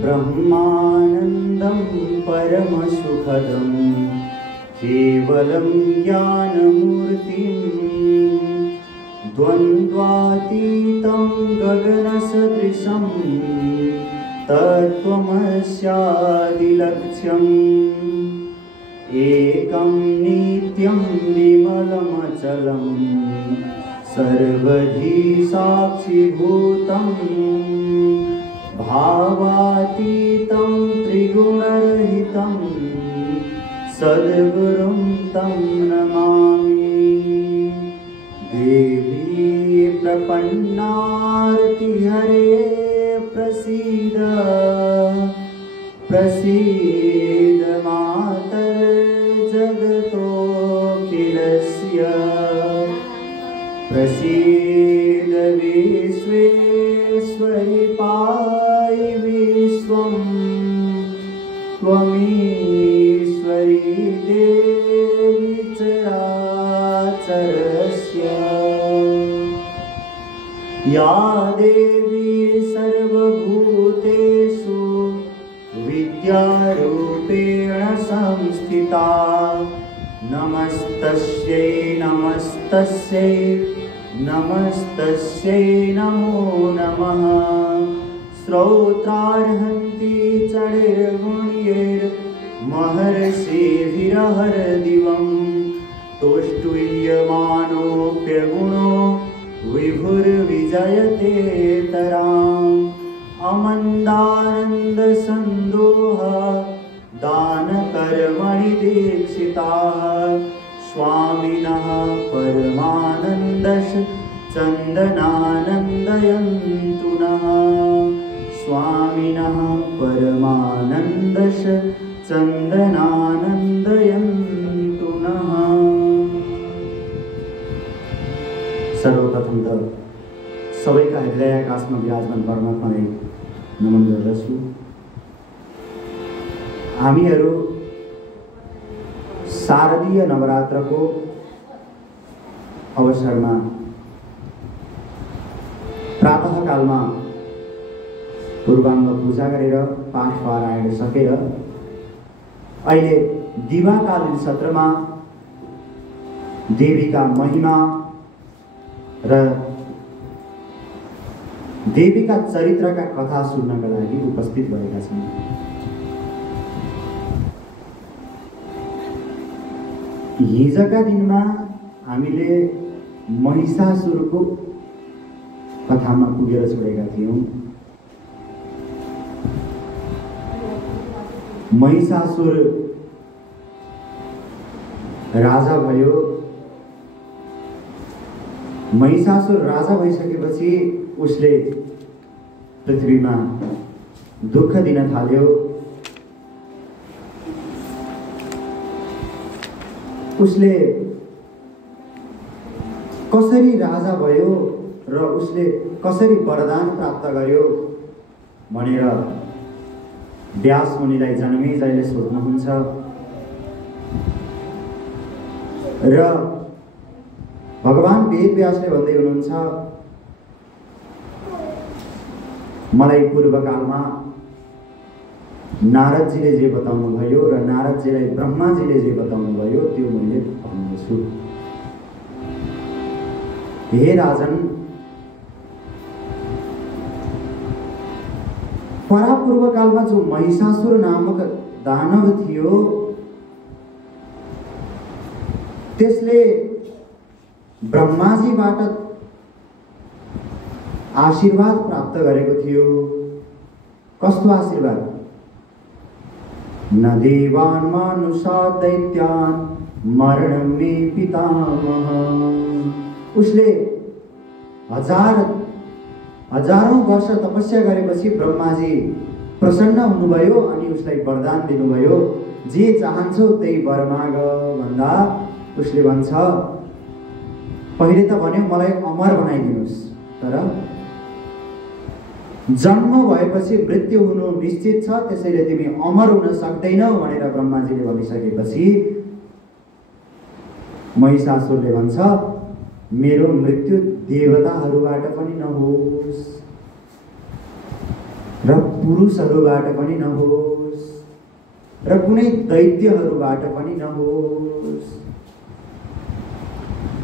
ब्रह्मानन्दं परमसुखदं केवलं ज्ञानमूर्तिं द्वन्द्वातीतं गगनसदृशं तत्त्वमस्यादिलक्ष्यम् एकं नित्यं विमलमचलं सर्वधी साक्षिभूतं भावातीतं त्रिगुणरहितं सद्गुरुं तं नमामि। देवी प्रपन्नार्ति हरे प्रसीद प्रसीद मातर्जगतोऽखिलस्य प्रसीद विश्वेश्वरि पाहि विश्वं त्वमीश्वरी देवी चराचरस्य। या देवी सर्वभूतेषु विद्यारूपेण संस्थिता नमस्तस्यै नमस्तस्यै नमस्तस्यै नमो नमः। श्रोत्रार्हन्ति चणिर्गुण्यैर्महर्षिभिरहरदिवं तुष्टुयमानोऽप्यगुणो विभुर्विजयते तराम्। अमन्दानन्दसन्दोह दानकर्मणि दीक्षिताः स्वामिनः परमानन्दश चन्दनानन्दयन्तु नः। स्वामिनः परमानन्दश चन्दनानन्दयन्तु नः। सर्वप्रथम त सबैका हृदयाकाशमा विराजमान परमात्मालाई नमन गर्दछु। हामीहरू शारदीय नवरात्रको अवसरमा प्रातःकालमा पूर्वाङ्ग पूजा गरेर पाठ पारायण सकेर अहिले दिवाकालीन सत्रमा देवीका महिमा र देवीका चरित्रका कथा सुन्नका लागि उपस्थित भएका छन्। हिजोका दिनमा हामीले महिषासुरको कथामा पुगेर छोडेका थियौं। महिषासुर राजा भयो। महिषासुर राजा भइसकेपछि उसले पृथ्वीमा दुःख दिन थाल्यो। उसले कसरी राजा भयो र उसले कसरी वरदान प्राप्त गर्यो भनेर व्यास मुनिलाई जनमेजयले सोध्नुहुन्छ र भगवान वेदव्यासले भन्दै हुनुहुन्छ, मलाई पूर्वकालमा नारदजीले जे बताउनु भयो र नारदजीलाई ब्रह्माजीले जे बताउनु भयो त्यो मैले भन्दैछु। हे राजन, परापूर्वकालमा जो महिषासुर नामक दानव थियो त्यसले ब्रह्माजीबाट आशीर्वाद प्राप्त गरेको थियो। कस्तो आशीर्वाद? न देवान् मानुषा दैत्यान् मरणं मे पितामह। उसले हजारौं वर्ष तपस्या गरेपछि ब्रह्माजी प्रसन्न हुनुभयो अनि उसलाई वरदान दिनुभयो, जे चाहन्छौ त्यही वर माग भन्दा उसले भन्छ, पहिले त भन्यो मलाई अमर बनाइदिनुस्, तर जन्म भएपछि मृत्यु हुनु निश्चित छ, त्यसैले तिमी अमर हुन सक्दैनौ भनेर ब्रह्माजीले भनिसकेपछि महिषासुरले भन्छ, मेरो मृत्यु देवताहरूबाट पनि नहोस् र पुरुषहरूबाट पनि नहोस् र कुनै दैत्यहरूबाट पनि नहोस्।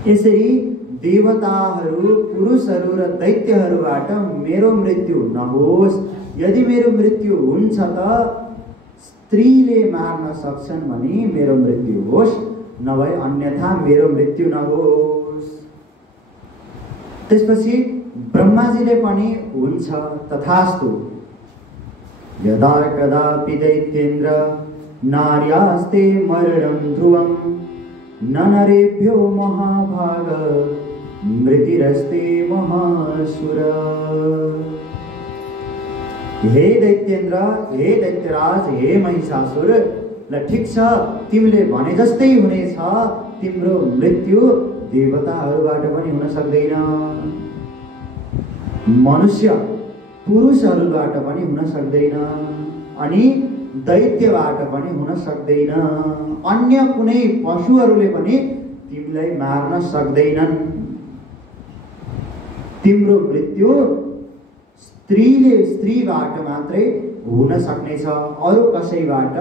यसरी देवताहरू, पुरुषहरू र दैत्यहरूबाट मेरो मृत्यु नहोस्। यदि मेरो मृत्यु हुन्छ त स्त्रीले मार्न सक्छन् भने मेरो मृत्यु होस्, नभए अन्यथा मेरो मृत्यु नहोस्। त्यसपछि ब्रह्माजीले पनि हुन्छ तथास्तु। यदा कदापि दैत्येन्द्र नार्यास्ते मरणं ध्रुवं न नरेभ्यो महाभाग मृतिरस्ते महासुर। हे दैत्येन्द्र, हे दैत्यराज, हे महिषासुर, ल ठिक छ, तिमीले भने जस्तै हुनेछ। तिम्रो मृत्यु देवताहरूबाट पनि हुन सक्दैन, मनुष्य पुरुषहरूबाट पनि हुन सक्दैन, अनि दैत्यबाट पनि हुन सक्दैन। अन्य कुनै पशुहरूले पनि तिमीलाई मार्न सक्दैनन्। तिम्रो मृत्यु स्त्रीबाट मात्रै हुन सक्नेछ, अरू कसैबाट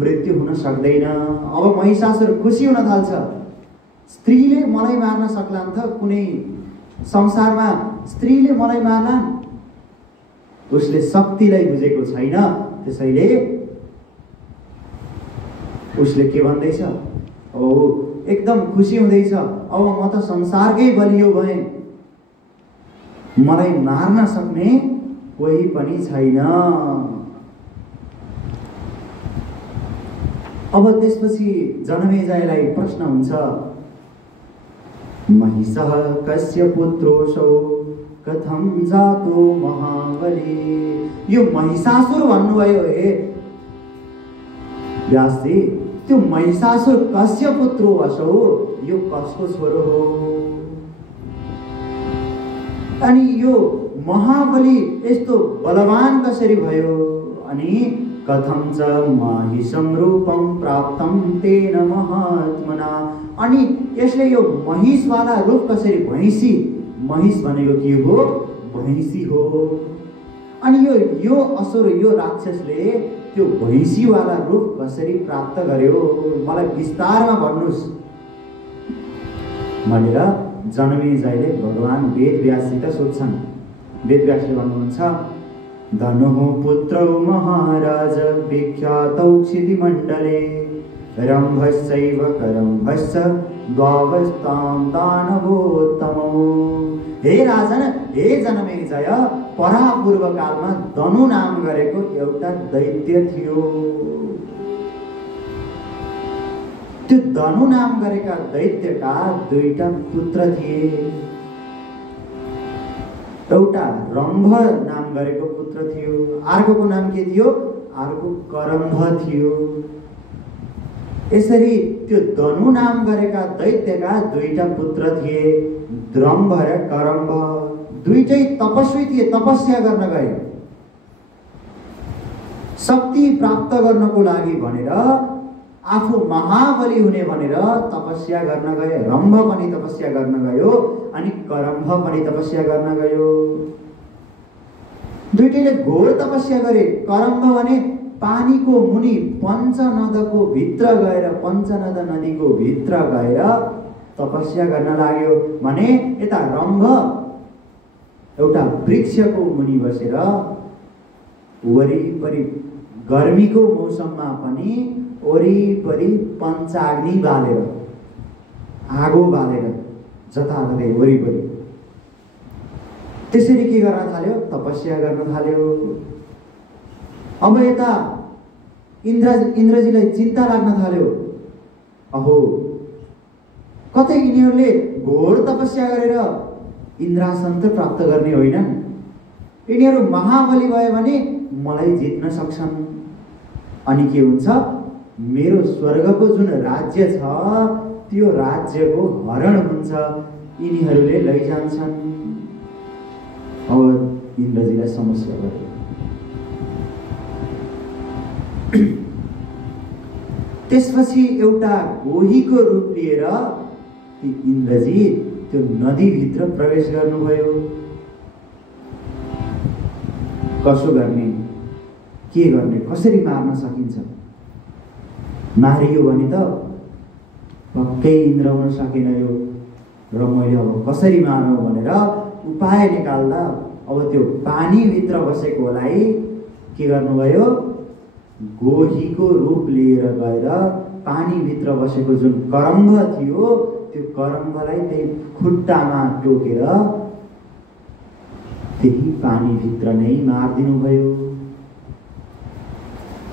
मृत्यु हुन सक्दैन। अब महिषासुर खुसी हुन थाल्छ। स्त्रीले मलाई मार्न सक्लान् त? कुनै संसारमा स्त्रीले मलाई मार्लान्? उसले शक्तिलाई बुझेको छैन। त्यसैले उसले के भन्दैछ? ओ एकदम खुसी हुँदैछ। अब म त संसारकै बलियो भएँ, मलाई मार्न सक्ने कोही पनि छैन। अब त्यसपछि जनमेजयलाई प्रश्न हुन्छ, महिषः कस्य पुत्रोऽसौ कथं जातो महाबली। यो महिषासुर भन्नुभयो हे व्यासजी, त्यो महिषासुर कस्य पुत्रो असौ, यो कसको छोरो हो? अनि यो महाबली यस्तो बलवान कसरी भयो? अनि कथं च माहिषं रूपं प्राप्तं तेन महात्मना। अनि यसले यो महिषवाला रूप कसरी, भैँसी, महिष भनेको के हो? भैँसी हो। अनि यो असुर, यो राक्षसले त्यो भैँसीवाला रूप कसरी प्राप्त गर्यो? मलाई विस्तारमा भन्नुस् भनेर जनमेजयले भगवान वेदव्याससित सोध्छन्। वेदव्यासले भन्नुहुन्छ, धनुः पुत्रौ महाराज विख्यातौ क्षितिमण्डले रम्भश्चैव करम्भश्च द्वावस्तां दानवोत्तमौ। हे राजन, हे जनमेजय, परापूर्व कालमा धनु नाम गरेको एउटा दैत्य थियो। त्यो धनु नाम गरेका दैत्यका दुईटा पुत्र थिए। एउटा रम्भ नाम गरेको पुत्र थियो, अर्कोको नाम के थियो? अर्को करम्भ थियो। यसरी त्यो धनु नाम गरेका दैत्यका दुईटा पुत्र थिए, द्रम्भ र करम्भ। दुईटै तपस्वी थिए, तपस्या गर्न गए। शक्ति प्राप्त गर्नको लागि भनेर, आफू महाबली हुने भनेर तपस्या गर्न गए। रम्भ पनि तपस्या गर्न गयो अनि करम्भ पनि तपस्या गर्न गयो। दुईटैले घोर तपस्या गरे। करम्भ भने पानीको मुनि पञ्चनदको भित्र गएर, पञ्चनद नदीको भित्र गएर तपस्या गर्न लाग्यो भने यता रम्भ एउटा वृक्षको मुनि बसेर वरिपरि गर्मीको मौसममा पनि वरिपरि पञ्चाग्नि बालेर, आगो बालेर जताततै वरिपरि त्यसरी के गर्न थाल्यो? तपस्या गर्न थाल्यो। अब यता इन्द्रजीलाई चिन्ता लाग्न थाल्यो। अहो, कतै यिनीहरूले घोर तपस्या गरेर इन्द्रासन त प्राप्त गर्ने होइनन्। यिनीहरू महाबली भयो भने मलाई जित्न सक्छन्। अनि के हुन्छ? मेरो स्वर्गको जुन राज्य छ त्यो राज्यको हरण हुन्छ, यिनीहरूले लैजान्छन्। अब इन्द्रजीलाई समस्या भयो। त्यसपछि एउटा गोहीको रूप लिएर इन्द्रजी त्यो नदीभित्र प्रवेश गर्नुभयो। कसो गर्ने, के गर्ने, कसरी मार्न सकिन्छ? मारियो भने त पक्कै इन्द्र हुन सकेन यो, र मैले अब कसरी मारौँ भनेर उपाय निकाल्दा अब त्यो पानीभित्र बसेकोलाई के गर्नुभयो? गोहीको रूप लिएर गएर पानीभित्र बसेको जुन करम्ब थियो त्यो करम्बलाई त्यही खुट्टामा टोकेर त्यही पानीभित्र नै मारिदिनु भयो।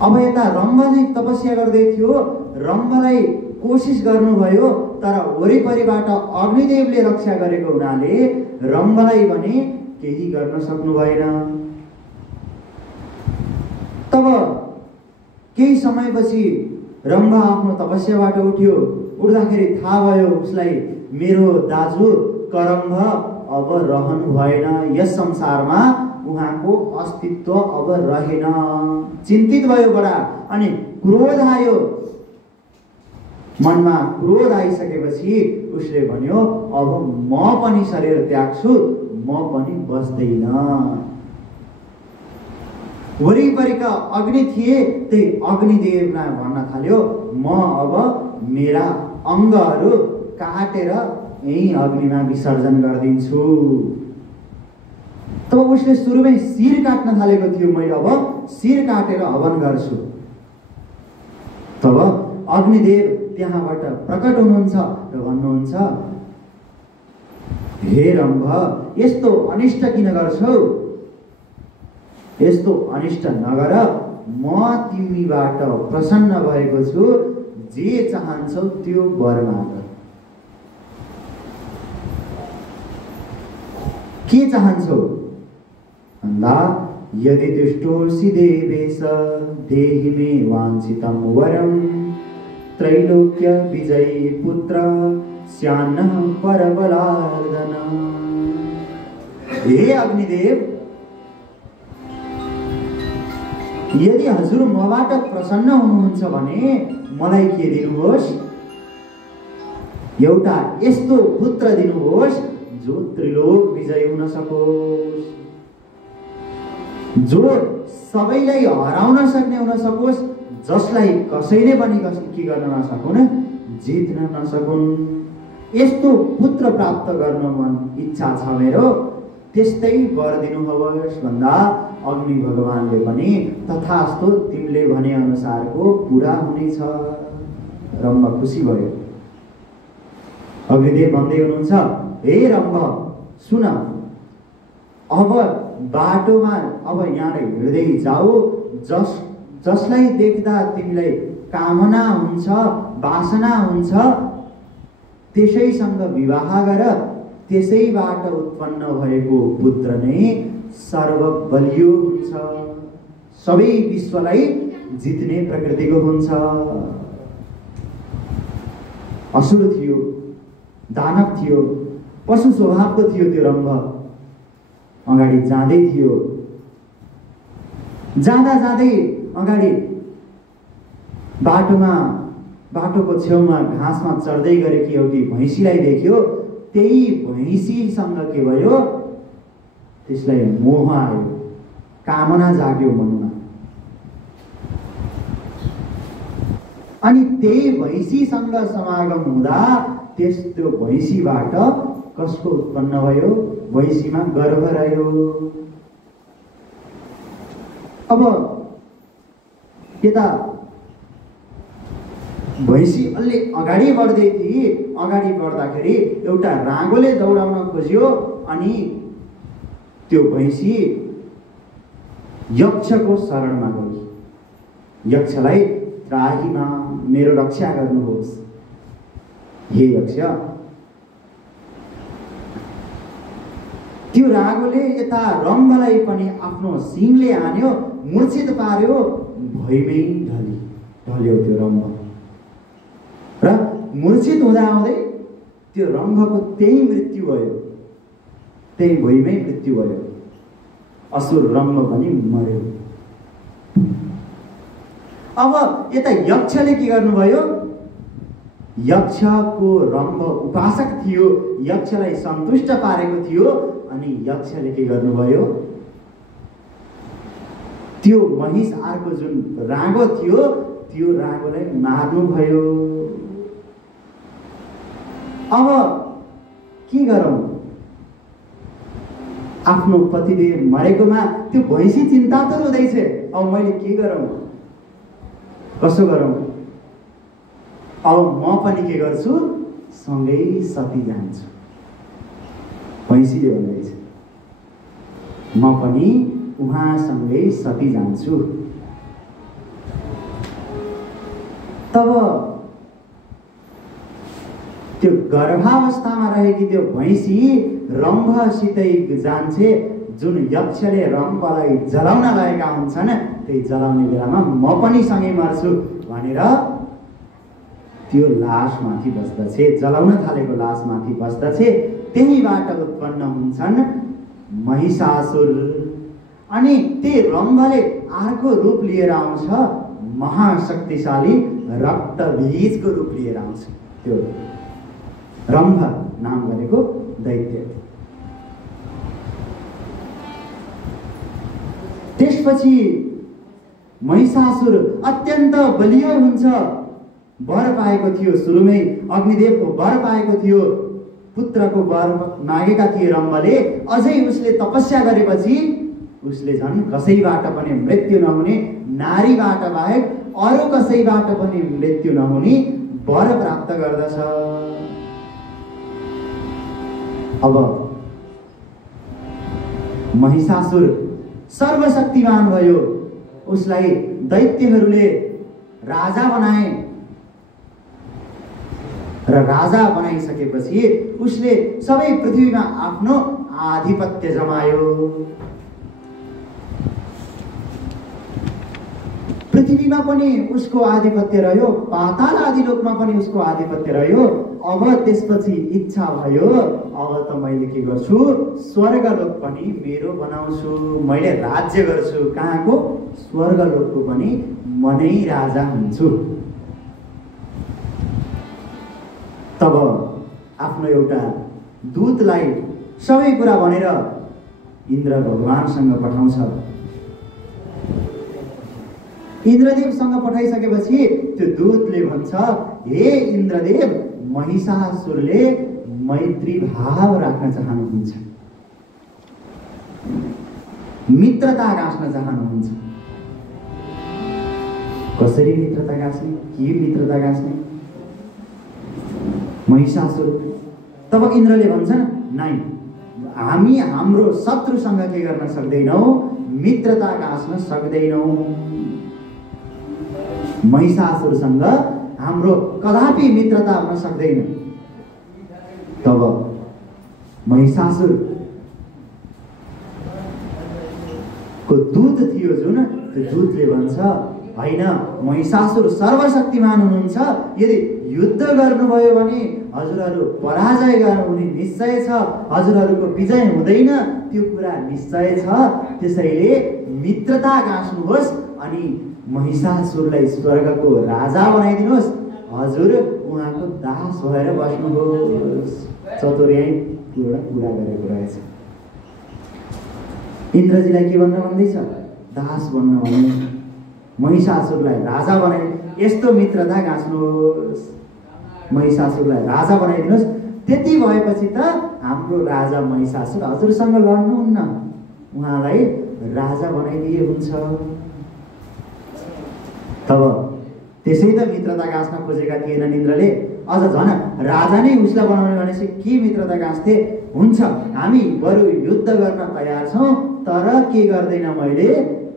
अब यता रम्भले तपस्या गर्दै थियो, रम्भलाई कोसिस गर्नुभयो, तर वरिपरिबाट अग्निदेवले रक्षा गरेको हुनाले रम्भलाई भने केही गर्न सक्नु भएन। तब केही समयपछि रम्भ आफ्नो तपस्याबाट उठ्यो। उठ्दाखेरि थाहा भयो उसलाई मेरो दाजु करम्भ अब रहनु भएन, यस संसारमा उहाँको अस्तित्व अब रहेन। चिन्तित भयो बडा, अनि क्रोध आयो। मनमा क्रोध आइसकेपछि उसले भन्यो अब म पनि शरीर त्याग्छु, म पनि बस्दैन। वरिपरिका अग्नि थिए, त्यही अग्निदेवलाई भन्न थाल्यो म अब मेरा अङ्गहरू काटेर यही अग्निमा विसर्जन गरिदिन्छु। तब उसले सुरुमै शिर काट्न थालेको थियो, मैले अब शिर काटेर हवन गर्छु। तब अग्निदेव त्यहाँबाट प्रकट हुनुहुन्छ र भन्नुहुन्छ हे रम्भ, यस्तो अनिष्ट किन गर्छौ? यस्तो अनिष्ट नगर, म तिमीबाट प्रसन्न भएको छु, जे चाहन्छौ त्यो वर माग। के चाहन्छौ भन्दा यदि तुष्टोऽसि देवेश देहि मे वाञ्छितं वरं त्रैलोक्य विजयी पुत्र स्यान्नः परबलार्दन। हे अग्निदेव, यदि हजुर मबाट प्रसन्न हुनुहुन्छ भने मलाई के दिनुहोस्? एउटा यस्तो पुत्र दिनुहोस् जो त्रिलोक विजय हुन सकोस्, जो सबैलाई हराउन सक्ने हुन सकोस्, जसलाई कसैले पनि के गर्न नसकुन्, जित्न नसकुन्। यस्तो पुत्र प्राप्त गर्न मन इच्छा छ मेरो, त्यस्तै वर दिनुहोस् भन्दा अग्नि भगवानले पनि तथास्तु तिमीले भने अनुसारको पुरा हुनेछ। रम्भ खुसी भयो। अग्निदेव भन्दै हुनुहुन्छ हे रम्भ सुन, अब बाटोमा अब यहाँलाई हिँड्दै जाऊ, जसलाई देख्दा तिमीलाई कामना हुन्छ, वासना हुन्छ, त्यसैसँग विवाह गर। त्यसैबाट उत्पन्न भएको पुत्र नै सर्वबलियो हुन्छ, सबै विश्वलाई जित्ने प्रकृतिको हुन्छ। असुर थियो, दानव थियो, पशु स्वभावको थियो त्यो रम्भ। अगाडि जाँदै थियो, जाँदा जाँदै अगाडि बाटोको छेउमा घाँसमा चढ्दै गरेकी एउटी भैँसीलाई देख्यो। त्यही भैँसीसँग के भयो? त्यसलाई मोह आयो, कामना जाग्यो मनमा। अनि त्यही भैँसीसँग समागम हुँदा त्यो भैँसीबाट कसको उत्पन्न भयो? भैँसीमा गर्भ रह्यो। अब यता भैँसी अलि अगाडि बढ्दै थिए। अगाडि बढ्दाखेरि एउटा राँगोले दौडाउन खोज्यो अनि त्यो भैँसी यक्षको शरणमा गयो। यक्षलाई त्राहीमा मेरो रक्षा गर्नुहोस्, हे यक्ष। त्यो रागोले यता रम्भलाई पनि आफ्नो सिङले हान्यो, मूर्छित पार्यो, भैमै ढल्यो त्यो रम्भ। र मूर्छित हुँदै त्यो रम्भको त्यही मृत्यु भयो, त्यही भैमै मृत्यु भयो। असुर रम्भ पनि मर्यो। अब यता यक्षले के गर्नुभयो? यक्षको रम्भ उपासक थियो, यक्षलाई सन्तुष्ट पारेको थियो। अनि यक्षले के गर्नुभयो, त्यो महिष अर्को जुन रागो थियो त्यो रागोलाई मार्नुभयो। अब के गरौँ, आफ्नो पतिदेव मरेकोमा त्यो भैँसी चिन्ता त हुँदैछ। अब मैले के गरौँ, कसो गरौँ? अब म पनि के गर्छु, सँगै सती जान्छु। भैँसीले भन्दैछ म पनि उहाँसँगै सती जान्छु। तब त्यो गर्भावस्थामा रहेकी त्यो भैँसी रम्भसितै जान्छे। जुन यक्षले रम्भलाई जलाउन गएका हुन्छन्, त्यही जलाउने बेलामा म पनि सँगै मर्छु भनेर त्यो लासमाथि बस्दछे, जलाउन थालेको लासमाथि बस्दछे। त्यहीबाट उत्पन्न हुन्छन् महिषासुर। अनि त्यही रम्भले अर्को रूप लिएर आउँछ, महाशक्तिशाली रक्तबीजको रूप लिएर आउँछ। त्यो रम्भ नाम गरेको दैत्य। त्यसपछि महिषासुर अत्यन्त बलियो हुन्छ। वर पाएको थियो, सुरुमै अग्निदेवको वर पाएको थियो, पुत्रको वर मागेका थिए रम्भले। अझै उसले तपस्या गरेपछि उसले झन् कसैबाट पनि मृत्यु नहुने, नारीबाट बाहेक अरू कसैबाट पनि मृत्यु नहुने वर प्राप्त गर्दछ। अब महिषासुर सर्वशक्तिमान भयो। उसलाई दैत्यहरूले राजा बनाए र राजा बनाइसकेपछि उसले सबै पृथ्वीमा आफ्नो आधिपत्य जमायो। पृथ्वीमा पनि उसको आधिपत्य रह्यो, पाताल आदि लोकमा पनि उसको आधिपत्य रह्यो। अब त्यसपछि इच्छा भयो, अब त मैले के गर्छु, स्वर्गलोक पनि मेरो बनाउँछु, मैले राज्य गर्छु। कहाँको? स्वर्गलोकको पनि म नै राजा हुन्छु। तब आफ्नो एउटा दूतलाई सबै कुरा भनेर इन्द्र भगवानसँग पठाउँछ। इन्द्रदेवसँग पठाइसकेपछि त्यो दूतले भन्छ, हे इन्द्रदेव, महिषासुरले मैत्री भाव राख्न चाहनुहुन्छ, मित्रता गाँस्न चाहनुहुन्छ। कसरी मित्रता गाँस्ने, के मित्रता गाँस्ने? महिषासुर। तब इन्द्रले भन्छन्, नाइ, हामी हाम्रो शत्रुसँग के गर्न सक्दैनौँ, मित्रता गाँस्न सक्दैनौँ। महिषासुरसँग हाम्रो कदापि मित्रता हुन सक्दैन। तब महिषासुर को दूत थियो जुन, त्यो दूतले भन्छ, होइन, महिषासुर सर्वशक्तिमान हुनुहुन्छ। यदि युद्ध गर्नुभयो भने हजुरहरू पराजय गर्नुहुने निश्चय छ, हजुरहरूको विजय हुँदैन, त्यो कुरा निश्चय छ। त्यसैले मित्रता गाँस्नुहोस् अनि महिषासुरलाई स्वर्गको राजा बनाइदिनुहोस्, हजुर उहाँको दास भएर बस्नुहोस्। चतुर्याई एउटा कुरा गरेको रहेछ। इन्द्रजीलाई के भन्न भन्दैछ? दास बन्न भन्ने, महिषासुरलाई राजा बनाइ, यस्तो मित्रता गाँस्नुहोस्, महिषासुरलाई राजा बनाइदिनुहोस्। त्यति भएपछि त हाम्रो राजा महिषासुर हजुरसँग लड्नुहुन्न, उहाँलाई राजा बनाइदिए हुन्छ। तब त्यसै त मित्रता गाँस्न खोजेका थिएनन् इन्द्रले, अझ झन् राजा नै उसलाई बनाउने भनेपछि के मित्रता गाँस्थे? हुन्छ, हामी बरु युद्ध गर्न तयार छौँ, तर के गर्दैन मैले,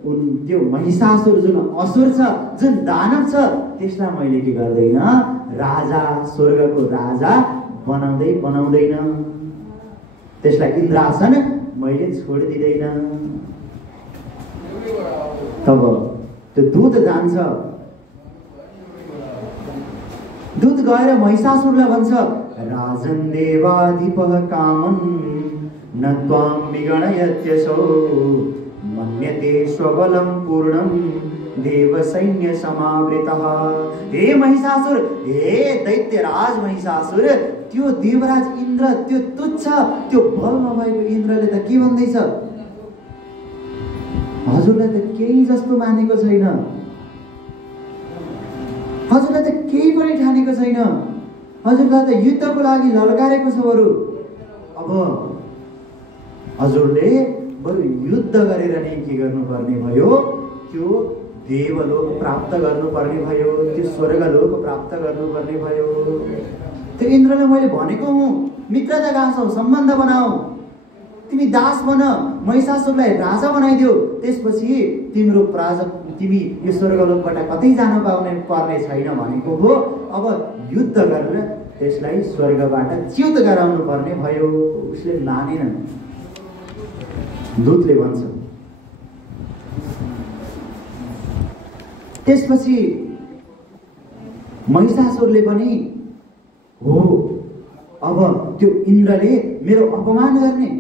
त्यो महिषासुर जुन असुर छ, जुन दानव छ, त्यसलाई मैले के गर्दैन, राजा, स्वर्गको राजा बनाउँदैन। त्यसलाई इन्द्रासन मैले छोडिदिँदैन। तब त्यो दूत जान्छ। दूत गएर महिषासुरलाई भन्छ, राजन देवाधिपः कामं न त्वां विगणयत्यसौ मन्यते स्वबलं पूर्णं देवसैन्य समावृतः। हे महिषासुर, हे दैत्यराज महिषासुर, त्यो देवराज इन्द्र, त्यो तुच्छ, त्यो बल नभएको इन्द्रले त के भन्दैछ? हजुरलाई त केही जस्तो मानेको छैन, हजुरलाई त केही पनि ठानेको छैन, हजुरलाई त युद्धको लागि ललकारेको छ बरु। अब हजुरले बरु युद्ध गरेर नै के गर्नुपर्ने भयो? त्यो देवलोक प्राप्त गर्नुपर्ने भयो, त्यो स्वर्गलोक प्राप्त गर्नुपर्ने भयो। त्यो इन्द्रले मैले भनेको हुँ, मित्रता गाँसौ, सम्बन्ध बनाऊ, तिमी दास बन, महिषासुरलाई राजा बनाइदेऊ, त्यसपछि तिम्रो तिमी यो स्वर्गलोकबाट कतै जान पर्ने छैन भनेको हो। अब युद्ध गरेर त्यसलाई स्वर्गबाट च्युत गराउनु पर्ने भयो। उसले मानेन। दूतले भन्छ। त्यसपछि महिषासुरले पनि हो, अब त्यो इन्द्रले मेरो अपमान गर्ने,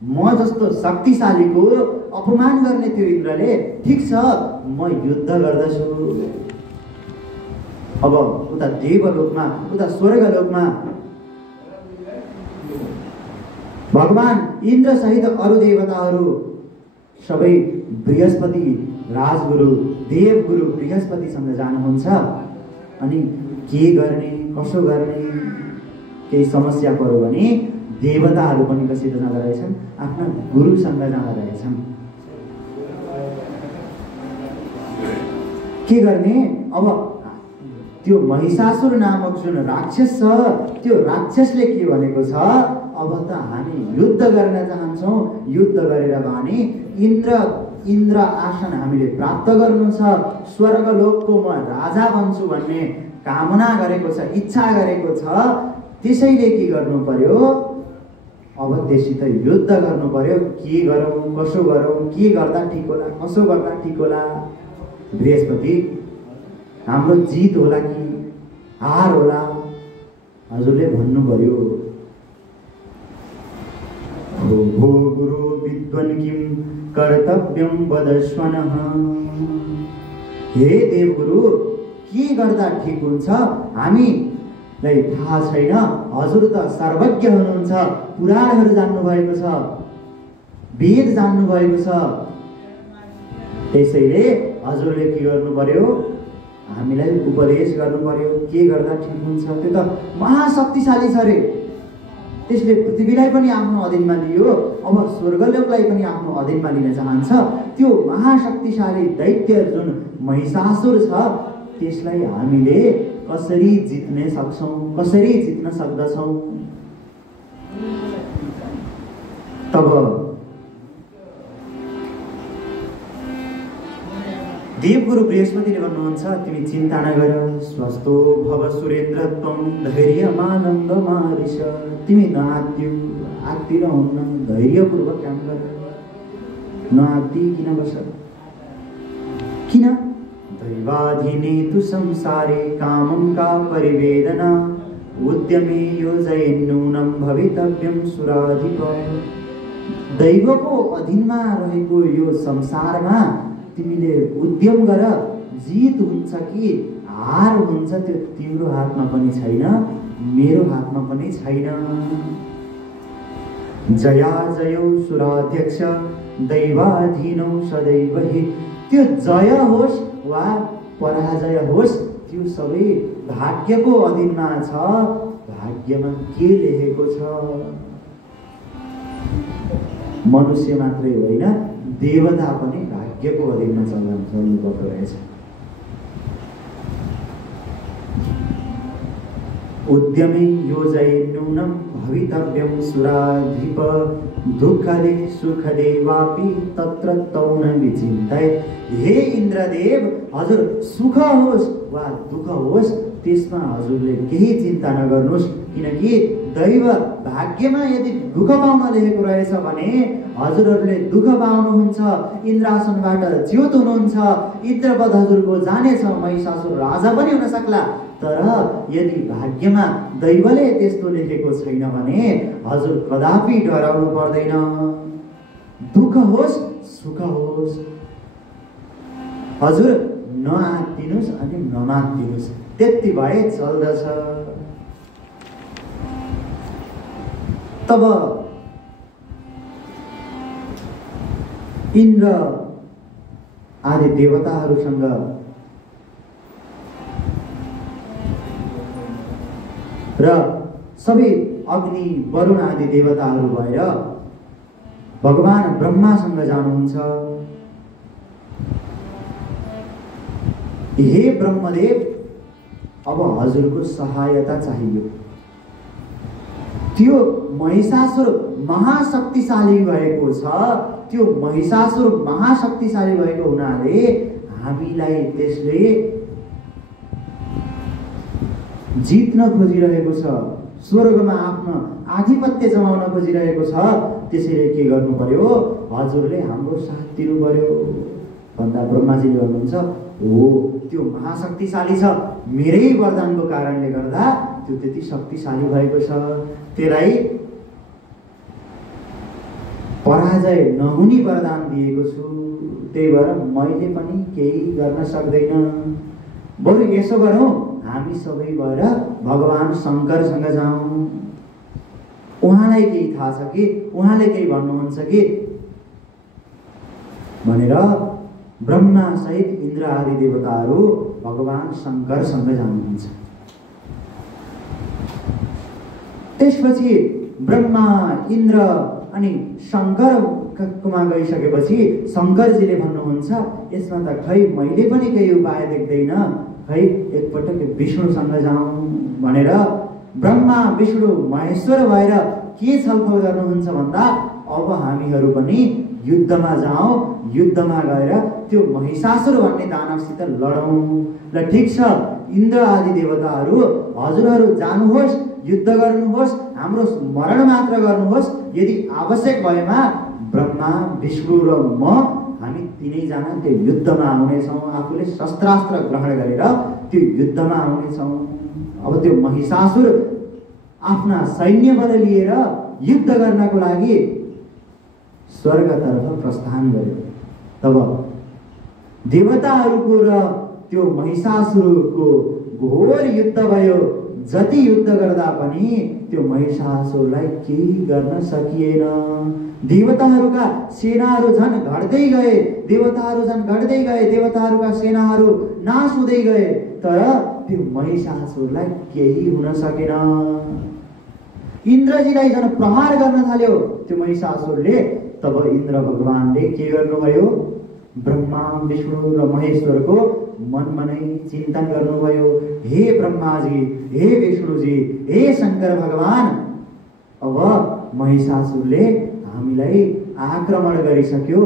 म जस्तो शक्तिशालीको अपमान गर्ने त्यो इन्द्रले, ठिक छ म युद्ध गर्दछु। अब उता देवलोकमा, उता स्वर्गलोकमा भगवान इन्द्र सहित अरू देवताहरू सबै बृहस्पति राजगुरु देवगुरु बृहस्पतिसँग जानुहुन्छ। अनि के गर्ने, कसो गर्ने, केही समस्या पर्यो भने देवताहरू पनि कसित जाँदा रहेछन्, आफ्ना गुरुसँग जाँदा रहेछन्। के गर्ने? अब त्यो महिषासुर नामक जुन राक्षस छ, त्यो राक्षसले के भनेको छ? अब त हामी युद्ध गर्न चाहन्छौँ, युद्ध गरेर भने इन्द्र आसन हामीले प्राप्त गर्नु छ, स्वर्गलोकको म राजा बन्छु भन्ने कामना गरेको छ, इच्छा गरेको छ। त्यसैले के गर्नु पर्यो? अब त्यससित युद्ध गर्नु पर्यो। के गरौँ, कसो गरौँ, के गर्दा ठिक होला, कसो गर्दा ठिक होला? बृहस्पति, हाम्रो जित होला कि हार होला? हजुरले भन्नु पर्यो। भो गुरु विद्वान् किं कर्तव्यं वदस्वनः। हे देवगुरु, के गर्दा ठिक हुन्छ? हामीलाई थाहा छैन, हजुर त सर्वज्ञ हुनुहुन्छ, पुराणहरू जान्नु भएको छ, वेद जान्नु भएको छ। त्यसैले हजुरले के गर्नु पर्यो? हामीलाई उपदेश गर्नु पर्यो, के गर्दा ठिक हुन्छ। त्यो त महाशक्तिशाली छ रे, त्यसले पृथ्वीलाई पनि आफ्नो अधीनमा लियो, अब स्वर्गलोकलाई पनि आफ्नो अधीनमा लिन चाहन्छ। त्यो महाशक्तिशाली दैत्य जुन महिषासुर छ, त्यसलाई हामीले कसरी जित्न सक्छौँ, कसरी जित्न सक्दछौँ? तब देवगुरु बृहस्पतिले भन्नुहुन्छ, तिमी चिन्ता नगर, स्वस्थो भव सुरेन्द्र त्वं धैर्यमानन्द मारिष। तिमी आत्तिरहुन्न, धैर्यपूर्वक काम गर, नआत्ति किन बस? किन? दैवाधीने तु संसारे कामं का परिवेदना, उद्यमे योजयन्नूनं भवितव्यं सुराधिप। दैवको अधीनमा रहेको यो संसारमा तिमीले उद्यम गर, जित हुन्छ कि हार हुन्छ त्यो तिम्रो हातमा पनि छैन, मेरो हातमा पनि छैन। जया जयौ सुराध्यक्ष दैवाधीनौ सदैव हि। त्यो जय होस् वा पराजय होस्, त्यो सबै भाग्यको अधीनमा छ। भाग्यमा के लेखेको छ? मनुष्य मात्रै होइन, देवता पनि भाग्यको अधीनमा चल्नु पर्दो रहेछ। उद्यमे योजयन्नूनं भवितव्यं सुराधिप। दुःखदे सुखदे वापि तत्र तौ न विचिन्तयेत्। हे इन्द्रदेव, हजुर सुख होस् वा दुःख होस्, त्यसमा हजुरले केही चिन्ता नगर्नुहोस्, किनकि दैव भाग्यमा यदि दुःख पाउन लेखेको रहेछ भने हजुरहरूले दुःख पाउनुहुन्छ, इन्द्रासनबाट च्युत हुनुहुन्छ, इन्द्रपद हजुरको जानेछ, महिषासुर राजा पनि हुन सक्ला। तर यदि भाग्यमा दैवले त्यस्तो लेखेको छैन भने हजुर कदापि डराउनु पर्दैन। दुःख होस् सुख होस्, हजुर नआत्तिनुस् अनि नमात्तिनुस्, त्यति भए चल्दछ। तब इन्द्र आदि देवताहरूसँग र सबै अग्नि वरुण आदि देवताहरू भएर भगवान ब्रह्मासँग जानुहुन्छ। हे ब्रह्मदेव, अब हजुरको सहायता चाहियो। त्यो महिषासुर महाशक्तिशाली भएको छ। त्यो महिषासुर महाशक्तिशाली भएको हुनाले हामीलाई त्यसले जित्न खोजिरहेको छ, स्वर्गमा आफ्नो आधिपत्य जमाउन खोजिरहेको छ। त्यसैले के गर्नु पर्यो? हजुरले हाम्रो साथ दिनु पर्यो भन्दा ब्रह्माजीले भन्नुहुन्छ, हो त्यो महाशक्तिशाली छ, मेरै वरदानको कारणले गर्दा त्यो त्यति शक्तिशाली भएको छ। त्यसलाई पराजय नहुने वरदान दिएको छु। त्यही भएर मैले पनि केही गर्न सक्दैन। बरु यसो गरौँ, हामी सबै भएर भगवान शङ्करसँग जाउँ। उहाँलाई केही थाहा छ कि, उहाँले केही भन्नुहुन्छ कि भनेर ब्रह्मा सहित इन्द्र आदि देवताहरू भगवान शङ्करसँग जानुहुन्छ। त्यसपछि ब्रह्मा इन्द्र अनि शङ्करमा गइसकेपछि शङ्करजीले भन्नुहुन्छ, यसमा त खै मैले पनि केही उपाय देख्दैन, खै एकपटक विष्णुसँग जाउँ भनेर ब्रह्मा विष्णु महेश्वर भएर के छलफल गर्नुहुन्छ भन्दा, अब हामीहरू पनि युद्धमा जाउँ, युद्धमा गएर त्यो महिषासुर भन्ने दानवसित लडौँ। ल ठिक छ, इन्द्र आदि देवताहरू हजुरहरू जानुहोस्, युद्ध गर्नुहोस्, हाम्रो स्मरण मात्र गर्नुहोस्। यदि आवश्यक भएमा ब्रह्मा विष्णु र म हामी तीनैजना त्यो युद्धमा आउनेछौँ। आफूले शस्त्रास्त्र ग्रहण गरेर त्यो युद्धमा आउनेछौँ। अब त्यो महिषासुर आफ्ना सैन्य बल लिएर युद्ध गर्नको लागि स्वर्गतर्फ प्रस्थान गर्यो। तब देवताहरूको र त्यो महिषासुरको घोर युद्ध भयो। जति युद्ध गर्दा पनि त्यो महिषासुरलाई केही गर्न सकिएन। देवताहरूका सेनाहरू झन् घट्दै गए, देवताहरू झन् घट्दै गए, देवताहरूका सेनाहरू नाश हुँदै गए, तर त्यो महिषासुरलाई केही हुन सकेन। इन्द्रजीलाई झन् प्रहार गर्न थाल्यो त्यो महिषासुरले। तब इन्द्र भगवानले के गर्नुभयो? ब्रह्मा विष्णु र महेश्वरको मनमा नै चिन्तन गर्नुभयो। हे ब्रह्माजी, हे विष्णुजी, हे शङ्कर भगवान, अब महिषासुरले हामीलाई आक्रमण गरिसक्यो,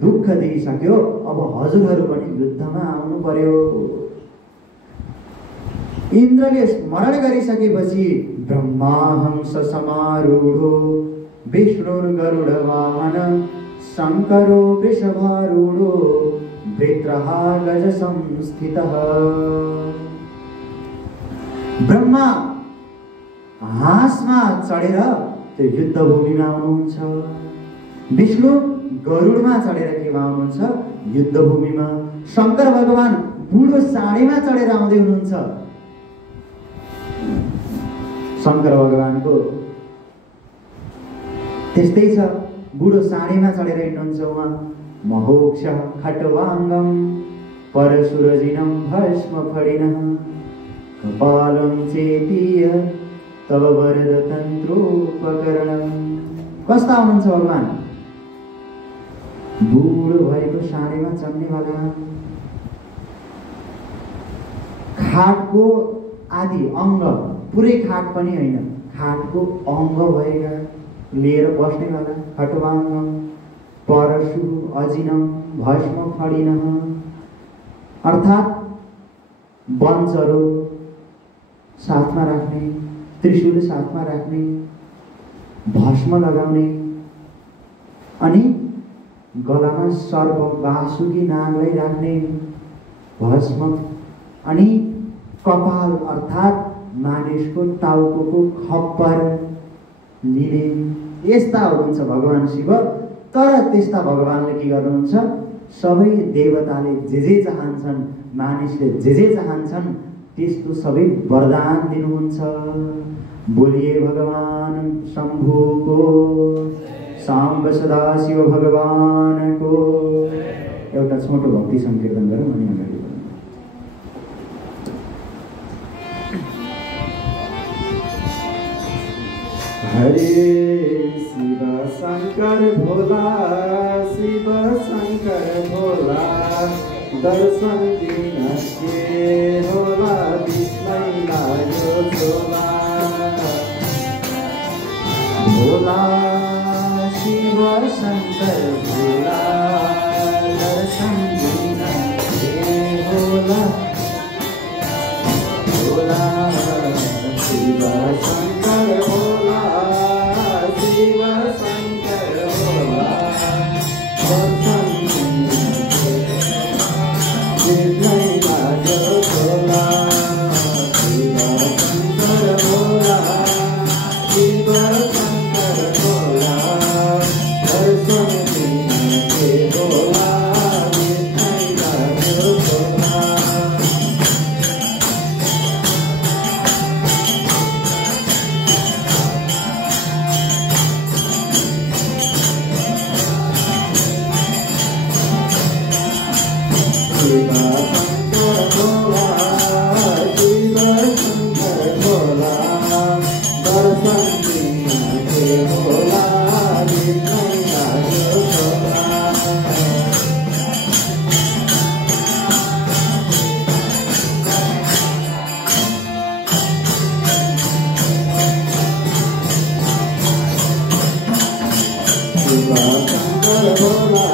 दुःख दिइसक्यो, अब हजुरहरू पनि युद्धमा आउनु पर्यो। इन्द्रले स्मरण गरिसकेपछि ब्रह्मा हंस समारूढो विष्णुर्गरुड वाहन शङ्करो वृषभारूढो वृत्रः गज संस्थितः। ब्रह्मा हाँसमा चढेर त्यो युद्ध भूमिमा आउनुहुन्छ। विष्णु गरुडमा चढेर केमा आउनुहुन्छ? युद्ध भूमिमा। शङ्कर भगवान बुढो साँढेमा चढेर आउँदै हुनुहुन्छ। शङ्कर भगवानको त्यस्तै छ, बुढो साँढेमा चढेर हिँड्नुहुन्छ उहाँ। महोक्ष खट्वाङ्गम परशुरजिनं भस्म फडिनः कपालं चेतीय तव वरद तन्त्रोपकरणम्। कस्ता हुनुहुन्छ भगवान? बुढो भएको साँढेमा चढ्नेवाला, खाटको आदि अङ्ग, पुरै खाट पनि होइन, खाटको अङ्ग भएका लिएर बस्नेवाला। खट्वाङ्गम परशु अजिनम भस्म फडिनः, अर्थात् वंशहरू साथमा राख्ने, त्रिशूल साथमा राख्ने, भस्म लगाउने, अनि गलामा सर्प बासुकी नागलाई राख्ने भस्म, अनि कपाल अर्थात् मानिसको टाउको खप्पर लिने, यस्ता हुनुहुन्छ भगवान शिव। तर त्यस्ता भगवानले के गर्नुहुन्छ? सबै देवताले जे चाहन्छन्, मानिसले जे चाहन्छन् त्यस्तो सबै वरदान दिनुहुन्छ। बोलिए भगवान शम्भुको, साम्ब सदाशिव भगवानको। एउटा छोटो भक्ति संकीर्तन गरौँ अनि अगाडि बढौँ। हरे शिव शंकर भोला, शिव शंकर भोला, दर्शन दिन के होला विस्मय लाग्यो झोला। भोला शिव शंकर भोला, दर्शन दिन के होला। भोला शिव शंकर भोला, शिव शंकर भोला, दर्शन विस्मय लाग्यो झोला। शिव शंकर भोला, शिव शंकर भोला, दर्शन दिन के होला विस्मय लाग्यो झोला। शिव शंकर भोला, शिव शंकर भोला, दर्शन दिन के होला विस्मय लाग्यो झोला। शिव शंकर भोला,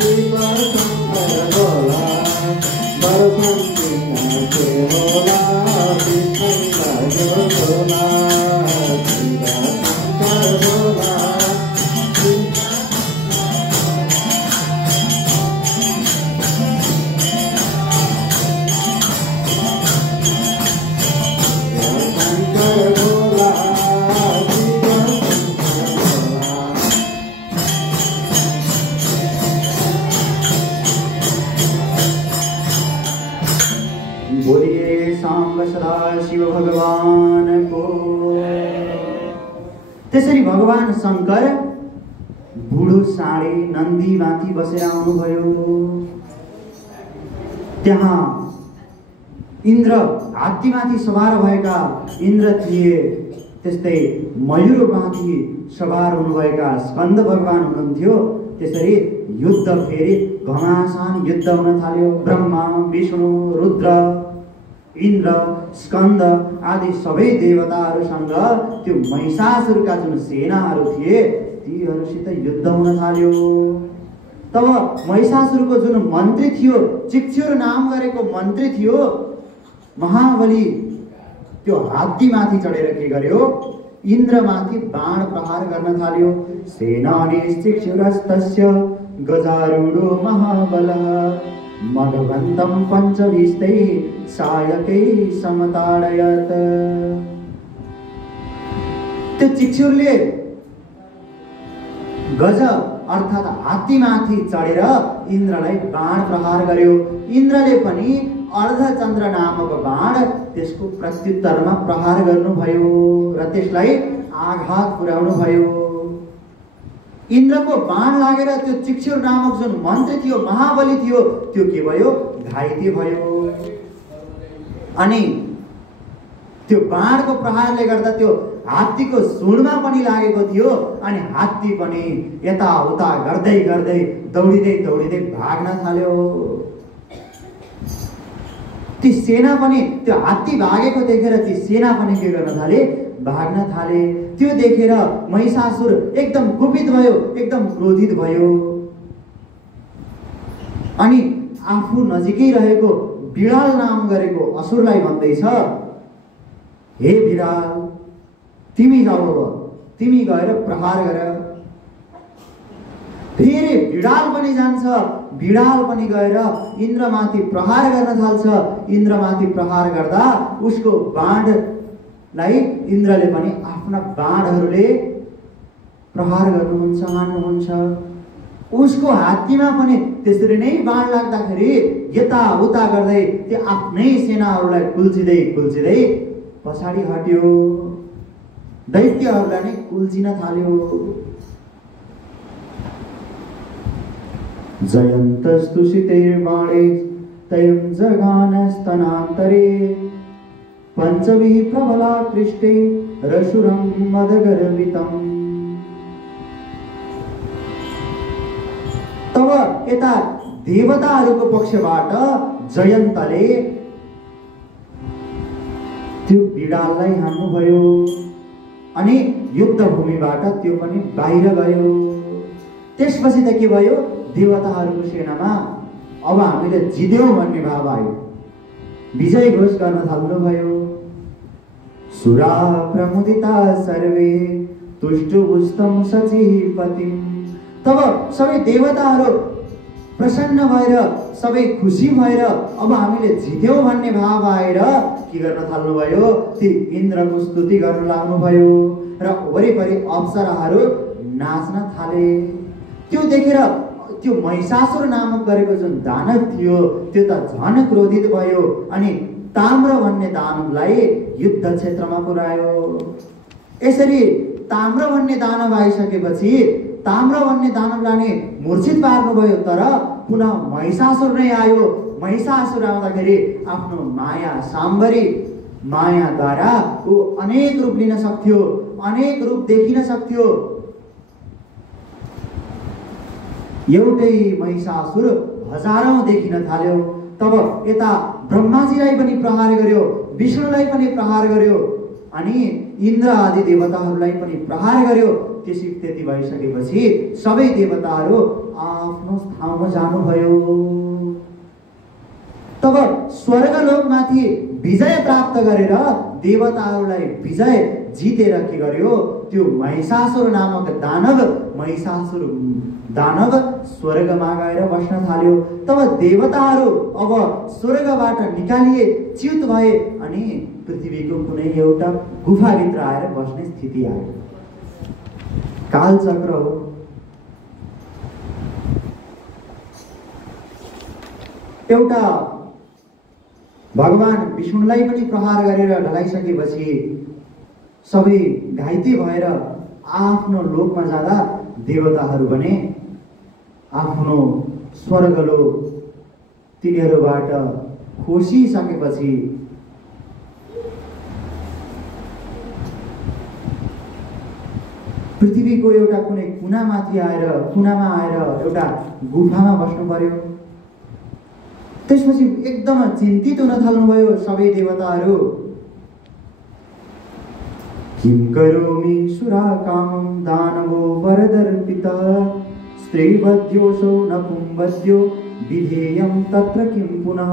शिव शंकर भोला, दर्शन दिन के होला विस्मय लाग्यो झोला। शिव शंकर भोला, शिव शंकर भोला, शिव शंकर भोला। बोलिए साम्ब सदाशिव भगवान को। त्यसरी भगवान शंकर बुढो साँडे नन्दी माथि बसेर आउनुभयो। त्यहाँ इन्द्र हात्तीमाथि सवार भएका इन्द्र थिए। त्यस्तै मयूर माथि सवार हुनुभएका स्कन्द भगवान हुनुहुन्थ्यो। त्यसरी युद्ध फेरि घमासान युद्ध हुन थाल्यो। ब्रह्मा, विष्णु, रुद्र, इन्द्र, स्कन्द आदि सबै देवताहरूसँग त्यो महिषासुरका जुन सेनाहरू थिए तीहरूसित युद्ध हुन थाल्यो। तब महिषासुरको जुन मन्त्री थियो, चिक्षुर नाम गरेको मन्त्री थियो, महाबली, त्यो हात्तीमाथि चढेर के गर्यो? इन्द्रमाथि बाण प्रहार गर्न थाल्यो। सेनानीश्चिक्षुरस्तस्य गजारूढो महाबलः, मदभन्तं पञ्चभिस्तै सायकै समताडयत्। त्यो चिक्षुरले गज अर्थात् हात्तीमाथि चढेर इन्द्रलाई बाण प्रहार गर्यो। इन्द्रले पनि अर्धचन्द्र नामक बाण त्यसको प्रत्युत्तरमा प्रहार गर्नुभयो र त्यसलाई आघात पुर्याउनु भयो। इन्द्रको बाण लागेर त्यो चिक्षुर नामक जुन मन्त्री थियो, महाबली थियो, त्यो के भयो? घाइते भयो। अनि त्यो बाणको प्रहारले गर्दा त्यो हात्तीको सुँडमा पनि लागेको थियो। अनि हात्ती पनि यताउता गर्दै गर्दै दौडिँदै भाग्न थाल्यो। ती सेना पनि त्यो हात्ती भागेको देखेर ती सेना पनि के गर्न थाले? भाग्न थाले। त्यो देखेर महिषासुर एकदम कुपित भयो, एकदम क्रोधित भयो। अनि आफू नजिकै रहेको बिडाल नाम गरेको असुरलाई भन्दैछ, हे बिडाल, तिमी जाऊ, तिमी गएर प्रहार गर। फेरि बिडाल पनि जान्छ। बिडाल पनि गएर इन्द्रमाथि प्रहार गर्न थाल्छ। इन्द्रमाथि प्रहार गर्दा उसको बाणलाई इन्द्रले पनि आफ्ना बाणहरूले प्रहार गर्नुहुन्छ, हान्नुहुन्छ। उसको हात्तीमा पनि त्यसरी नै बाण लाग्दाखेरि यताउता गर्दै त्यो आफ्नै सेनाहरूलाई कुल्चिँदै कुल्चिँदै पछाडि हट्यो। दैत्यहरूलाई नै कुल्चिन थाल्यो। जयन्तस्तुषितैर्बाणे तयं जगानस्तनान्तरे पञ्चभिः प्रबलाकृष्टे रशुरं मदगर्वितम्। तब यता देवताहरूको पक्षबाट जयन्तले त्यो बिडाललाई हान्नुभयो अनि युद्धभूमिबाट त्यो पनि बाहिर गयो। त्यसपछि त के भयो, देवताहरूको सेनामा अब हामीले जित्यौँ भन्ने भाव आयो, विजय घोष गर्न थाल्नुभयो। सुरा प्रमुदिता सर्वे तुष्टुपुष्टं सचिपतिम्। तब सबै देवताहरू प्रसन्न भएर सबै खुसी भएर अब हामीले जित्यौँ भन्ने भाव आएर के गर्न थाल्नुभयो, ती इन्द्रको स्तुति गर्न लाग्नुभयो र वरिपरि अप्सराहरू नाच्न थाले। त्यो देखेर त्यो महिषासुर नामक गरेको जुन दानव थियो त्यो त झन क्रोधित भयो अनि ताम्र भन्ने दानवलाई युद्ध क्षेत्रमा पुर्यायो। यसरी ताम्र भन्ने दानव आइसकेपछि ताम्र भन्ने दानवलाई नै मूर्छित पार्नुभयो। तर पुनः महिषासुर नै आयो। महिषासुर आउँदाखेरि आफ्नो माया साम्बरी मायाद्वारा ऊ अनेक रूप लिन सक्थ्यो, अनेक रूप देखिन सक्थ्यो। एउटै महिषासुर हजारौं देखिन थाल्यो। तब यता ब्रह्माजीलाई पनि प्रहार गर्यो, विष्णुलाई पनि प्रहार गर्यो अनि इन्द्र आदि देवताहरूलाई पनि प्रहार गर्यो। त्यति भइसकेपछि सबै देवताहरू आफ्नो ठाउँमा जानुभयो। तब स्वर्गलोकमाथि विजय प्राप्त गरेर देवताहरूलाई विजय जितेर के गर्यो, त्यो महिषासुर नामक दानव महिषासुर दानव स्वर्गमा गएर बस्न थाल्यो। तब देवताहरू अब स्वर्गबाट निकालिए, च्युत भए अनि पृथ्वीको कुनै एउटा गुफाभित्र आएर बस्ने स्थिति आयो। कालचक्र हो। एउटा भगवान विष्णुलाई पनि प्रहार गरेर ढलाइसकेपछि सबै घाइते भएर आफ्नो लोकमा जाँदा देवताहरू भने आफ्नो स्वर्गलोक तिनीहरूबाट खोसिसकेपछि पृथ्वीको एउटा कुनै कुनामा आएर एउटा गुफामा बस्नु पर्यो। त्यसपछि एकदम चिन्तित हुन थाल्नुभयो सबै देवताहरू। किं करोमि सुराकामं दानवो वरदर्पितः स्त्रीवध्योऽसौ नपुंवध्यो विधेयं तत्र किं पुनः।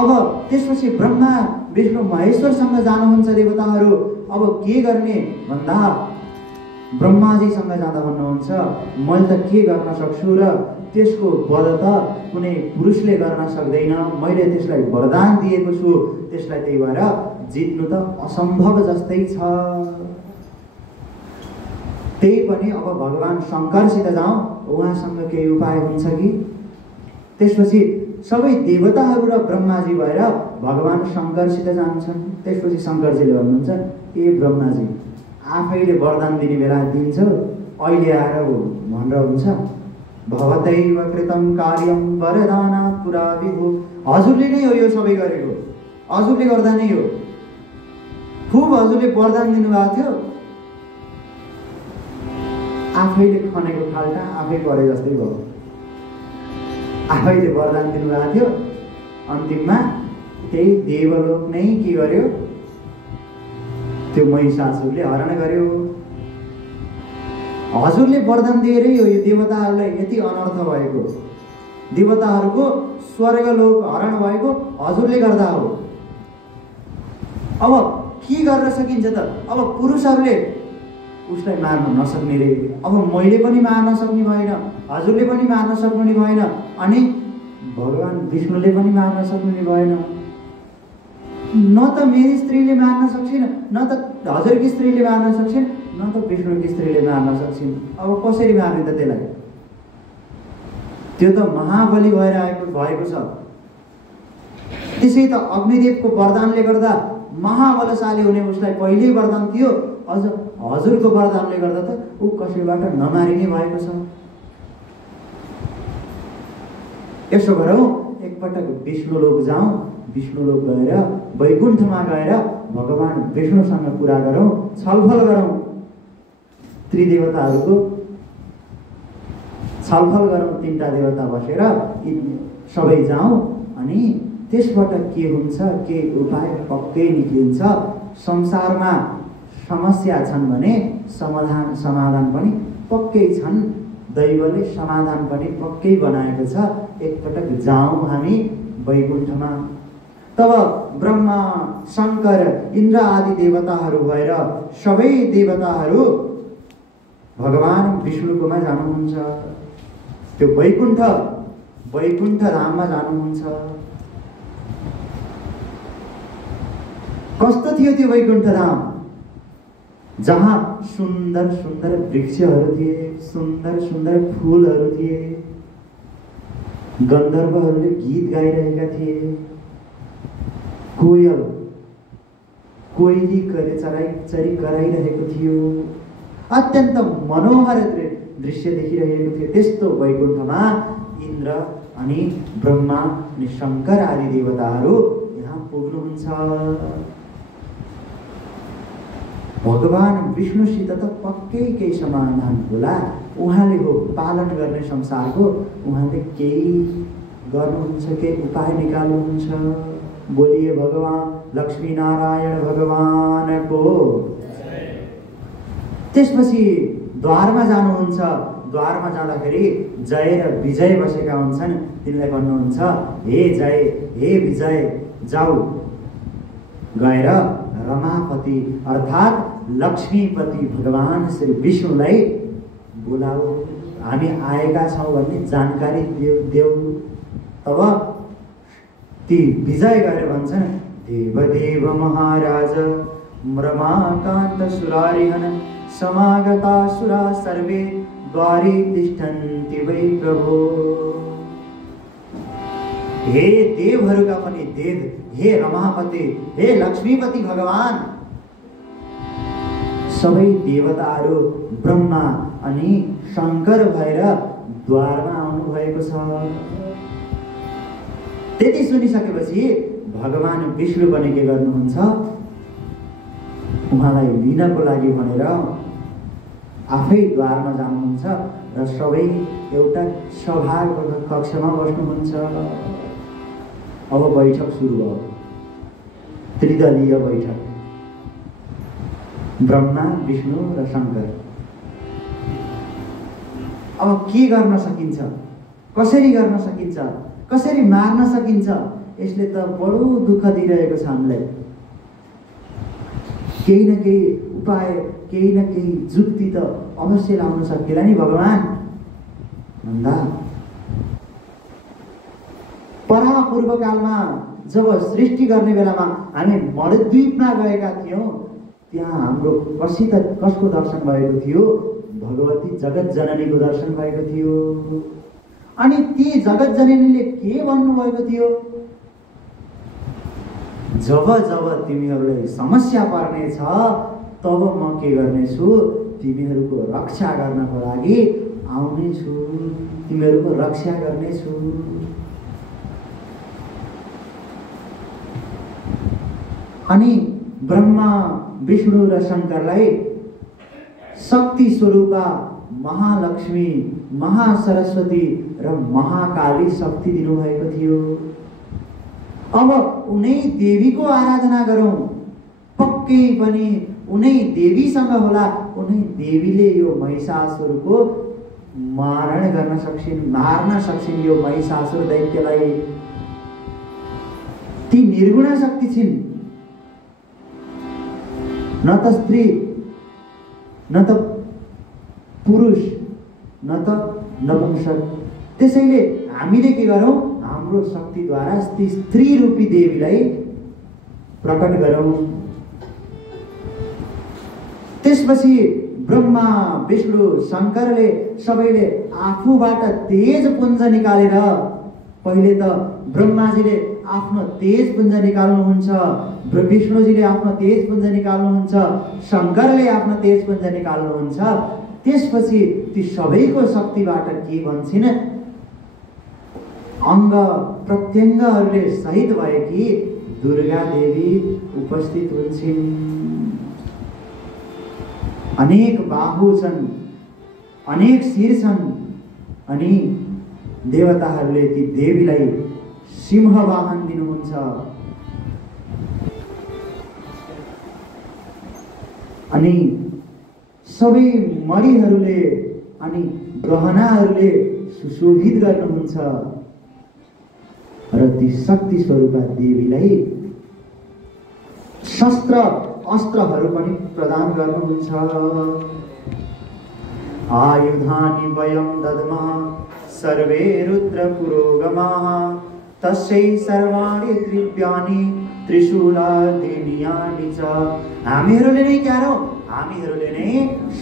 अब त्यसपछि ब्रह्मा विष्णु महेश्वरसँग जानुहुन्छ देवताहरू। अब के गर्ने भन्दा ब्रह्माजीसँग जाँदा भन्नुहुन्छ, मैले त के गर्न सक्छु र त्यसको वध त कुनै पुरुषले गर्न सक्दैन। मैले त्यसलाई वरदान दिएको छु, त्यसलाई त्यही भएर जित्नु त असम्भव जस्तै छ। त्यही पनि अब भगवान शङ्करसित जाउँ, उहाँसँग केही उपाय हुन्छ कि। त्यसपछि सबै देवताहरू र ब्रह्माजी भएर भगवान शङ्करसित जान्छन्। त्यसपछि शङ्करजीले भन्नुहुन्छ, ए ब्रह्माजी, आफैले वरदान दिने बेला दिन्छ, अहिले आएर भनेर हुन्छ। भवतैव कृतं कार्यं वरदानात् पुरा विभो। हजुरले नै हो यो सबै गरेको, हजुरले गर्दा नै हो। खुब हजुरले वरदान दिनुभएको थियो, आफैले खनेको खाल्टा आफै परे जस्तै भयो। आफैले वरदान दिनुभएको थियो, अन्तिममा त्यही देवलोक नै के गर्यो, त्यो महिषासुरले हरण गर्यो। हजुरले वरदान दिएरै हो यो देवताहरूलाई यति अनर्थ भएको, देवताहरूको स्वर्गलोक हरण भएको हजुरले गर्दा हो। अब के गर्न सकिन्छ त? अब पुरुषहरूले उसलाई मार्न नसक्ने रे, अब मैले पनि मार्न सक्ने भएन, हजुरले पनि मार्न सक्नु भएन, अनि भगवान विष्णुले पनि मार्न सक्नु भएन। न त मेरी स्त्रीले मार्न सक्छिन्, न त हजुरकी स्त्रीले मार्न सक्छिन्, न त विष्णुकी स्त्रीले मार्न सक्छिन्। अब कसरी मार्ने त त्यसलाई? त्यो त महाबली भएर भएको छ। त्यसै त अग्निदेवको वरदानले गर्दा महाबलशाली हुने उसलाई पहिल्यै वरदान थियो, अझ हजुरको वरदानले गर्दा त ऊ कसैबाट नमारिने भएको छ। यसो गरौँ, एकपटक विष्णुलोक जाउँ, विष्णुलोक गएर वैकुण्ठमा गएर भगवान विष्णुसँग कुरा गरौँ, छलफल गरौँ, त्रिदेवताहरूको छलफल गरौँ। तीनटा देवता बसेर सबै जाउँ अनि त्यसबाट के हुन्छ, के उपाय पक्कै निक्लिन्छ। संसारमा समस्या छन् भने समाधान पनि पक्कै छन्। दैवले समाधान पनि पक्कै बनाएको छ। एकपटक जाउँ हामी वैकुण्ठमा। तब ब्रह्मा, शङ्कर, इन्द्र आदि देवताहरू भएर सबै देवताहरू भगवान विष्णुकोमा जानुहुन्छ। त्यो वैकुण्ठ धाममा जानुहुन्छ। कस्तो थियो त्यो वैकुण्ठ धाम? जहाँ सुन्दर सुन्दर वृक्षहरू थिए, सुन्दर सुन्दर फुलहरू थिए, गन्धर्वहरूले गीत गाइरहेका थिए, कोइली चरी कराइरहेको थियो। अत्यन्त मनोहर दृश्य देखिरहेको थियो। त्यस्तो वैकुण्ठमा इन्द्र अनि ब्रह्मा अनि शङ्कर आदि देवताहरू यहाँ पुग्नुहुन्छ। भगवान विष्णुसित त पक्कै केही समाधान होला। उहाँले हो पालन गर्ने संसारको, उहाँले केही गर्नुहुन्छ, केही उपाय निकाल्नुहुन्छ। बोलिए भगवान लक्ष्मी नारायण भगवानको। त्यसपछि द्वारमा जानुहुन्छ। द्वारमा जाँदाखेरि जय र विजय बसेका हुन्छन्। तिनलाई भन्नुहुन्छ, हे जय, हे विजय, जाऊ गएर रमापति अर्थात् लक्ष्मीपति भगवान श्री विष्णुलाई बोलाऊ, हामी आएका छौँ भन्ने जानकारी देऊ। तब ती विजय गरेर भन्छन्, देवदेव महाराज रमाकान्त सुरारिहन समागता सुरा सर्वे द्वारे तिष्ठन्ति वै प्रभो। हे देवहरूका पनि देव, हे रमापति, हे लक्ष्मीपति भगवान, सबै देवताहरू ब्रह्मा अनि शङ्कर भएर द्वारमा आउनु भएको छ। त्यति सुनिसकेपछि भगवान विष्णु पनि के गर्नुहुन्छ, उहाँलाई लिनको लागि भनेर आफै द्वारमा जानुहुन्छ र सबै एउटा सभा कक्षमा बस्नुहुन्छ। अब बैठक सुरु भयो, त्रिदलीय बैठक, ब्रह्मा, विष्णु र शङ्कर। अब के गर्न सकिन्छ, कसरी गर्न सकिन्छ, कसरी मार्न सकिन्छ, यसले त बडो दुःख दिइरहेको छ हामीलाई। केही न केही उपाय, केही न केही जुक्ति त अवश्य लाउन सकिएला नि भगवान भन्दा। परापूर्व कालमा जब सृष्टि गर्ने बेलामा हामी मणिद्वीपमा गएका थियौँ, त्यहाँ हाम्रो कसको दर्शन भएको थियो? भगवती जगत जननीको दर्शन भएको थियो। अनि ती जगत जननीले के भन्नुभएको थियो? जब जब तिमीहरूलाई समस्या पर्नेछ तब म के गर्नेछु, तिमीहरूको रक्षा गर्नको लागि आउनेछु, तिमीहरूको रक्षा गर्नेछु। अनि ब्रह्मा, विष्णु र शङ्करलाई शक्ति स्वरूपा महालक्ष्मी, महासरस्वती र महाकाली शक्ति दिनुभएको थियो। अब उनै देवीको आराधना गरौँ, पक्कै पनि उनै देवीसँग होला। उनै देवीले यो महिषासुरको मारण गर्न सक्छिन्, मार्न सक्छिन् यो महिषासुर दैत्यलाई। ती निर्गुण शक्ति छिन्, न त स्त्री, न त पुरुष, न त नपुंसक। त्यसैले हामीले के गरौँ, हाम्रो शक्तिद्वारा स्त्री रूपी देवीलाई प्रकट गरौँ। त्यसपछि ब्रह्मा विष्णु शङ्करले सबैले आफूबाट तेज पुञ्ज निकालेर, पहिले त ब्रह्माजीले आफ्नो तेज पुञ्ज निकाल्नुहुन्छ, विष्णुजीले आफ्नो तेज पुञ्ज निकाल्नुहुन्छ, शङ्करले आफ्नो तेज पुञ्ज निकाल्नुहुन्छ। त्यसपछि ती सबैको शक्तिबाट के भन्छन्, अङ्ग प्रत्यङ्गहरूले सहित भएकी दुर्गा देवी उपस्थित हुन्छन्। अनेक बाहु छन्, अनेक शिर छन्, अनि देवताहरूले ती देवीलाई सिंह वाहन दिनुहुन्छ। अनि सबै मणिहरूले अनि गहनाहरूले सुशोभित गर्नुहुन्छ र ती शक्ति स्वरूपा देवीलाई शस्त्र अस्त्रहरू पनि प्रदान गर्नुहुन्छ। आयुधानि वयं दद्मः सर्वे रुद्र पुरोगमाः तस्यै सर्वाणि द्रव्याणि त्रिशूलादीनि च। हामीहरूले नै क्यारो, हामीहरूले नै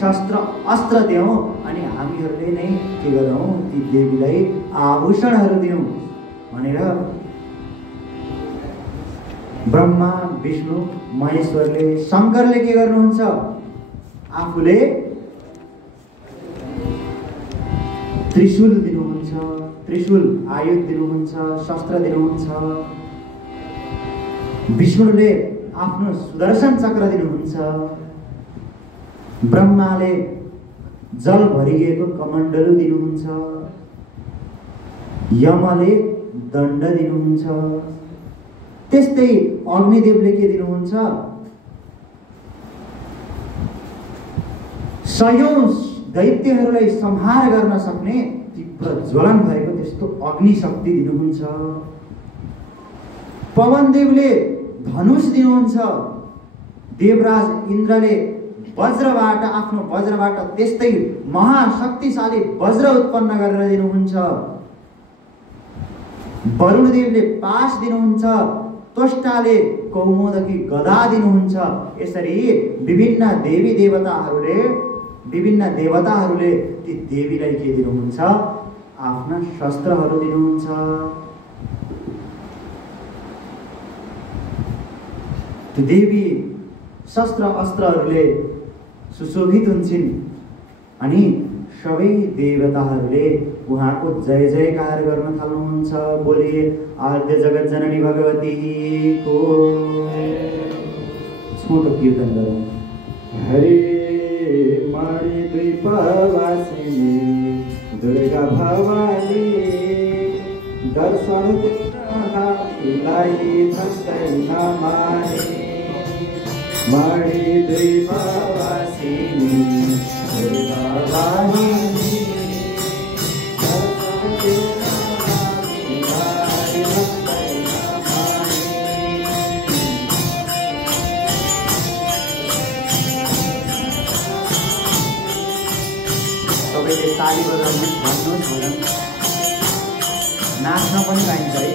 शस्त्र अस्त्र दियौँ अनि हामीहरूले नै के गरौँ, ती देवीलाई आभूषणहरू दियौँ भनेर ब्रह्मा विष्णु महेश्वरले, शङ्करले के गर्नुहुन्छ, आफूले त्रिशूल दिनुहुन्छ, त्रिशूल आयुध दिनुहुन्छ, शस्त्र दिनुहुन्छ। विष्णुले आफ्नो सुदर्शन चक्र दिनुहुन्छ। ब्रह्माले जल भरिएको कमण्डलु दिनुहुन्छ। यमले दण्ड दिनुहुन्छ। त्यस्तै अग्निदेवले के दिनुहुन्छ, सयौं दैत्यहरूलाई संहार गर्न सक्ने तीव्र ज्वलन भएको त्यस्तो अग्नि शक्ति दिनुहुन्छ। पवनदेवले धनुष दिनुहुन्छ। देवराज इन्द्रले वज्रबाट, आफ्नो वज्रबाट त्यस्तै महाशक्तिशाली वज्र उत्पन्न गरेर दिनुहुन्छ। वरुणदेवले पाश दिनुहुन्छ। त्वष्टाले कौमोदकी गदा दिनुहुन्छ। यसरी विभिन्न देवताहरूले ती देवीलाई के दिनुहुन्छ, आफ्ना शस्त्रहरू दिनुहुन्छ। त्यो देवी शस्त्र अस्त्रहरूले सुशोभित हुन्छन् अनि सबै देवताहरूले उहाँको जय जयकार गर्न थाल्नुहुन्छ। बोलिए आद्य जगत जननी भगवती को। छोटो कीर्तन गरौँ। हरे मणिद्वीपवासिनी दुर्गा भवानी दर्शन हामीलाई थक्दैन माने। मणिद्वीपवासिनी दुर्गा भवानी सबैले ताली बजाउनु भन्नुहोस् भनौँ। नाच्न पनि पाइन्छ है।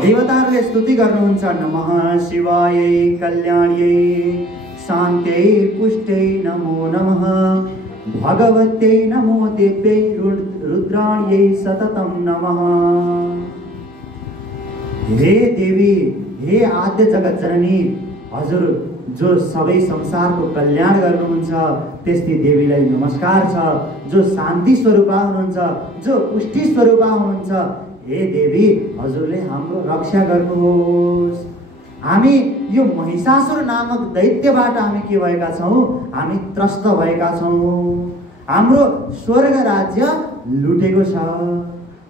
देवताहरूले स्तुति गर्नुहुन्छ। नमः शिवायै कल्याण्यै शान्त्यै पुष्ट्यै नमो नमः भगवत्यै नमो देव्यै रुद्राण्यै सततं नमः। हे देवी, हे आद्य जगत जननी, हजुर जो सबै संसारको कल्याण गर्नुहुन्छ त्यस्तै देवीलाई नमस्कार छ। जो शान्ति स्वरूपा हुनुहुन्छ, जो पुष्टि स्वरूपा हुनुहुन्छ, हे देवी हजुरले हाम्रो रक्षा गर्नुहोस्। हामी यो महिषासुर नामक दैत्यबाट हामी के भएका छौँ? हामी त्रस्त भएका छौँ। हाम्रो स्वर्ग राज्य लुटेको छ।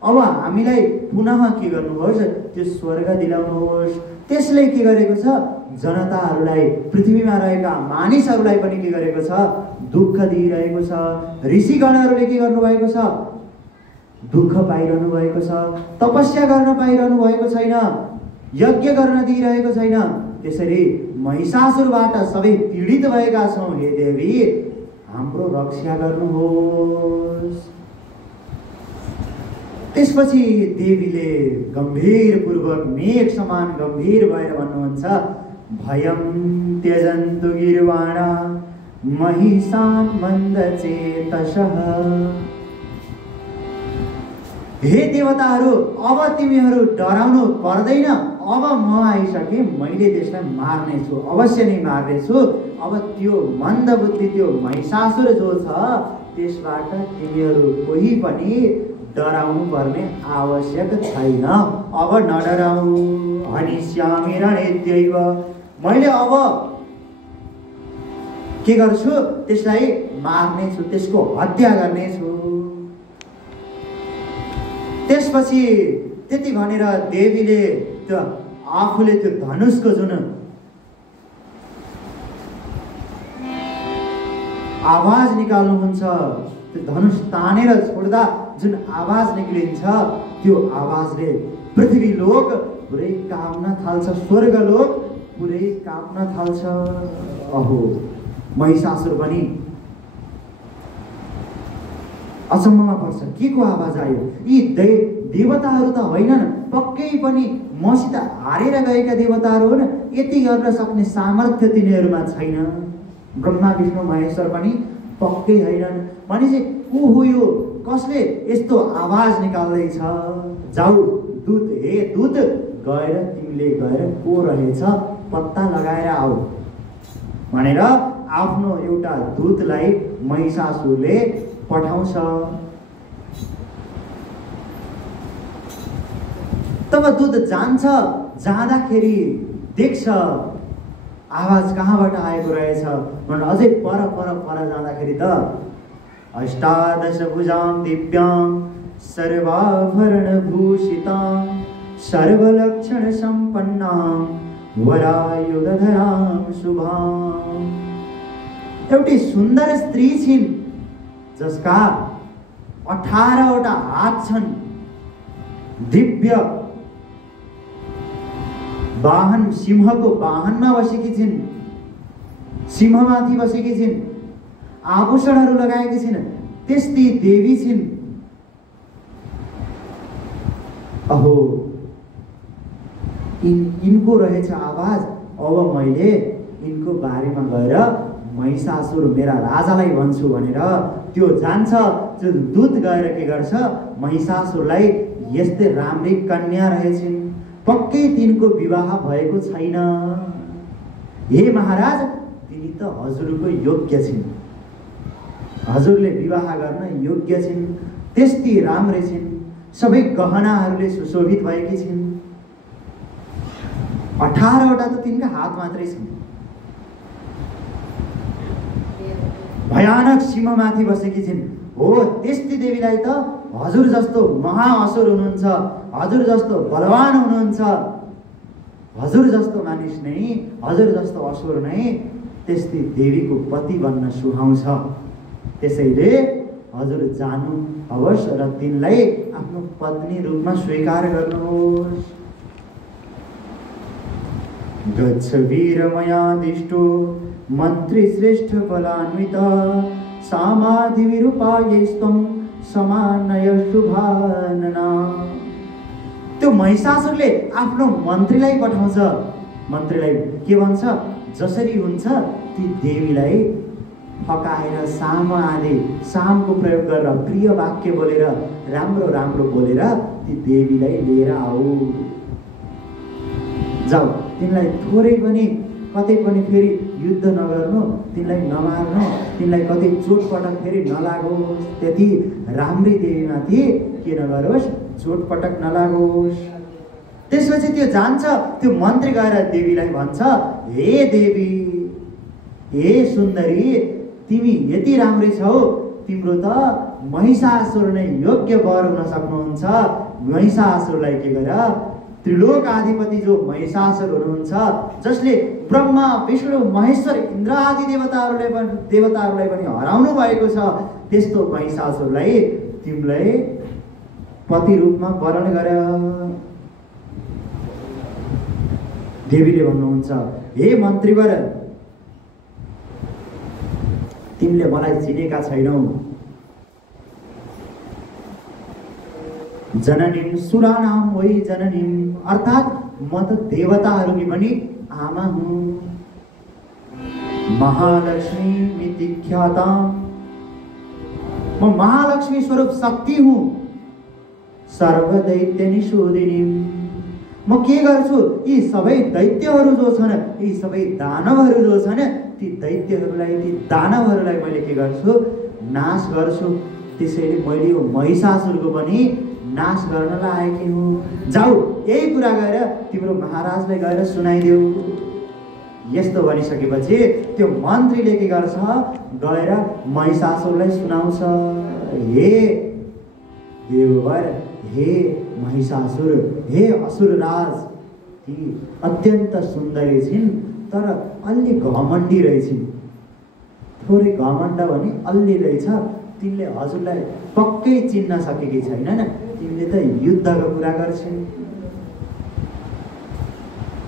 अब हामीलाई पुनः के गर्नुहोस्? त्यो स्वर्ग दिलाउनुहोस्। त्यसले के गरेको छ? जनताहरूलाई, पृथ्वीमा रहेका मानिसहरूलाई पनि के गरेको छ? दुःख दिइरहेको छ। ऋषिगणहरूले के गर्नुभएको छ? दुःख पाइरहनु भएको छ। तपस्या गर्न पाइरहनु भएको छैन, यज्ञ गर्न दिइरहेको छैन। त्यसरी महिषासुरबाट सबै पीडित भएका छौँ। हे देवी हाम्रो रक्षा गर्नुहोस्। त्यसपछि देवीले गम्भीरपूर्वक मेघ समान गम्भीर भएर भन्नुहुन्छ, भयं त्यजन्तु गिर्वाणा महिषान् मन्दचेतसः। हे देवताहरू, अब तिमीहरू डराउनु पर्दैन। अब म आइसके, मैले त्यसलाई मार्नेछु, अवश्य नै मार्नेछु। अब त्यो मन्द बुद्धि, त्यो महिषासुर जो छ त्यसबाट तिमीहरू कोही पनि डराउनु पर्ने आवश्यक छैन। अब नडराऊ। हनिष्यामि रणेद्यैव। मैले अब के गर्छु? त्यसलाई मार्नेछु, त्यसको हत्या गर्नेछु। त्यसपछि त्यति भनेर देवीले त्यो आफूले त्यो धनुषको जुन आवाज निकाल्नुहुन्छ, त्यो धनुष तानेर छोड्दा जुन आवाज निक्लिन्छ, त्यो आवाजले पृथ्वी लोक पुरै काँप्न थाल्छ, स्वर्गलोक पुरै काँप्न थाल्छ। अहो, महिषासुर पनि अचम्ममा पर्छ। के को आवाज आयो? यी देवताहरू त होइनन्, पक्कै पनि मसित हारेर गएका देवताहरू हुन्। यति गर्न सक्ने सामर्थ्य तिनीहरूमा छैन। ब्रह्मा विष्णु महेश्वर पनि पक्कै होइनन्। भनेपछि को हो यो? कसले यस्तो आवाज निकाल्दैछ? जाऊ दूत, हे दूत, गएर तिमीले गएर को रहेछ पत्ता लगाएर आऊ भनेर आफ्नो एउटा दूतलाई महिषासुरले पठाउँछ। तब दूत जान्छ। जाँदाखेरि देख्छ आवाज कहाँबाट आएको रहेछ भनेर अझै पर पर पर जाँदाखेरि त अष्टादश भुजां दिव्यां सर्वाभरणभूषितां सर्वलक्षण सम्पन्नां वरायुधरां शुभां। एउटी सुन्दर स्त्री छिन् जसका 18 वटा हात छन्। दिव्य वाहन, सिंहको वाहनमा बसेकी छिन्, सिंहमाथि बसेकी छिन्, आभूषणहरू लगाएकी छिन्। त्यस्तै देवी छिन्। अहो, इनको रहेछ आवाज। अब मैले इनको बारेमा गएर महिषासुर मेरा राजालाई भन्छु भनेर त्यो जान्छ। त्यो दूत गएर के गर्छ? महिषासुरलाई यस्तै राम्री कन्या रहेछन्, पक्कै तिनको विवाह भएको छैन। हे महाराज, तिनी त हजुरको योग्य छिन्, हजुरले विवाह गर्न योग्य छिन्, त्यस्तै राम्रै छिन्, सबै गहनाहरूले सुशोभित भएकी छिन्। 18 वटा त तिनका हात मात्रै छन्। भयानक सिंहमाथि बसेकी छिन्। हो, त्यस्तै देवीलाई त हजुर जस्तो महाअसुर हुनुहुन्छ, हजुर जस्तो बलवान हुनुहुन्छ, हजुर जस्तो मानिस नै, हजुर जस्तो असुर नै त्यस्तै देवीको पति बन्न सुहाउँछ। त्यसैले हजुर जानु होस् र तिनलाई आफ्नो पत्नी रूपमा स्वीकार गर्नुहोस्। गच्छ वीरमयादिष्टो मन्त्री श्रेष्ठ बलान्वित सामाधिविरूपायैस्त्वं समानय शुभानना। त्यो महिषासुरले आफ्नो मन्त्रीलाई पठाउँछ। मन्त्रीलाई के भन्छ? जसरी हुन्छ ती देवीलाई फकाएर साम आदि सामको प्रयोग गरेर प्रिय वाक्य बोलेर राम्रो राम्रो बोलेर ती देवीलाई लिएर आऊ। जाऊ, तिनलाई थोरै पनि कतै पनि फेरि युद्ध नगर्नु, तिनलाई नमार्नु, तिनलाई कतै चोटपटक फेरि नलागोस्, त्यति राम्री देवीमाथि के नगरोस्, चोटपटक नलागोस्। त्यसपछि त्यो जान्छ, त्यो मन्त्री गएर देवीलाई भन्छ, हे देवी, हे सुन्दरी, तिमी यति राम्री छौ, तिम्रो त महिषासुर नै योग्य वर हुन सक्नुहुन्छ। महिषासुरलाई के गर, त्रिलोक अधिपति जो महिषासुर हुनुहुन्छ, जसले ब्रह्मा विष्णु महेश्वर इन्द्र आदि देवताहरूलाई पनि हराउनु भएको छ, त्यस्तो महिषासुरलाई तिमीलाई पति रूपमा वरण गर। देवीले भन्नुहुन्छ, हे मन्त्रीवर, तिमीले मलाई चिनेका छैनौ। जननीम सुरानाम वै जननीम, अर्थात् म त देवताहरूकी पनि आमा हुँ। महालक्ष्मी मिति ख्याताम, म महालक्ष्मी स्वरूप शक्ति हुँ। सर्वदैत्य निषोधिनी, म के गर्छु, यी सबै दैत्यहरू जो छन्, यी सबै दानवहरू जो छन्, ती दैत्यहरूलाई, ती दानवहरूलाई मैले के गर्छु, नाश गर्छु। त्यसैले मैले यो महिषासुरको पनि नाश गर्न लागेकी हुँ। जाऊ, यही कुरा गएर तिम्रो महाराजलाई गएर सुनाइदेऊ। यस्तो भनिसकेपछि त्यो मन्त्रीले के गर्छ, गएर महिषासुरलाई सुनाउँछ, हे देववर, हे महिषासुर, हे असुरराज, ती अत्यन्त सुन्दरी छिन्, तर अलि घमण्डी रहेछिन्। थोरै घमण्ड भने अलि रहेछ, तिनले हजुरलाई पक्कै चिन्न सकेकी छैनन्, तिमीले त युद्धको कुरा गर्छिन्।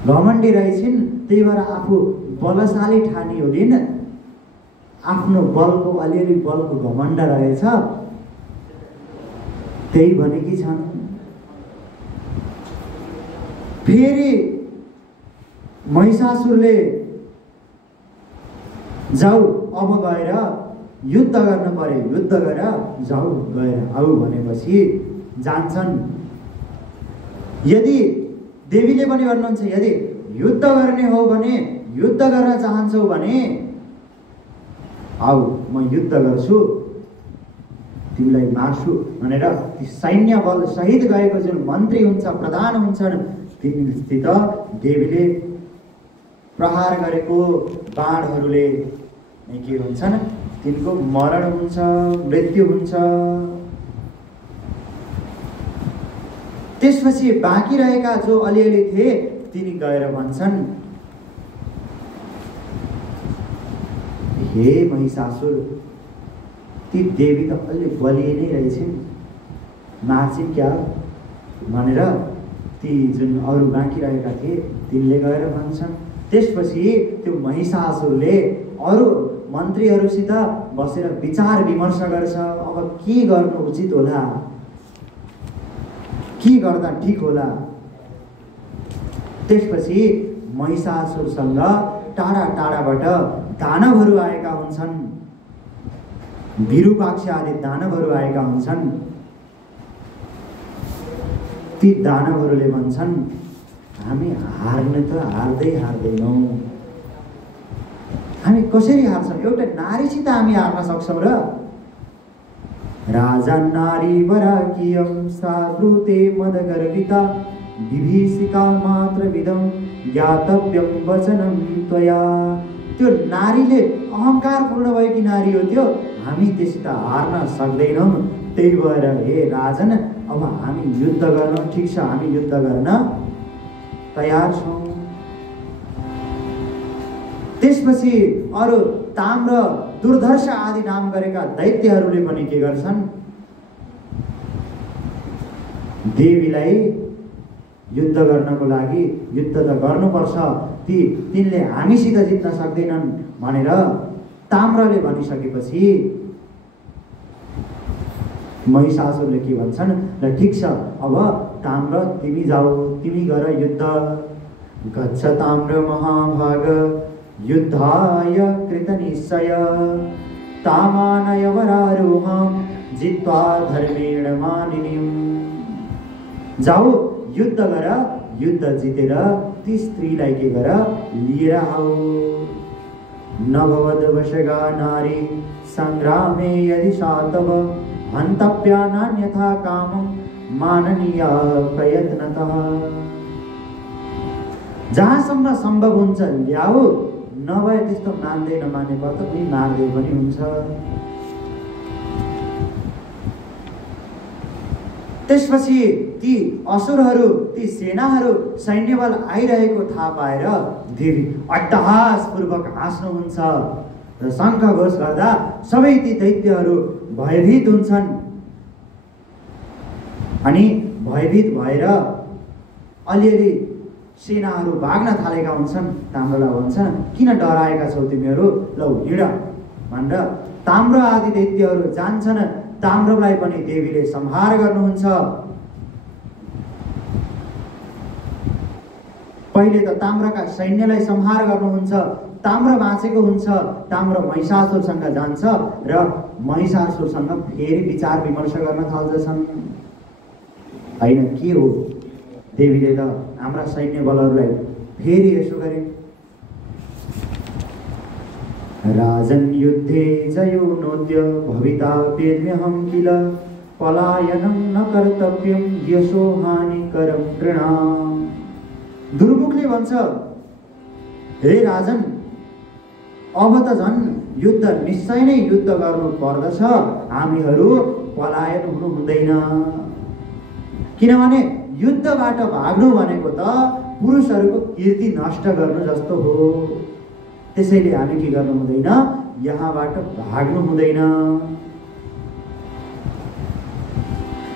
घमण्डी रहेछिन्, त्यही भएर आफू बलशाली ठानी होलिन्, आफ्नो बलको अलिअलि बलको घमण्ड रहेछ, त्यही भनेकी छन्। फेरि महिषासुरले जाऊ, अब गएर युद्ध गर्न पर्यो, युद्ध गर, जाऊ, गएर आऊ भनेपछि जान्छन्। यदि देवीले पनि भन्नुहुन्छ, यदि युद्ध गर्ने हो भने, युद्ध गर्न चाहन्छौ भने आऊ, म युद्ध गर्छु, तिमीलाई मार्छु भनेर ती सैन्य बल सहित गएको जुन मन्त्री हुन्छ, प्रधान हुन्छन्, तिनीसित देवीले प्रहार गरेको बाणहरूले के हुन्छन्, तिनको मरण हुन्छ, मृत्यु हुन्छ। त्यसपछि बाँकी रहेका जो अलिअलि थिए तिनी गएर भन्छन्, हे महिषासुर, ती देवी त अलि बलिए नै रहेछन्, मार्छिन् क्या भनेर ती जुन अरू बाँकी रहेका थिए तिनले गएर भन्छन्। त्यसपछि त्यो महिषासुरले अरू मन्त्रीहरूसित बसेर विचार विमर्श गर्छ, अब के गर्नु उचित होला, के गर्दा ठिक होला। त्यसपछि महिषासुरसँग टाढा टाढाबाट दानवहरू आएका हुन्छन्, विरूपाक्ष आदि दानवहरू आएका हुन्छन्। ती दानवहरूले भन्छन्, हामी हार्ने त हार्दैनौँ, हामी कसरी हार्छौँ, एउटा नारीसित हामी हार्न सक्छौँ र? राजा नारी वराकियम साब्रुते मदगर्विता विभीषिका मात्र विदम ज्ञातव्यम वचनम त्वया। त्यो नारीले अहंकार पूर्ण भएकी नारी हो त्यो, हामी त्यससित हार्न सक्दैनौँ। त्यही भएर हे राजन, अब हामी युद्ध गर्न, ठिक छ, हामी युद्ध गर्न तयार छौँ। त्यसपछि अरू ताम्र, दुर्धर्ष आदि नाम गरेका दैत्यहरूले पनि के गर्छन्, देवीलाई युद्ध गर्नको लागि युद्ध त गर्नुपर्छ, तिनले हामीसित जित्न सक्दैनन् भनेर ताम्रले भनिसकेपछि महिषासुरले के भन्छन्, ल ठिक छ, अब ताम्र तिमी जाऊ, तिमी गर युद्ध। गच्छ ताम्र महाभाग युद्धाय कृतनिश्चय तामानय वरारोहं जित्वा धर्मेण मानिनीं। जाऊ, युद्ध गर, युद्ध जितेर ती स्त्रीलाई के गर, लिएर आऊ। नभवद्वशगा नारी संग्रामे यदि सा तव हन्तव्या नान्यथा कामं माननीय प्रयत्नतः। जहाँसम्म सम्भव हुन्छ ल्याऊ, नभए त्यस्तो मान्दै नमाने त पनि मार्दै पनि हुन्छ। त्यसपछि ती असुरहरू, ती सेनाहरू, सैन्यबल आइरहेको थाहा पाएर देवी अट्टहासपूर्वक हाँस्नुहुन्छ र शङ्ख घोष गर्दा सबै ती दैत्यहरू भयभीत हुन्छन्। अनि भयभीत भएर अलिअलि सेनाहरू भाग्न थालेका हुन्छन्। ताम्रोलाई भन्छन्, किन डराएका छौ तिमीहरू, लौ हिँड भनेर ताम्रो आदि दैत्यहरू जान्छन्। ताम्रोलाई पनि देवीले संहार गर्नुहुन्छ। पहिले त ताम्रका सैन्यलाई संहार गर्नुहुन्छ। ताम्रो बाँचेको हुन्छ। ताम्रो महिषासुरसँग जान्छ र महिषासुरसँग फेरि विचार विमर्श गर्न थाल्छन्। होइन, के हो, देवीले त हाम्रा सैन्य बलहरूलाई फेरि यसो गरे। राजन् युद्धे जयो नोद्य भविता वेद्म्यहं किल पलायनं न कर्तव्यं यशो हानिकरं नृणाम्। दुर्मुखले भन्छ, हे राजन, अब त झन् युद्ध निश्चय नै युद्ध गर्नु पर्दछ। हामीहरू पलायन हुनु हुँदैन, किनभने युद्धबाट भाग्नु भनेको त पुरुषहरूको कीर्ति नष्ट गर्नु जस्तो हो। त्यसैले हामी के गर्नु हुँदैन, यहाँबाट भाग्नु हुँदैन।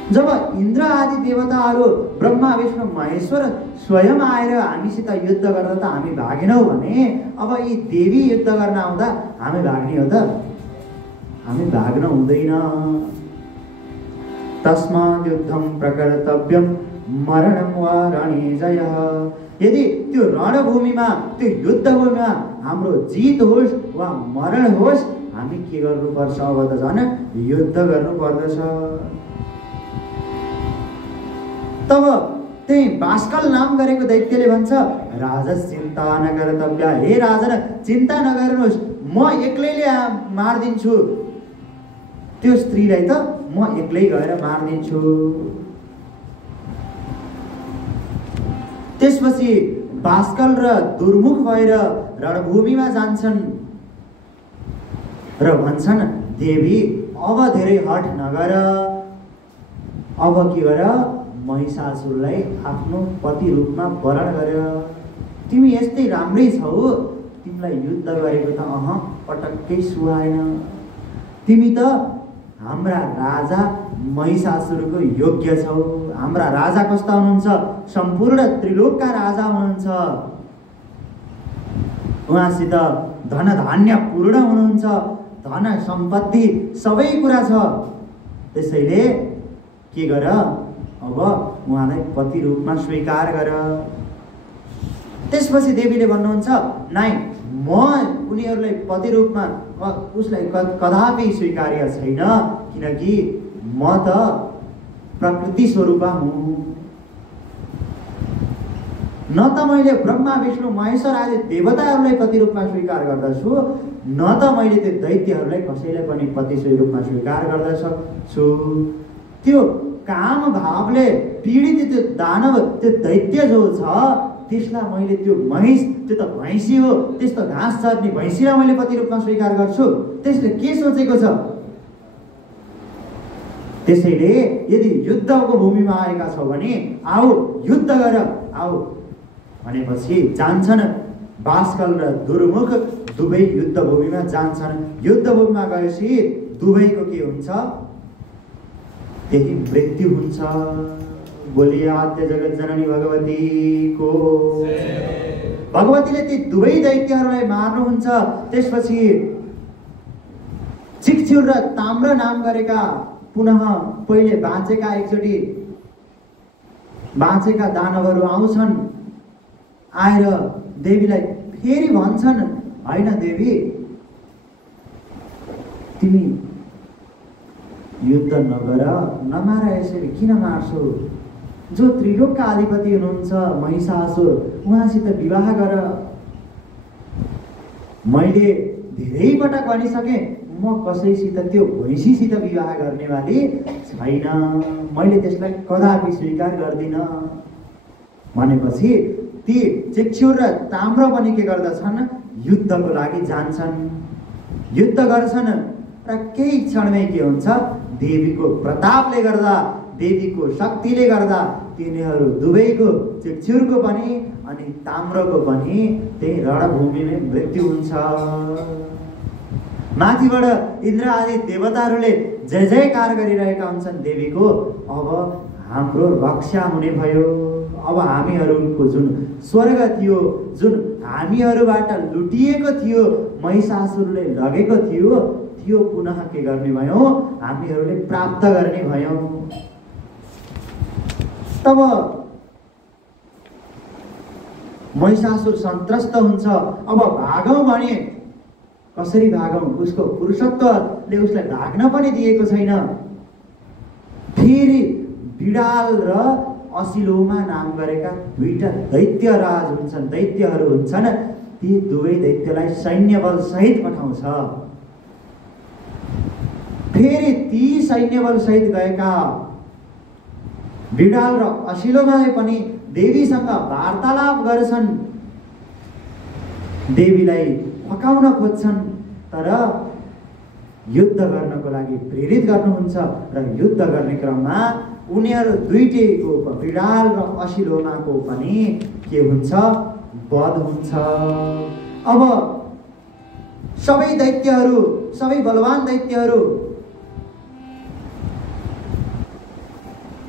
जब इन्द्र आदि देवताहरू, ब्रह्मा विष्णु महेश्वर स्वयं आएर हामीसित युद्ध गर्दा त हामी भागेनौँ भने अब यी देवी युद्ध गर्न आउँदा हामी भाग्ने हो त? हामी भाग्न हुँदैन। तस्मात् युद्धं प्रकर्तव्यं मरणं वा रणे जयः। यदि त्यो रणभूमिमा, त्यो युद्धभूमिमा हाम्रो जित होस् वा मरण होस्, हामी के गर्नुपर्छ, अब त झन् युद्ध गर्नुपर्दछ। तब त्यही बास्कल नाम गरेको दैत्यले भन्छ, राजस चिन्ता नगर्तव्य। हे राजन, चिन्ता नगर्नुहोस्, म एक्लैले मारिदिन्छु त्यो स्त्रीलाई, त म एक्लै गएर मारिदिन्छु। त्यसपछि बास्कल र दुर्मुख भएर रणभूमिमा जान्छन् र भन्छन्, देवी अब धेरै हट नगर, अब के गर, महिषासुरलाई आफ्नो पति रूपमा वरण गर। तिमी यस्तै राम्रै छौ, तिमीलाई युद्ध गरेको त पटक्कै सुहाएन। तिमी त हाम्रा राजा महिषासुरको योग्य छौ। हाम्रा राजा कस्ता हुनुहुन्छ, सम्पूर्ण त्रिलोकका राजा हुनुहुन्छ। उहाँसित धन धान्य पूर्ण हुनुहुन्छ, धन सम्पत्ति सबै कुरा छ। त्यसैले के गर, अब उहाँलाई पति रूपमा स्वीकार गर। त्यसपछि देवीले भन्नुहुन्छ, नाइ, म उनीहरूलाई पति रूपमा उसलाई कदापि स्वीकार्य छैन, किनकि म त प्रकृति स्वरूपा हुँ। न त मैले ब्रह्मा विष्णु महेश्वर आदि देवताहरूलाई पति रूपमा स्वीकार गर्दछु, न त मैले त्यो दैत्यहरूलाई कसैलाई पनि पति रूपमा स्वीकार गर्दछु। त्यो काम भावले पीडित त्यो दानव, त्यो दैत्य जो छ, त्यसलाई मैले त्यो महिष, त्यो त भैँसी हो, त्यस्तो घाँस चर्ने भैँसीलाई मैले पति रूपमा स्वीकार गर्छु। त्यसले के सोचेको छ? त्यसैले यदि युद्धको भूमिमा आएका छौ भने आऊ, युद्ध गर, आऊ भनेपछि जान्छन्। बास्कल र दुर्मुख दुवै युद्ध भूमिमा जान्छन्। युद्ध भूमिमा गएपछि दुवैको के हुन्छ, त्यही मृत्यु हुन्छ। बोलिए आद्य जगत जननी भगवती को। भगवतीले ती दुवै दैत्यहरूलाई मार्नुहुन्छ। त्यसपछि चिक्चुर र ताम्र नाम गरेका पुनः पहिले बाँचेका, एकचोटि बाँचेका दानवहरू आउँछन्। आएर देवीलाई फेरि भन्छन्, होइन देवी, तिमी युद्ध नगर, नमार, यसरी किन मार्छौ? जो त्रिलोकका अधिपति हुनुहुन्छ महिषासुर, उहाँसित विवाह गर। मैले धेरै पटक भनिसकेँ म कसैसित त्यो भैँसीसित विवाह गर्नेवाली छैन, मैले त्यसलाई कदापि स्वीकार गर्दिनँ भनेपछि ती चेक्चुर र ताम्र पनि के गर्दछन्, युद्धको लागि जान्छन्, युद्ध गर्छन् र केही क्षणमै के हुन्छ, देवीको प्रतापले गर्दा, देवीको शक्तिले गर्दा तिनीहरू दुवैको, चेक्चुरको पनि अनि ताम्रको पनि त्यही रणभूमिमै मृत्यु हुन्छ। माथिबाट इन्द्र आदि देवताहरूले जय जयकार गरिरहेका हुन्छन् देवीको। अब हाम्रो रक्षा हुने भयो। अब हामीहरूको जुन स्वर्ग थियो, जुन हामीहरूबाट लुटिएको थियो, महिषासुरले लगेको थियो, त्यो पुनः के गर्ने भयो, हामीहरूले प्राप्त गर्ने भयौँ। तब महिषासुर सन्त्रस्त हुन्छ। अब भागौँ भने कसरी भागौँ, उसको पुरुषत्वले उसलाई भाग्न पनि दिएको छैन। फेरि बिडाल र असिलोमा नाम गरेका दुईटा दैत्यराज हुन्छन्, दैत्यहरू हुन्छन्। ती दुवै दैत्यलाई सैन्य बल सहित पठाउँछ। फेरि ती सैन्य बल सहित गएका बिडाल र असिलोमाले पनि देवीसँग वार्तालाप गर्छन्, देवीलाई फकाउन खोज्छन्, तर युद्ध गर्नको लागि प्रेरित गर्नुहुन्छ र युद्ध गर्ने क्रममा उनीहरू दुईटैको, बिडाल र असिलोमाको पनि के हुन्छ, वध हुन्छ। अब सबै दैत्यहरू, सबै बलवान दैत्यहरू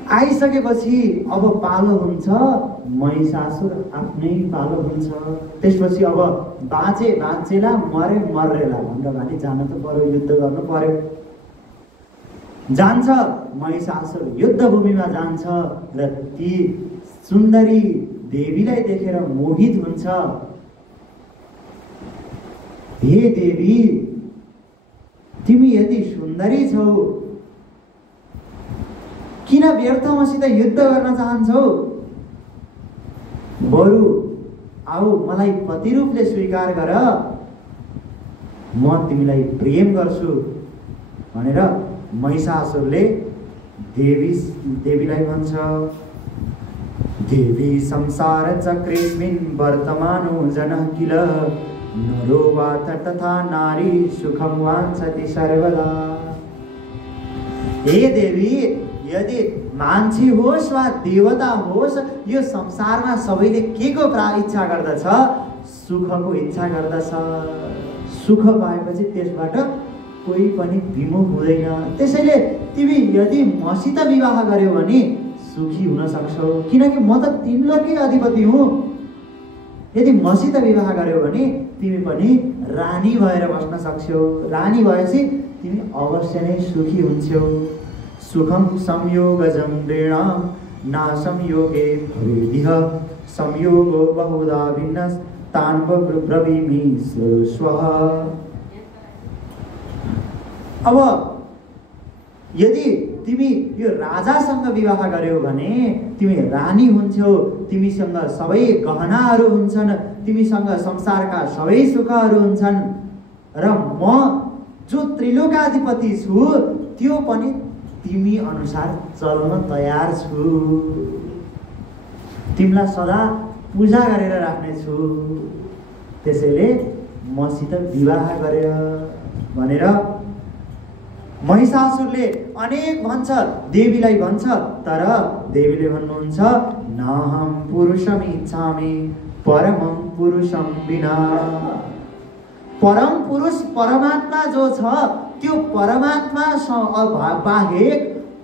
आइसकेपछि अब पालो हुन्छ महिषासुर आफ्नै पालो हुन्छ। त्यसपछि अब बाँचे बाँचेला, मरे मर्रेला भनेर भने जान त पर्यो, युद्ध गर्नु पर्यो। जान्छ महिषासुर, युद्धभूमिमा जान्छ र ती सुन्दरी देवीलाई देखेर मोहित हुन्छ। हे देवी, तिमी यति सुन्दरी छौ, किन व्यर्थ मसित युद्ध गर्न चाहन्छौ? बरु आऊ मलाई पति रूपले स्वीकार गर, म तिमीलाई प्रेम गर्छु भनेर महिषासुरले देवीलाई भन्छ। देवी संसार चक्रेस्मिन् वर्तमानो जनः किल, नरो वात तथा नारी सुखम वाञ्छति सर्वदा। हे देवी, यदि मान्छे होस् वा देवता होस्, यो संसारमा सबैले के को इच्छा गर्दछ? सुखको इच्छा गर्दछ। सुख पाएपछि त्यसबाट कोही पनि विमुख हुँदैन। त्यसैले तिमी यदि मसित विवाह गर्यौ भने सुखी हुन सक्छौ, किनकि म त तीनलोकी अधिपति हुँ। यदि मसित विवाह गर्यौ भने तिमी पनि रानी भएर बस्न सक्छौ। रानी भएपछि तिमी अवश्य नै सुखी हुन्छौ। सुखम संयोगजं नृणां न संयोगे भवेदिह, संयोगो बहुधा भिन्नस्तान् ब्रवीमि श्रुष्व। अब यदि तिमी यो राजासँग विवाह गर्यौ भने तिमी रानी हुन्छौ, तिमीसँग सबै गहनाहरू हुन्छन्, तिमीसँग संसारका सबै सुखहरू हुन्छन्, र म जो त्रिलोकाधिपति छु त्यो पनि तिमी अनुसार चल्न तयार छु। तिमीलाई सदा पूजा गरेर राख्नेछु। त्यसैले मसित विवाह गरेर भनेर महिषासुरले अनेक भन्छ, देवीलाई भन्छ। तर देवीले भन्नुहुन्छ, नाहं पुरुषम इच्छामि परमं पुरुषम विना। परम पुरुष परमात्मा जो छ, त्यो परमात्मा बाहेक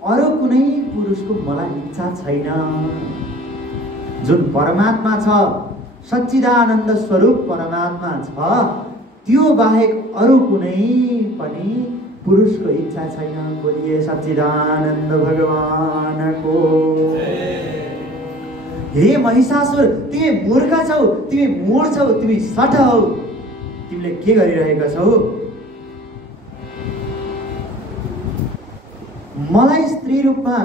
अरू कुनै पुरुषको मलाई इच्छा छैन। जुन परमात्मा छ, सच्चिदानन्द स्वरूप परमात्मा छ, त्यो बाहेक अरू कुनै पनि पुरुषको इच्छा छैन। बोलिए सच्चिदानन्द भगवानको। हे महिषासुर, तिमी मूर्ख छौ, तिमी मूढ छौ, तिमी सठ हौ। तिमीले के गरिरहेका छौ? मलाई स्त्री रूपमा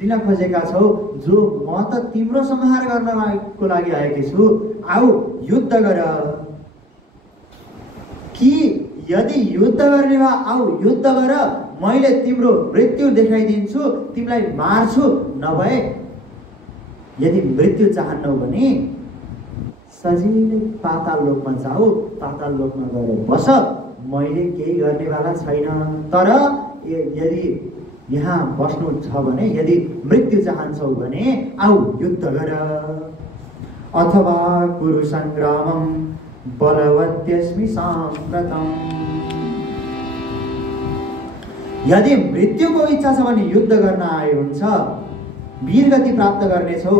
लिन खोजेका छौ, जो म त तिम्रो संहार गर्नको लागि आएकी छु। आऊ युद्ध गर। यदि युद्ध गर्ने भए आऊ युद्ध गर, मैले तिम्रो मृत्यु देखाइदिन्छु, तिमीलाई मार्छु। नभए यदि मृत्यु चाहन्नौ भने सजिलै पाताल लोकमा जाऊ, पाताल लोकमा गएर बस, मैले केही गर्नेवाला छैन। तर यदि यहाँ बस्नु छ भने, यदि मृत्यु चाहन्छौ भने आऊ युद्ध गर। अथवा कुरु सङ्ग्रामं बलवत्यस्मि साम्प्रतम्। यदि मृत्युको इच्छा छ भने युद्ध गर्न आए हुन्छ, वीरगति प्राप्त गर्नेछौ,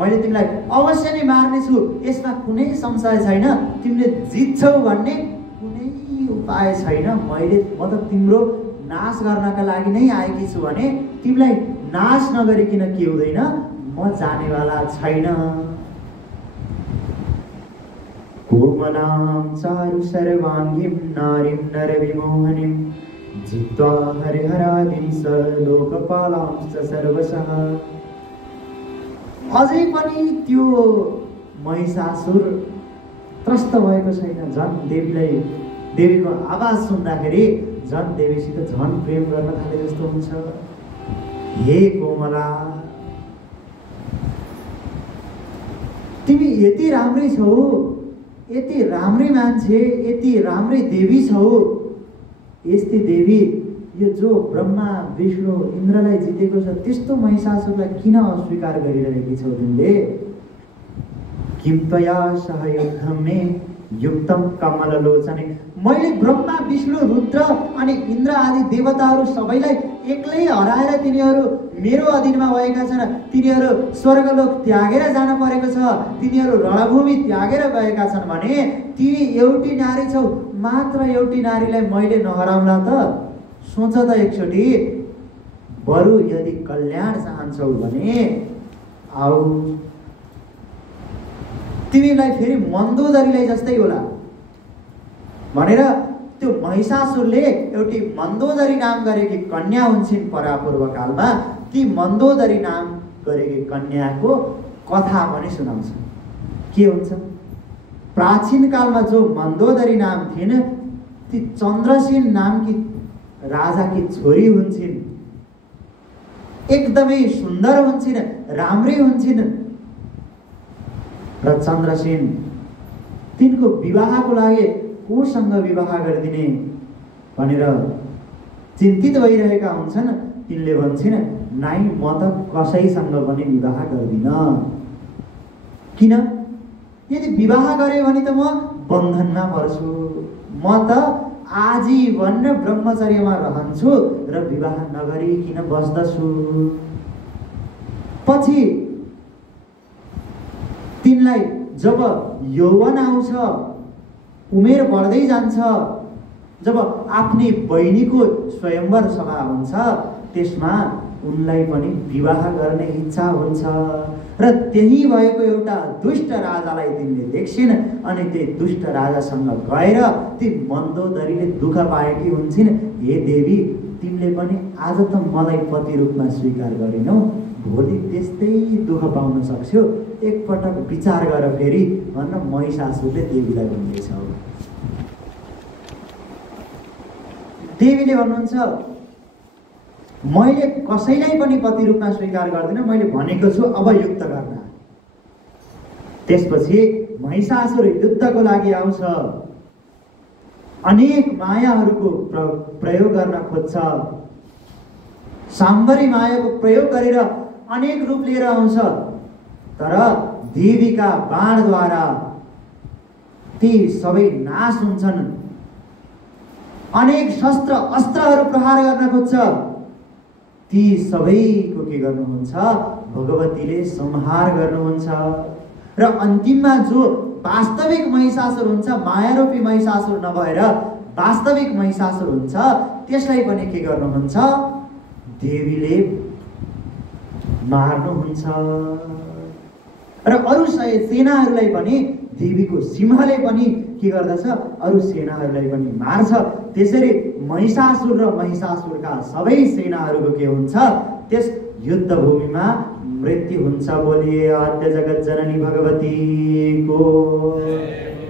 मैले तिमीलाई अवश्य नै मार्नेछु, यसमा कुनै संशय छैन। तिमीले जित्छौ भन्ने कुनै उपाय छैन। म त तिम्रो नाश गर्नका लागि नै आएकी छु भने तिमीलाई नाश नगरिकन के हुँदैन, म जानेवाला छैन। कोमलां चारु सर्वाङ्गीं नारीं नरविमोहनीं जित्वा हरिहरादिं स लोकपालांश्च सर्वशः। अझै पनि त्यो महिषासुर त्रस्त भएको छैन। झन् देवीको आवाज सुन्दाखेरि झन् देवीसित झन् प्रेम गर्न थाले जस्तो हुन्छ। हे कोमला, तिमी यति राम्रै छौ, यति राम्रै मान्छे, यति राम्रै देवी छौ। यस्तै देवी, यो जो ब्रह्मा विष्णु इन्द्रलाई जितेको छ त्यस्तो महिषासुरलाई किन अस्वीकार गरिरहेकी छौ तिमीले? किं त्वया सह युद्धं मे युक्तं कमललोचने। मैले ब्रह्मा विष्णु रुद्र अनि इन्द्र आदि देवताहरू सबैलाई एक्लै हराएर तिनीहरू मेरो अधीनमा भएका छन्। तिनीहरू स्वर्गलोक त्यागेर जान परेको छ, तिनीहरू रणभूमि त्यागेर गएका छन् भने तिमी एउटी नारी छौ, मात्र एउटी नारीलाई मैले नहराउँला त? सोच त एकचोटि। बरु यदि कल्याण चाहन्छौ भने आऊ, तिमीलाई फेरि मन्दोदरीलाई जस्तै होला भनेर त्यो महिषासुरले एउटी मन्दोदरी नाम गरेकी कन्या हुन्छन् परापूर्व कालमा। ती मन्दोदरी नाम गरेकी कन्याको कथा पनि सुनाउँछ। के हुन्छ? प्राचीन कालमा जो मन्दोदरी नाम थिइन् ती चन्द्रसेन नामकी राजाकी छोरी हुन्छन्। एकदमै सुन्दर हुन्छन्, राम्रै हुन्छन्। र चन्द्रसेन तिनको विवाहको लागि कोसँग विवाह गरिदिने भनेर चिन्तित भइरहेका हुन्छन्। तिनले भन्छन्, नाइ, म त कसैसँग पनि विवाह गर्दिन। किन? यदि विवाह गरे भने त म बन्धनमा पर्छु। म त आजीवन ब्रह्मचर्यमा रहन्छु र विवाह नगरिकन बस्दछु। पछि तिनलाई जब यौवन आउँछ, उमेर बढ्दै जान्छ, जब आफ्नी बहिनीको स्वयंवर सभा हुन्छ, त्यसमा उनलाई पनि विवाह गर्ने इच्छा हुन्छ। र त्यही भएको एउटा दुष्ट राजालाई तिनले देख्छिन् अनि त्यही दुष्ट राजासँग गएर ती मन्दोदरीले दुःख पाएकी हुन्छन्। हे देवी, तिमीले पनि आज त मलाई पति रूपमा स्वीकार गरेनौ, भोलि त्यस्तै दुःख पाउन सक्छौ, एकपटक विचार गर फेरि भनेर महिषासुरले देवीलाई भन्दैछ। देवीले भन्नुहुन्छ, मैले कसैलाई पनि पति रूपमा स्वीकार गर्दिनँ, मैले भनेको छु अब युद्ध गर्न। त्यसपछि महिषासुर युद्धको लागि आउँछ। अनेक मायाहरूको प्रयोग गर्न खोज्छ। साम्भरी मायाको प्रयोग गरेर अनेक रूप लिएर आउँछ। तर देवीका बाणद्वारा ती सबै नाश हुन्छन्। अनेक शस्त्र अस्त्रहरू प्रहार गर्न खोज्छ। ती सबैको के गर्नुहुन्छ? भगवतीले संहार गर्नुहुन्छ। र अन्तिममा जो वास्तविक महिषासुर हुन्छ, मायारूपी महिषासुर नभएर वास्तविक महिषासुर हुन्छ, त्यसलाई पनि के गर्नुहुन्छ? देवीले मार्नुहुन्छ। र अरू सेनाहरूलाई पनि देवीको सिंहले पनि के गर्दछ? अरू सेनाहरूलाई पनि मार्छ। त्यसरी महिषासुर र महिषासुरका सबै सेनाहरूको के हुन्छ? त्यस युद्ध भूमिमा मृत्यु हुन्छ। बोलिए आद्य जगत जननी भगवती को।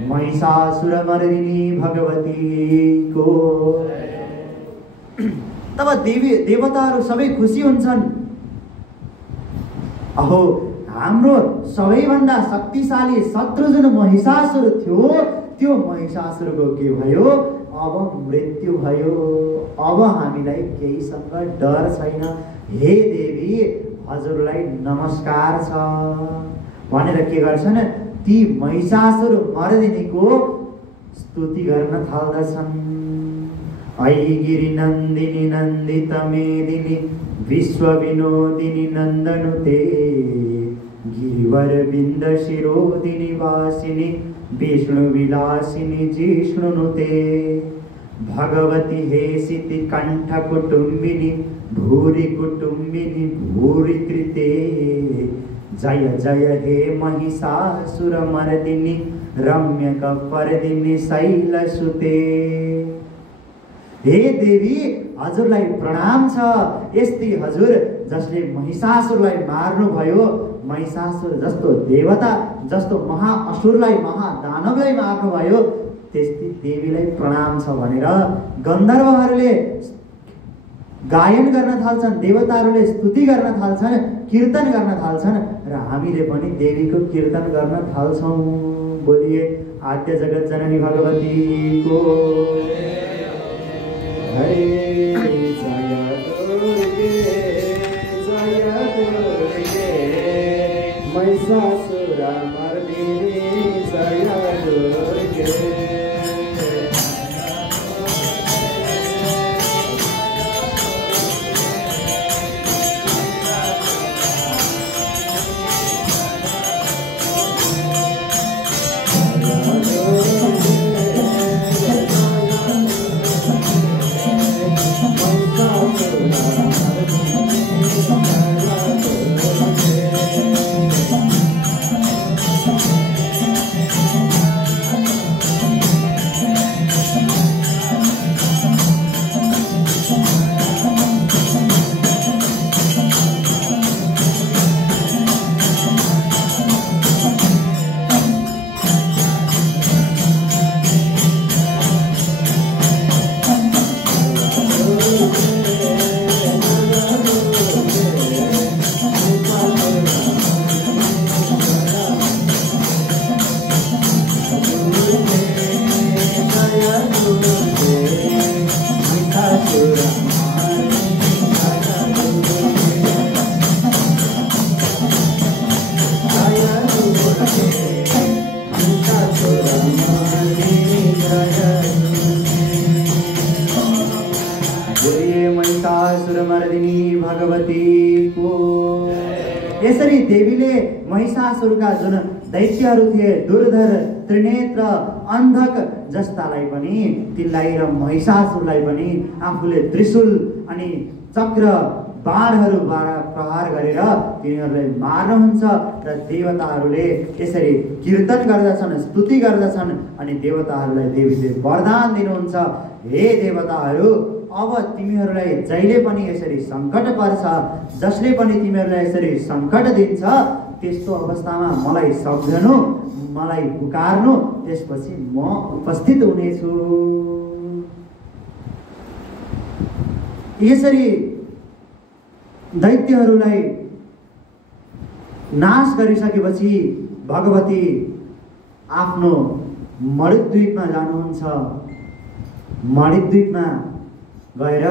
महिषासुरमर्दिनी भगवतीको। तब देवताहरू सबै खुसी हुन्छन्। अहो, हाम्रो सबैभन्दा शक्तिशाली शत्रु जुन महिषासुर थियो, त्यो महिषासुरको के भयो? अब मृत्यु भयो। अब हामीलाई केहीसँग डर छैन। हे देवी, हजुरलाई नमस्कार छ भनेर के गर्छन्? ती महिषासुर मर्दिनीको स्तुति गर्न थाल्दछन्। ऐगिरि नन्दिनी नन्दित मेदिनी विश्व विनोदिनी नन्दनुते गिरिवर बिन्द शिरोदिनी वासिनी विष्णु विलासिनी जिष्णुनुते भगवती हेसिति कंठ कुटुम्बिनी भूरि कुटुम्बिनी भूरि कृते जय जय हे महिषासुर मर्दिनी रम्य कपर्दिनी शैलसुते। हे देवी, हजुरलाई प्रणाम छ। यस्तै हजुर जसले महिषासुरलाई मार्नुभयो, महिषासुर जस्तो देवता, जस्तो महाअसुरलाई, महादानवलाई मार्नुभयो, त्यस्तै देवीलाई प्रणाम छ भनेर गन्धर्वहरूले गायन गर्न थाल्छन्, देवताहरूले स्तुति गर्न थाल्छन्, कीर्तन गर्न थाल्छन् र हामीले पनि देवीको कीर्तन गर्न थाल्छौँ। बोलिए आद्य जगत जननी भगवतीको। हरे जय दुर्गे जय दुर्गे महिषासुरमर्दिनी जय दुर्गे। यसरी देवीले महिषासुरका जुन दैत्यहरू थिए, दुर्धर, त्रिनेत्र, अन्धक जस्तालाई पनि, तिनलाई र महिषासुरलाई पनि आफूले त्रिशूल अनि चक्र बाणहरूद्वारा प्रहार गरेर तिनीहरूलाई मार्नुहुन्छ र देवताहरूले यसरी कीर्तन गर्दछन्, स्तुति गर्दछन् अनि देवताहरूलाई देवीले वरदान दिनुहुन्छ। हे देवताहरू, अब तिमीहरूलाई जहिले पनि यसरी सङ्कट पर्छ, जसले पनि तिमीहरूलाई यसरी सङ्कट दिन्छ, त्यस्तो अवस्थामा मलाई सम्झनु, मलाई पुकार्नु, त्यसपछि म उपस्थित हुनेछु। यसरी दैत्यहरूलाई नाश गरिसकेपछि भगवती आफ्नो मणिद्वीपमा जानुहुन्छ। मणिद्वीपमा गएर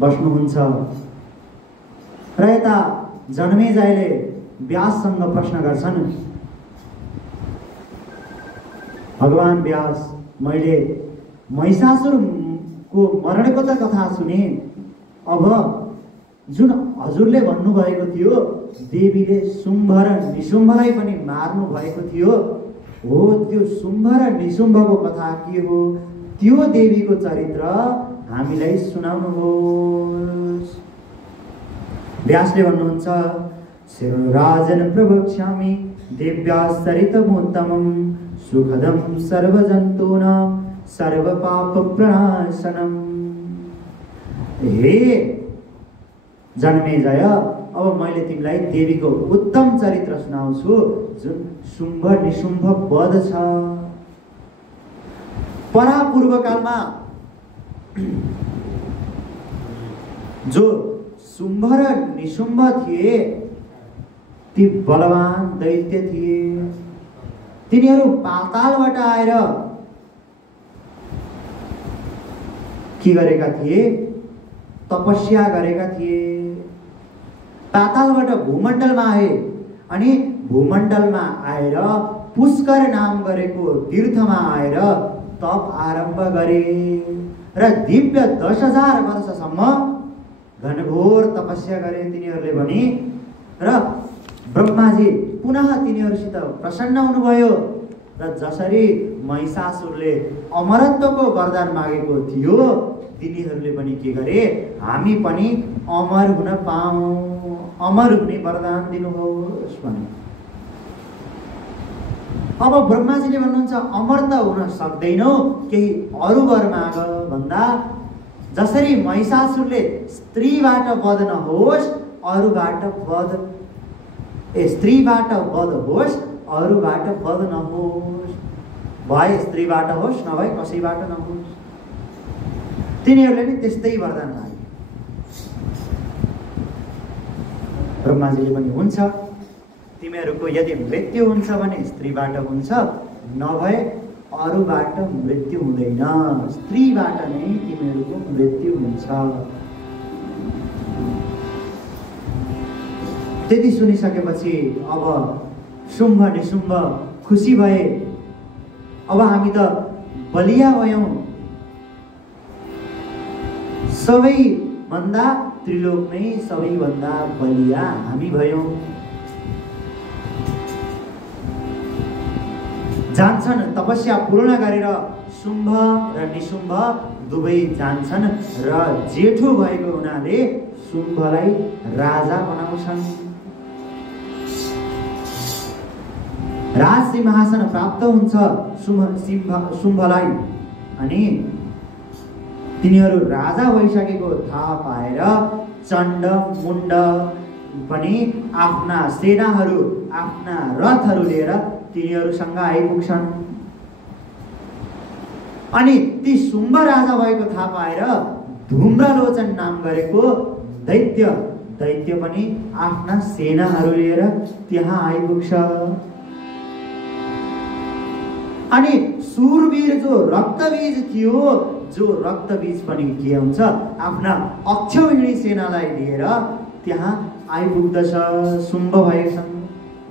बस्नुहुन्छ र यता जन्मेजयले व्याससँग प्रश्न गर्छन्, भगवान व्यास, मैले महिषासुरको मरणको त कथा सुने, अब जुन हजुरले भन्नुभएको थियो देवीले शुम्भ र निशुम्भलाई पनि मार्नु भएको थियो, हो त्यो शुम्भ र निशुम्भको कथा के हो? त्यो देवीको चरित्र हामीलाई सुनाउनुहोस्। व्यासले भन्नुहुन्छ, शिरोराजन प्रवक्ष्यामि दिव्याश्चरितमुत्तमं सुखदं सर्वजन्तूनां सर्वपापप्रणाशनम्। हे जन्मेजय, अब मैले तिमीलाई देवीको उत्तम चरित्र सुनाउँछु जुन शुम्भ निशुम्भ वध छ। परापूर्व कालमा जो शुम्भ र निशुम्भ थिए ती बलवान दैत्य थिए। तिनीहरू पातालबाट आएर के गरेका थिए? तपस्या गरेका थिए। पातालबाट भूमण्डलमा आए अनि भूमण्डलमा आएर पुष्कर नाम गरेको तीर्थमा आएर तप आरम्भ गरे र दिव्य 10,000 वर्षसम्म घनघोर तपस्या गरे तिनीहरूले पनि। र ब्रह्माजी पुनः तिनीहरूसित प्रसन्न हुनुभयो र जसरी महिषासुरले अमरत्वको वरदान मागेको थियो तिनीहरूले पनि के गरे? हामी पनि अमर हुन पाऊँ, अमर हुने वरदान दिनुहोस् भने। अब ब्रह्माजीले भन्नुहुन्छ अमर त हुन सक्दैनौ, केही अरू वर माग भन्दा जसरी महिषासुरले स्त्रीबाट वध नहोस्, अरूबाट वध स्त्रीबाट वध होस्, अरूबाट वध नहोस्। भए स्त्रीबाट होस्, नभए कसैबाट नहोस्। तिनीहरूले नि त्यस्तै वरदान मागे। ब्रह्माजीले पनि हुन्छ, तिमीहरूको यदि मृत्यु हुन्छ भने स्त्रीबाट हुन्छ, नभए अरूबाट मृत्यु हुँदैन, स्त्रीबाट नै तिमीहरूको मृत्यु हुन्छ। त्यति सुनिसकेपछि अब शुम्भ निशुम्भ खुसी भए। अब हामी त बलिया भयौँ, सबैभन्दा त्रिलोकमै सबैभन्दा बलिया हामी भयौँ। जान्छन् तपस्या पूर्ण गरेर शुम्भ र निशुम्भ दुवै जान्छन् र जेठो भएको हुनाले शुम्भलाई राजा बनाउँछन्। राज सिंहासन प्राप्त हुन्छ शुम्भलाई अनि तिनीहरू राजा भइसकेको थाहा पाएर चण्ड मुण्ड पनि आफ्ना सेनाहरू आफ्ना रथहरू लिएर तिनीहरूसँग आइपुग्छन्। अनि ती शुम्भ राजा भएको थाहा पाएर धूम्रलोचन नाम गरेको दैत्य पनि आफ्ना सेनाहरू लिएर त्यहाँ आइपुग्छ। अनि सुरवीर जो रक्तबीज थियो, जो रक्तबीज पनि के हुन्छ आफ्ना अक्षौहिणी सेनालाई लिएर त्यहाँ आइपुग्दछ शुम्भ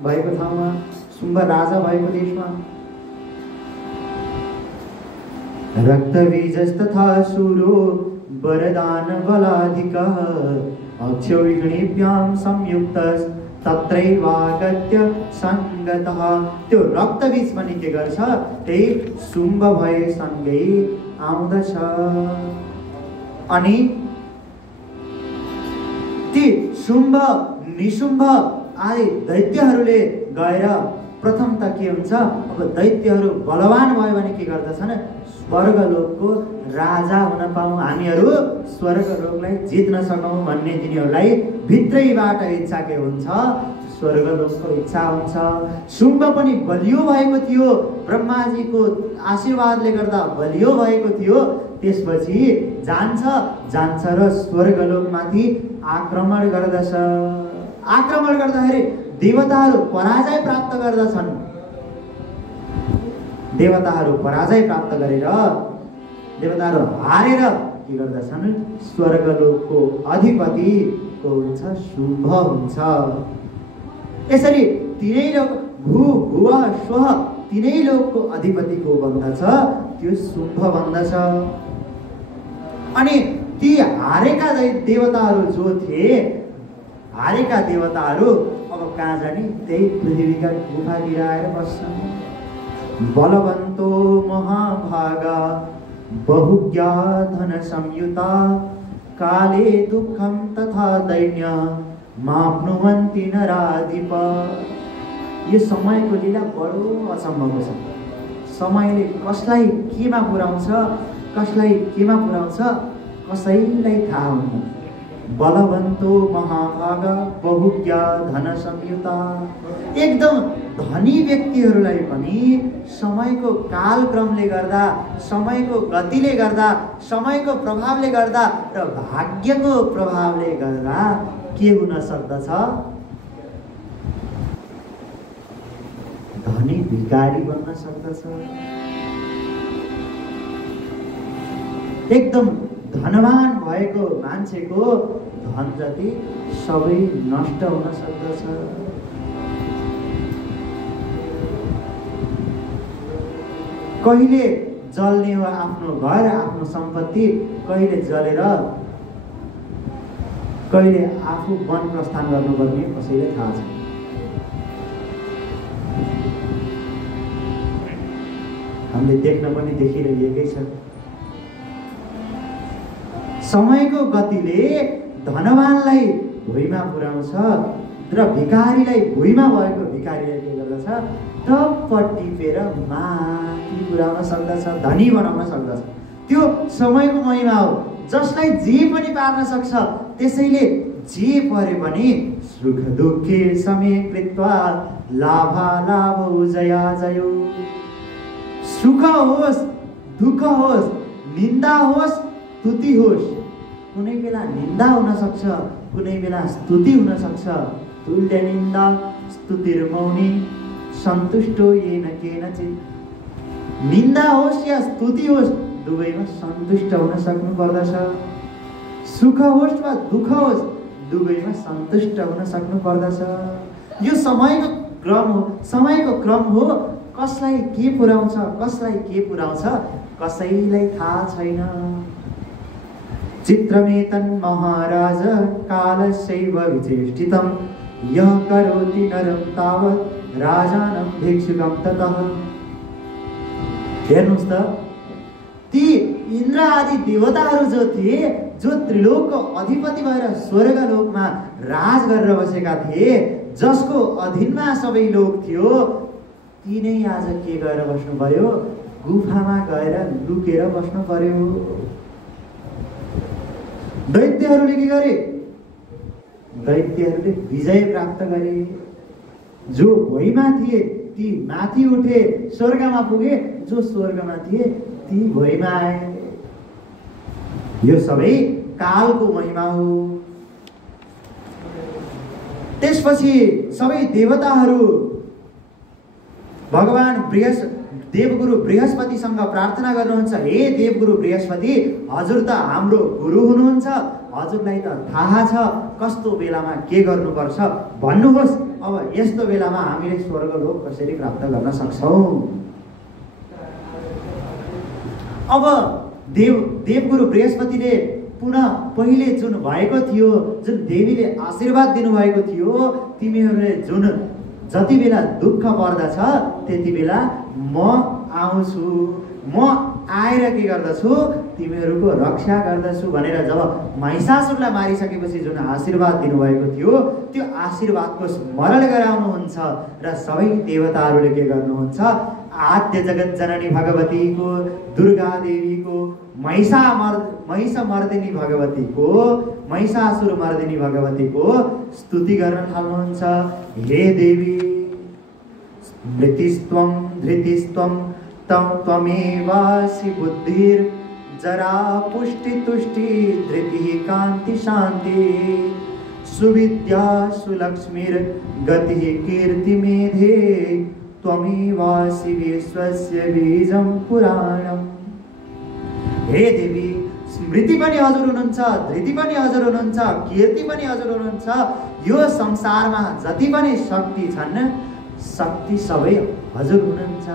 भएको ठाउँमा, शुम्भ राजा भएको देशमा। रक्तबीजस्तथा शूरो वरदान बलाधिकः अक्षौहिणीभ्यां संयुक्तः तत्रैवागत्य संगतः। त्यो रक्तबीज पनि के गर्छ? त्यही शुम्भ भएसँगै आउँदछ। अनि ती शुम्भ निशुम्भ आदि दैत्यहरूले गएर प्रथम त के हुन्छ? अब दैत्यहरू बलवान भयो भने के गर्दछन्? स्वर्गलोकको राजा हुन पाऊँ, हामीहरू स्वर्गलोकलाई जित्न सकौँ भन्ने तिनीहरूलाई भित्रैबाट इच्छा के हुन्छ? स्वर्गलोकको इच्छा हुन्छ। शुम्भ पनि बलियो भएको थियो, ब्रह्माजीको आशीर्वादले गर्दा बलियो भएको थियो। त्यसपछि जान्छ र स्वर्गलोकमाथि आक्रमण गर्दछ। आक्रमण गर्दाखेरि देवताहरू पराजय प्राप्त गर्दछन्। देवताहरू पराजय प्राप्त गरेर देवताहरू हारेर के गर्दछन्? स्वर्गलोकको अधिपति को हुन्छ? शुम्भ हुन्छ। यसरी तिनै लोक भू भुव स्वः तिनै लोकको अधिपति को बन्दछ? त्यो शुम्भ बन्दछ। अनि ती हारेका देवताहरू जो थिए, हारेका देवताहरू अब कहाँ जाने? त्यही पृथ्वीका गुफातिर आएर बस्छन्। बलवन्तो महाभागा बहुज्ञा धन संयुता काले दुःखं तथा दैन्य माप्नुवन्ति नराधिप। यो समयको लीला बडो अचम्मको छ। समयले कसलाई केमा पुर्याउँछ, कसलाई केमा पुर्याउँछ कसैलाई थाहा हुँदैन। बलवन्तो महाभाग बहुज्ञा धन संयुता। एकदम धनी व्यक्तिहरूलाई पनि समयको कालक्रमले गर्दा, समयको गतिले गर्दा, समयको प्रभावले गर्दा र भाग्यको प्रभावले गर्दा के हुन सक्दछ? धनी भिखारी बन्न सक्दछ। एकदम धनवान भएको मान्छेको धन जति सबै नष्ट हुन सक्दछ। कहिले जल्ने हो आफ्नो घर, आफ्नो सम्पत्ति, कहिले जलेर कहिले आफू वन प्रस्थान गर्नुपर्ने कसैले थाहा छ। हामीले देख्न पनि देखिरहेकै छ। समयको गतिले धनवानलाई भुइँमा पुर्याउँछ र भिखारीलाई, भुइँमा भएको भिखारीलाई के गर्दछ? टप्प टिपेर माथि पुर्याउन सक्दछ, धनी बनाउन सक्दछ। त्यो समयको महिमा हो, जसलाई जे पनि पार्न सक्छ। त्यसैले जे परे पनि सुख दुःखे समे कृत्वा लाभालाभौ जया जयो। सुख होस्, दुःख होस्, निन्दा होस्, स्तुति होस्, कुनै बेला निन्दा हुन सक्छ, कुनै बेला स्तुति हुन सक्छ। तुल्य निन्दा स्तुतिर्मौनी सन्तुष्टो येन केनचित्। निन्दा होस् या स्तुति होस्, दुवैमा सन्तुष्ट हुन सक्नु पर्दछ। सुख होस् वा दुःख होस्, दुवैमा सन्तुष्ट हुन सक्नु पर्दछ। यो समयको क्रम हो, समयको क्रम हो। कसलाई के पुर्याउँछ, कसलाई के पुर्याउँछ, कसैलाई थाहा छैन। चित्रमेतन् महाराज कालस्यैव विचेष्टितं यः करोति नरं तावत् राजानं भिक्षुकं ततः। हेर्नुस् त, ती इन्द्र आदि देवताहरू जो थिए, जो त्रिलोकको अधिपति भएर स्वर्गलोकमा राज गरेर बसेका थिए, जसको अधीनमा सबै लोक थियो, ती नै आज के गरेर बस्नु पर्यो? गुफामा गएर लुकेर बस्नु पर्यो। दैत्यहरूले के गरे? दैत्यहरूले विजय प्राप्त गरे। जो भुइँमा थिए ती माथि उठे, स्वर्गमा पुगे। जो स्वर्गमा थिए ती भुइँमा आए। यो सबै कालको महिमा हो। त्यसपछि सबै देवताहरू भगवान देवगुरु बृहस्पतिसँग प्रार्थना गर्नुहुन्छ, हे देवगुरु बृहस्पति, हजुर त हाम्रो गुरु हुनुहुन्छ, हजुरलाई त थाहा छ कस्तो बेलामा के गर्नुपर्छ, भन्नुहोस् अब यस्तो बेलामा हामीले स्वर्गलोक कसरी प्राप्त गर्न सक्छौँ। अब देवगुरु बृहस्पतिले पुनः पहिले जुन भएको थियो, जुन देवीले आशीर्वाद दिनुभएको थियो, तिमीहरूले जुन जति बेला दुःख पर्दछ त्यति बेला म आउँछु, म आएर के गर्दछु? तिमीहरूको रक्षा गर्दछु भनेर जब महिषासुरलाई मारिसकेपछि जुन आशीर्वाद दिनुभएको थियो, त्यो आशीर्वादको स्मरण गराउनुहुन्छ र सबै देवताहरूले के गर्नुहुन्छ? आद्य जगत जननी भगवतीको, दुर्गा देवीको, महिषमर्दिनी भगवतीको, महिषासुर मर्दिनी भगवतीको स्तुति गर्न थाल्नुहुन्छ। हे देवी, स्मृतिस्त्वं धृतिस्त्वं त्वमेवासि बुद्धिर् जरा पुष्टि तुष्टि धृतिः कान्ति शान्ति सुविद्या सुलक्ष्मीर् गतिः कीर्ति मेधे त्वमेवासि विश्वस्य बीजं पुराणम्। हे देवी, स्मृति पनि हजुर हुनुहुन्छ, धृति पनि हजुर हुनुहुन्छ, कीर्ति पनि हजुर हुनुहुन्छ। यो संसारमा जति पनि शक्ति छन्, शक्ति सबै हजुर हुनुहुन्छ।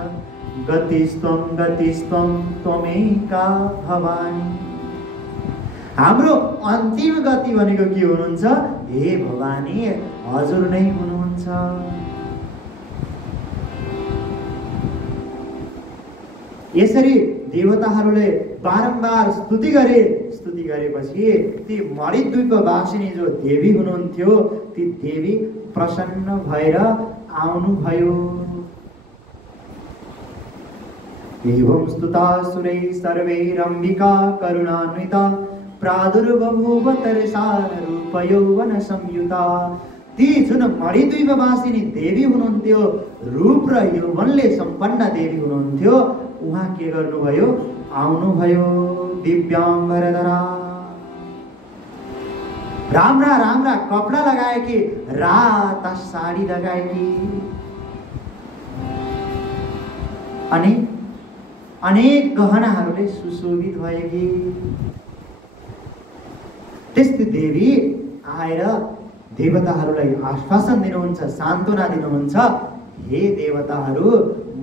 गतिस्त्वं गतिस्त्वं त्वमेका भवानी। हाम्रो अन्तिम गति भनेको के हुनुहुन्छ? हे भवानी, हजुर नै हुनुहुन्छ। यसरी देवताहरूले बारम्बार स्तुति गरेपछि ती मणिद्वीपवासिनी जो देवी हुनुहुन्थ्यो, ती देवी प्रसन्न भएर आउनुभयो। एवं स्तुता सुरैः सर्वैरम्बिका करुणान्विता प्रादुर्बभूव तरसा रूप यौवन संयुता। ती जुन मणिद्वीपवासिनी देवी हुनुहुन्थ्यो, रूप र यौवनले सम्पन्न देवी हुनुहुन्थ्यो, उहाँ के गर्नुभयो? आउनुभयो दिव्याम्बरधरा। राम्रा राम्रा कपडा लगाएकी, राता साडी लगाएकी, अनि अनेक गहनाहरूले सुशोभित भएकी त्यस्तै देवी आएर देवताहरूलाई आश्वासन दिनुहुन्छ, सान्त्वना दिनुहुन्छ। हे देवताहरू,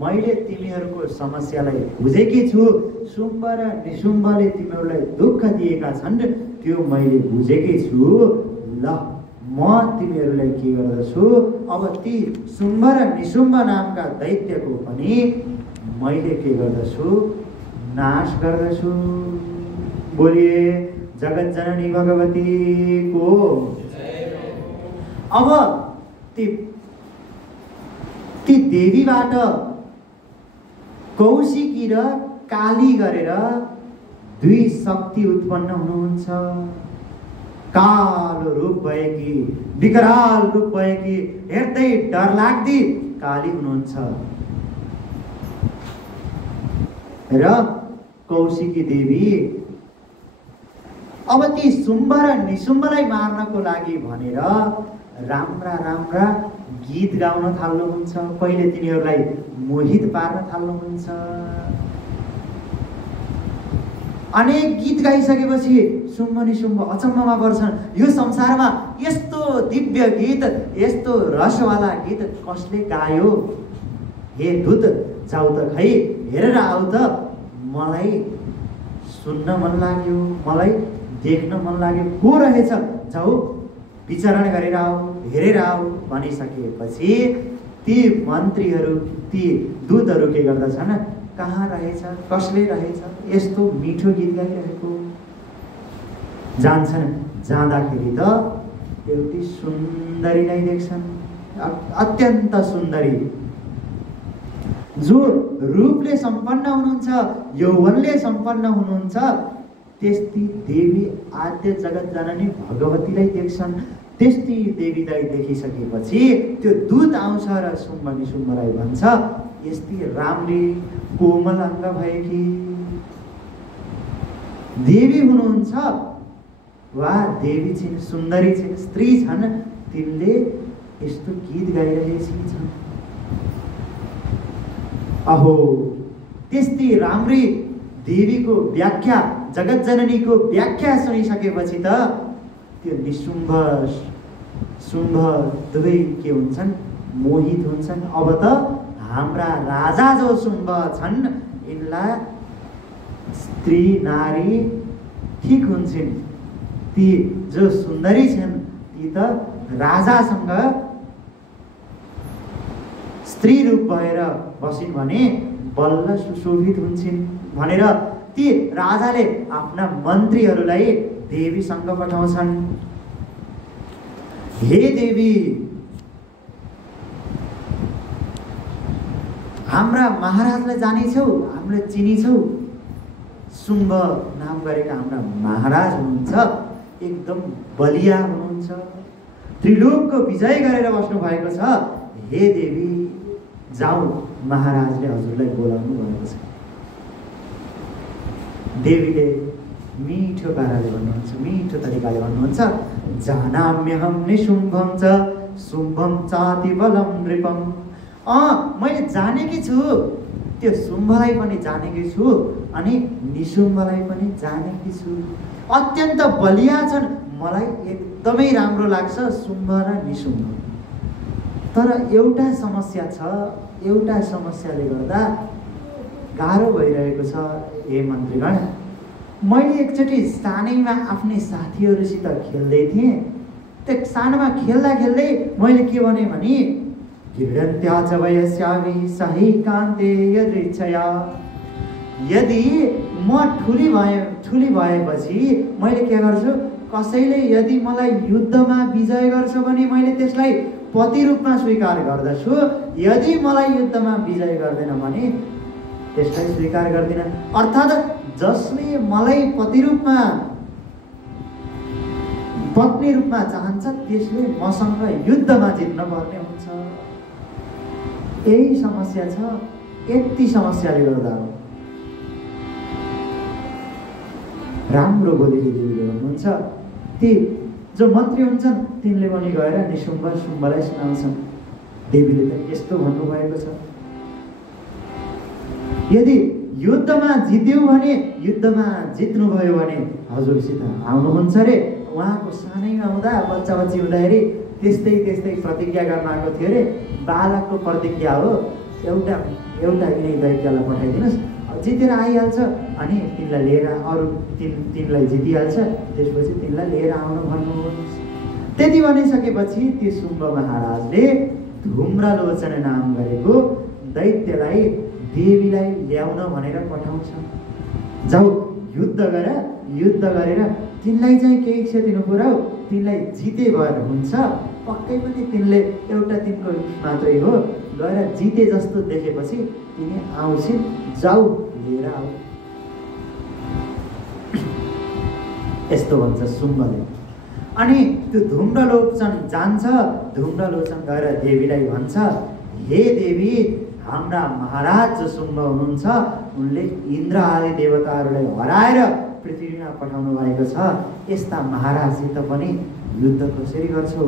मैले तिमीहरूको समस्यालाई बुझेकी छु। शुम्भ र निशुम्भले तिमीहरूलाई दुःख दिएका छन्, त्यो मैले बुझेकी छु। ल, म तिमीहरूलाई के गर्दछु? अब ती शुम्भ र निशुम्भ नामका दैत्यको पनि मैले के गर्दछु? नाश गर्दछु। बोलिए जगत जननी भगवती को। अब ती देवीबाट कौशिकी र काली गरेर दुई शक्ति उत्पन्न हुनुहुन्छ। कालो रूप भएकी, विकराल रूप भएकी, हेर्दै डरलाग्दी काली हुनुहुन्छ र कौशिकी देवी अब ती शुम्भ र निशुम्भलाई मार्नको लागि भनेर राम्रा राम्रा गीत गाउन थाल्नुहुन्छ। पहिले तिनीहरूलाई मोहित पार्न थाल्नुहुन्छ। अनेक गीत गाइसकेपछि शुम्भ निशुम्भ अचम्ममा पर्छन्। यो संसारमा यस्तो दिव्य गीत, यस्तो रसवाला गीत कसले गायो? हे दूत, जाऊ त खै हेरेर आऊ त। मलाई सुन्न मन लाग्यो, मलाई देख्न मन लाग्यो, को रहेछ? जाऊ विचरण गरेर आऊ, हेरेर आऊ भनिसकेपछि ती मन्त्रीहरू, ती दूतहरू के गर्दछन्? कहाँ रहेछ, कसले रहेछ, यस्तो मिठो गीत गाइरहेको? जान्छन्। जाँदाखेरि त एउटी सुन्दरीलाई देख्छन्, अत्यन्त सुन्दरी, जो रूपले सम्पन्न हुनुहुन्छ, यौवनले सम्पन्न हुनुहुन्छ। त्यस्ती देवी आद्य जगत जननी भगवतीलाई देख्छन्। त्यस्ती देवीलाई देखिसकेपछि त्यो दूत आउँछ र शुम्भ निशुम्भलाई भन्छ, यस्ती राम्री कोमल अङ्ग भएकी देवी हुनुहुन्छ वा देवी छिन्, सुन्दरी छिन्, स्त्री छन्, तिनले यस्तो गीत गाइरहेकी छन्। अहो, त्यस्ती राम्री देवीको व्याख्या, जगत जननीको व्याख्या सुनिसकेपछि त त्यो निशुम्भ शुम्भ दुवै के हुन्छन्? मोहित हुन्छन्। अब त हाम्रा राजा जो शुम्भ छन्, यिनलाई स्त्री नारी ठिक हुन्छन्। ती जो सुन्दरी छन्, ती त राजासँग स्त्री रूप भएर बसिन् भने बल्ल सुशोभित हुन्छन् भनेर ती राजाले आफ्ना मन्त्रीहरूलाई देवीसँग पठाउँछन्। हे देवी, हाम्रा महाराजलाई जानेछौ, हामीलाई चिनिछौ? शुम्भ नाम गरेका हाम्रा महाराज हुनुहुन्छ, एकदम बलिया हुनुहुन्छ, त्रिलोकको विजय गरेर बस्नु भएको छ। हे देवी, जाऊ, महाराजले हजुरलाई बोलाउनु भएको छ। देवीले मिठो पाराले भन्नुहुन्छ, मिठो तरिकाले भन्नुहुन्छ, जानाम्यहं निशुम्भं च शुम्भं चाति बलं नृपम्। मैले जानेकी छु, त्यो शुम्भलाई पनि जानेकी छु अनि निशुम्भलाई पनि जानेकी छु। अत्यन्त बलिया छन्, मलाई एकदमै राम्रो लाग्छ शुम्भ र निशुम्भ। तर एउटा समस्या छ, एउटा समस्याले गर्दा गाह्रो भइरहेको छ। हे मन्त्रीगण, मैले एकचोटि सानैमा आफ्नै साथीहरूसित खेल्दै थिएँ। त्यो सानोमा खेल्दा खेल्दै मैले के भने क्रीडन्त्या च वयस्याभिः सही कान्ते यदृच्छया। यदि म ठुली भएपछि मैले के गर्छु? कसैले यदि मलाई युद्धमा विजय गर्छ भने मैले त्यसलाई पति रूपमा स्वीकार गर्दछु। यदि मलाई युद्धमा विजय गर्दैन भने त्यसलाई स्वीकार गर्दिन। अर्थात् जसले मलाई पति रूपमा पत्नी रूपमा चाहन्छ त्यसले मसँग युद्धमा जित्न पर्ने हुन्छ। यही समस्या छ, यति समस्याले गर्दा हो। राम्रो बोलीले देवीले भन्नुहुन्छ, ती जो मन्त्री हुन्छन् तिनले पनि गएर निशुम्भ शुम्भलाई सुनाउँछन्, देवीले त यस्तो भन्नुभएको छ। यदि युद्धमा जित्यो भने, युद्धमा जित्नुभयो भने हजुरसित आउनुहुन्छ रे। उहाँको सानैमा हुँदा, बच्चा बच्ची हुँदाखेरि त्यस्तै प्रतिज्ञा गर्न आएको थियो अरे। बालकको प्रतिज्ञा हो, एउटा यिनै दैत्यलाई पठाइदिनुहोस्, जितेर आइहाल्छ अनि तिनलाई लिएर, अरू तिनलाई जितिहाल्छ, त्यसपछि तिनलाई लिएर आउनु भन्नुहोस्। त्यति भनिसकेपछि त्यो शुम्भ महाराजले धुम्रलोचन नाम गरेको दैत्यलाई देवीलाई ल्याउन भनेर पठाउँछ। जाऊ युद्ध गरेर तिनलाई चाहिँ केही क्षति नपुर्याऊ, तिनलाई जिते भएर हुन्छ। पक्कै पनि तिनले एउटा तिनको मात्रै हो, गएर जिते जस्तो देखेपछि तिनी आउँछिन्, जाऊ लिएर आऊ, यस्तो भन्छ शुम्भले। अनि त्यो धुम्रलोचन जान्छ, धुम्रलोचन गएर देवीलाई भन्छ, हे देवी, हाम्रा महाराज जो शुम्भ हुनुहुन्छ उनले इन्द्र आदि देवताहरूलाई हराएर पृथ्वीमा पठाउनु भएको छ। यस्ता महाराजसित पनि युद्ध कसरी गर्छौ?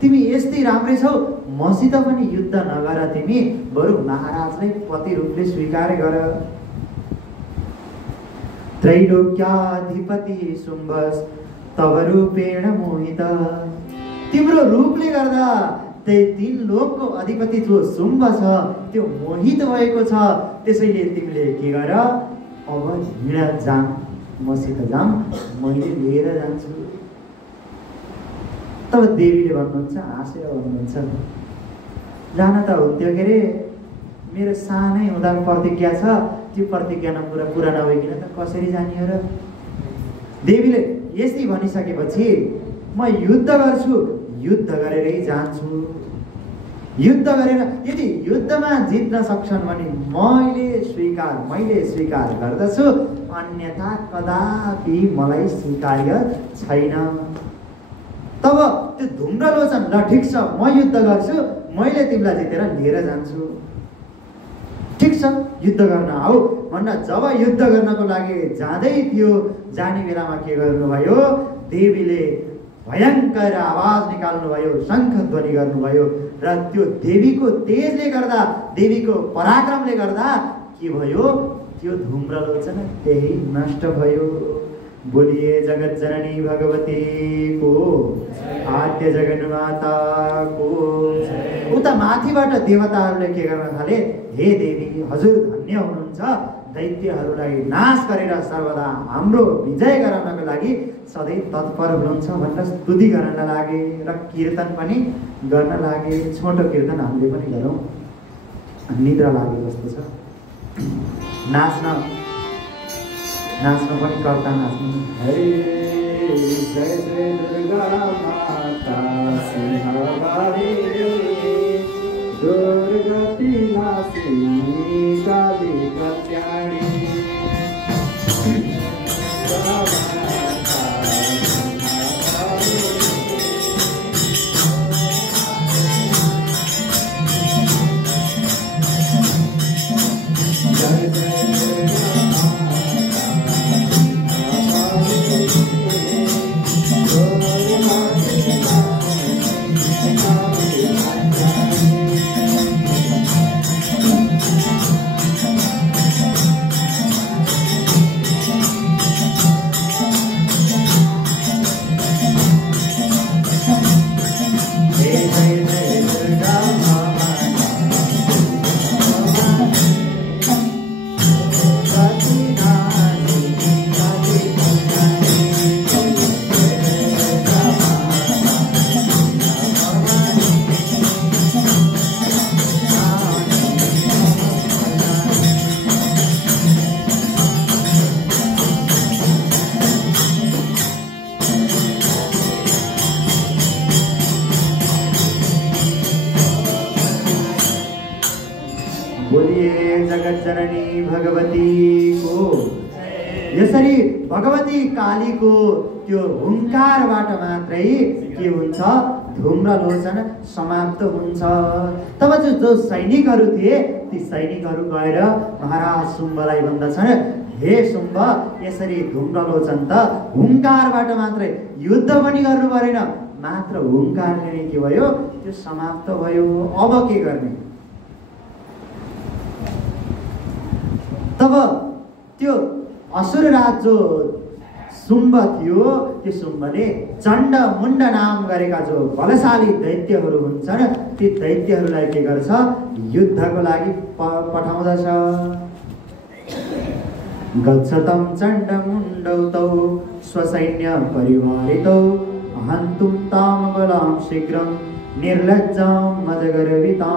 तिमी यस्तै राम्रै छौ, मसित पनि युद्ध नगर, तिमी बरु महाराजलाई पति रूपले स्वीकार गर। त्रैलोक्याधिपति शुम्भस तव रूपेण मोहित। तिम्रो रूपले गर्दा तीन लोकको अधिपति जो शुम्भ छ त्यो मोहित भएको छ। त्यसैले तिमीले के गर, अब हिँड, जाम, मसित जाम, मैले लिएर जान्छु। तब देवीले भन्नुहुन्छ, हाँसेर भन्नुहुन्छ, जान त हुन्थ्यो के अरे, मेरो सानै हुँदा प्रतिज्ञा छ, त्यो प्रतिज्ञा पुरा नभइकन त कसरी जाने हो र? देवीले यस्तै भनिसकेपछि म युद्ध गर्छु, युद्ध गरेरै जान्छु। युद्ध गरेर यदि युद्धमा जित्न सक्छन् भने मैले स्वीकार गर्दछु, अन्यथा कदापि मलाई स्वीकार्य छैन। तब त्यो धुम्रलोचन, ल ठिक छ, म युद्ध गर्छु, मैले तिमीलाई जितेर लिएर जान्छु। ठिक छ, युद्ध गर्न आऊ भन्दा जब युद्ध गर्नको लागि जाँदै थियो, जाने बेलामा के गर्नुभयो, देवीले भयङ्कर आवाज निकाल्नुभयो, शङ्ख ध्वनि गर्नुभयो र त्यो देवीको तेजले गर्दा, देवीको पराक्रमले गर्दा के भयो, त्यो धुम्रलोचन त्यही नष्ट भयो। बोलिए जगत जननी भगवती को, आद्य जगन्माता को। उता माथिबाट देवताहरूले के गर्न थाले, हे देवी, हजुर धन्य हुनुहुन्छ, दैत्यहरूलाई नाश गरेर सर्वदा हाम्रो विजय गराउनको लागि सधैँ तत्पर हुनुहुन्छ भनेर स्तुति गर्न लागे र कीर्तन पनि गर्न लागे। छोटो कीर्तन हामीले पनि गरौँ, निद्रा लागे जस्तो छ। नाच्न पनि कर्ता नाच्नु। हरे जय जय दुर्गा माता सिंहवाहिनी, दुर्गति नाशिनी काली कल्याणी। भगवती को। यसरी भगवती कालीको त्यो हुङ्कारबाट मात्रै के हुन्छ, धूम्रलोचन समाप्त हुन्छ। तब जो सैनिकहरू थिए ती सैनिकहरू गएर महाराज शुम्भलाई भन्दछन्, हे शुम्भ, यसरी धूम्रलोचन त हुङ्कारबाट मात्रै युद्ध पनि गर्नु परेन, मात्र हुङ्कारले नै के भयो, त्यो समाप्त भयो। अब के गर्ने? तब त्यो असुरराज जो शुम्भ थियो, त्यो शुम्भले चण्ड मुण्ड नाम गरेका जो बलशाली दैत्यहरू हुन्छन् ती दैत्यहरूलाई के गर्छ, युद्धको लागि पठाउँदछ। गच्छतं चण्ड मुण्डौ तौ स्वसैन्य परिवारितौ हन्तुं तां बलां शीघ्रं निर्लज्जां मदगर्वितां।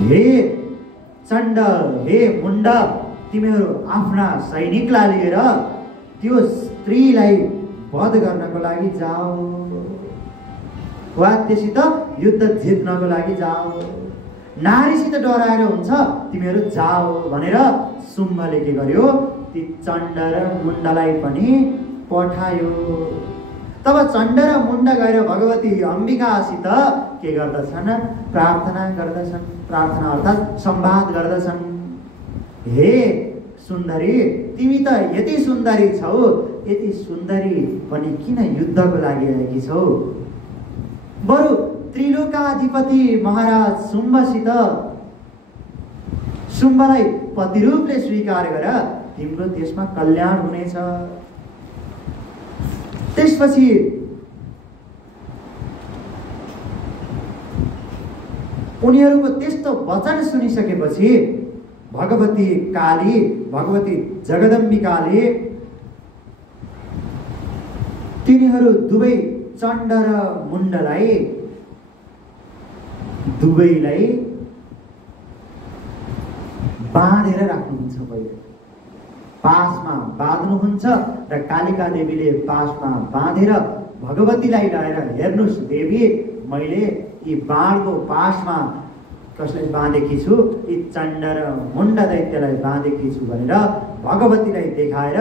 हे चण्ड, हे मुण्ड, तिमीहरू आफ्ना सैनिकलाई लिएर त्यो स्त्रीलाई वध गर्नको लागि जाऊ, वा त्योसित युद्ध जित्नको लागि जाऊ। नारीसित डराएर हुन्छ, तिमीहरू जाऊ भनेर शुम्भले के गर्यो, ती चण्ड र मुण्डलाई पनि पठायो। तब चण्ड र मुण्ड गएर भगवती अम्बिकासित के गर्दछन्, प्रार्थना गर्दछन्। प्रार्थना अर्थात् संवाद गर्दछन्। हे सुन्दरी, तिमी त यति सुन्दरी छौ, यति सुन्दरी पनि किन युद्धको लागि आएकी छौ? बरु त्रिलोकाधिपति महाराज शुम्भसित शुम्भलाई पतिरूपले स्वीकार गर, तिम्रो त्यसमा कल्याण हुनेछ। त्यसपछि उनीहरूको त्यस्तो वचन सुनिसकेपछि भगवती काली, भगवती जगदम्बिकाले तिनीहरू दुवै चण्ड र मुण्डलाई दुवैलाई बाँधेर राख्नुहुन्छ। पहिले पासमा बाँध्नुहुन्छ र कालिका देवीले पासमा बाँधेर भगवतीलाई ल्याएर, हेर्नुहोस् देवी, मैले यी बाणको पासमा कसलाई बाँधेकी छु, यी चण्ड र मुण्ड दैत्यलाई बाँधेकी छु भनेर भगवतीलाई देखाएर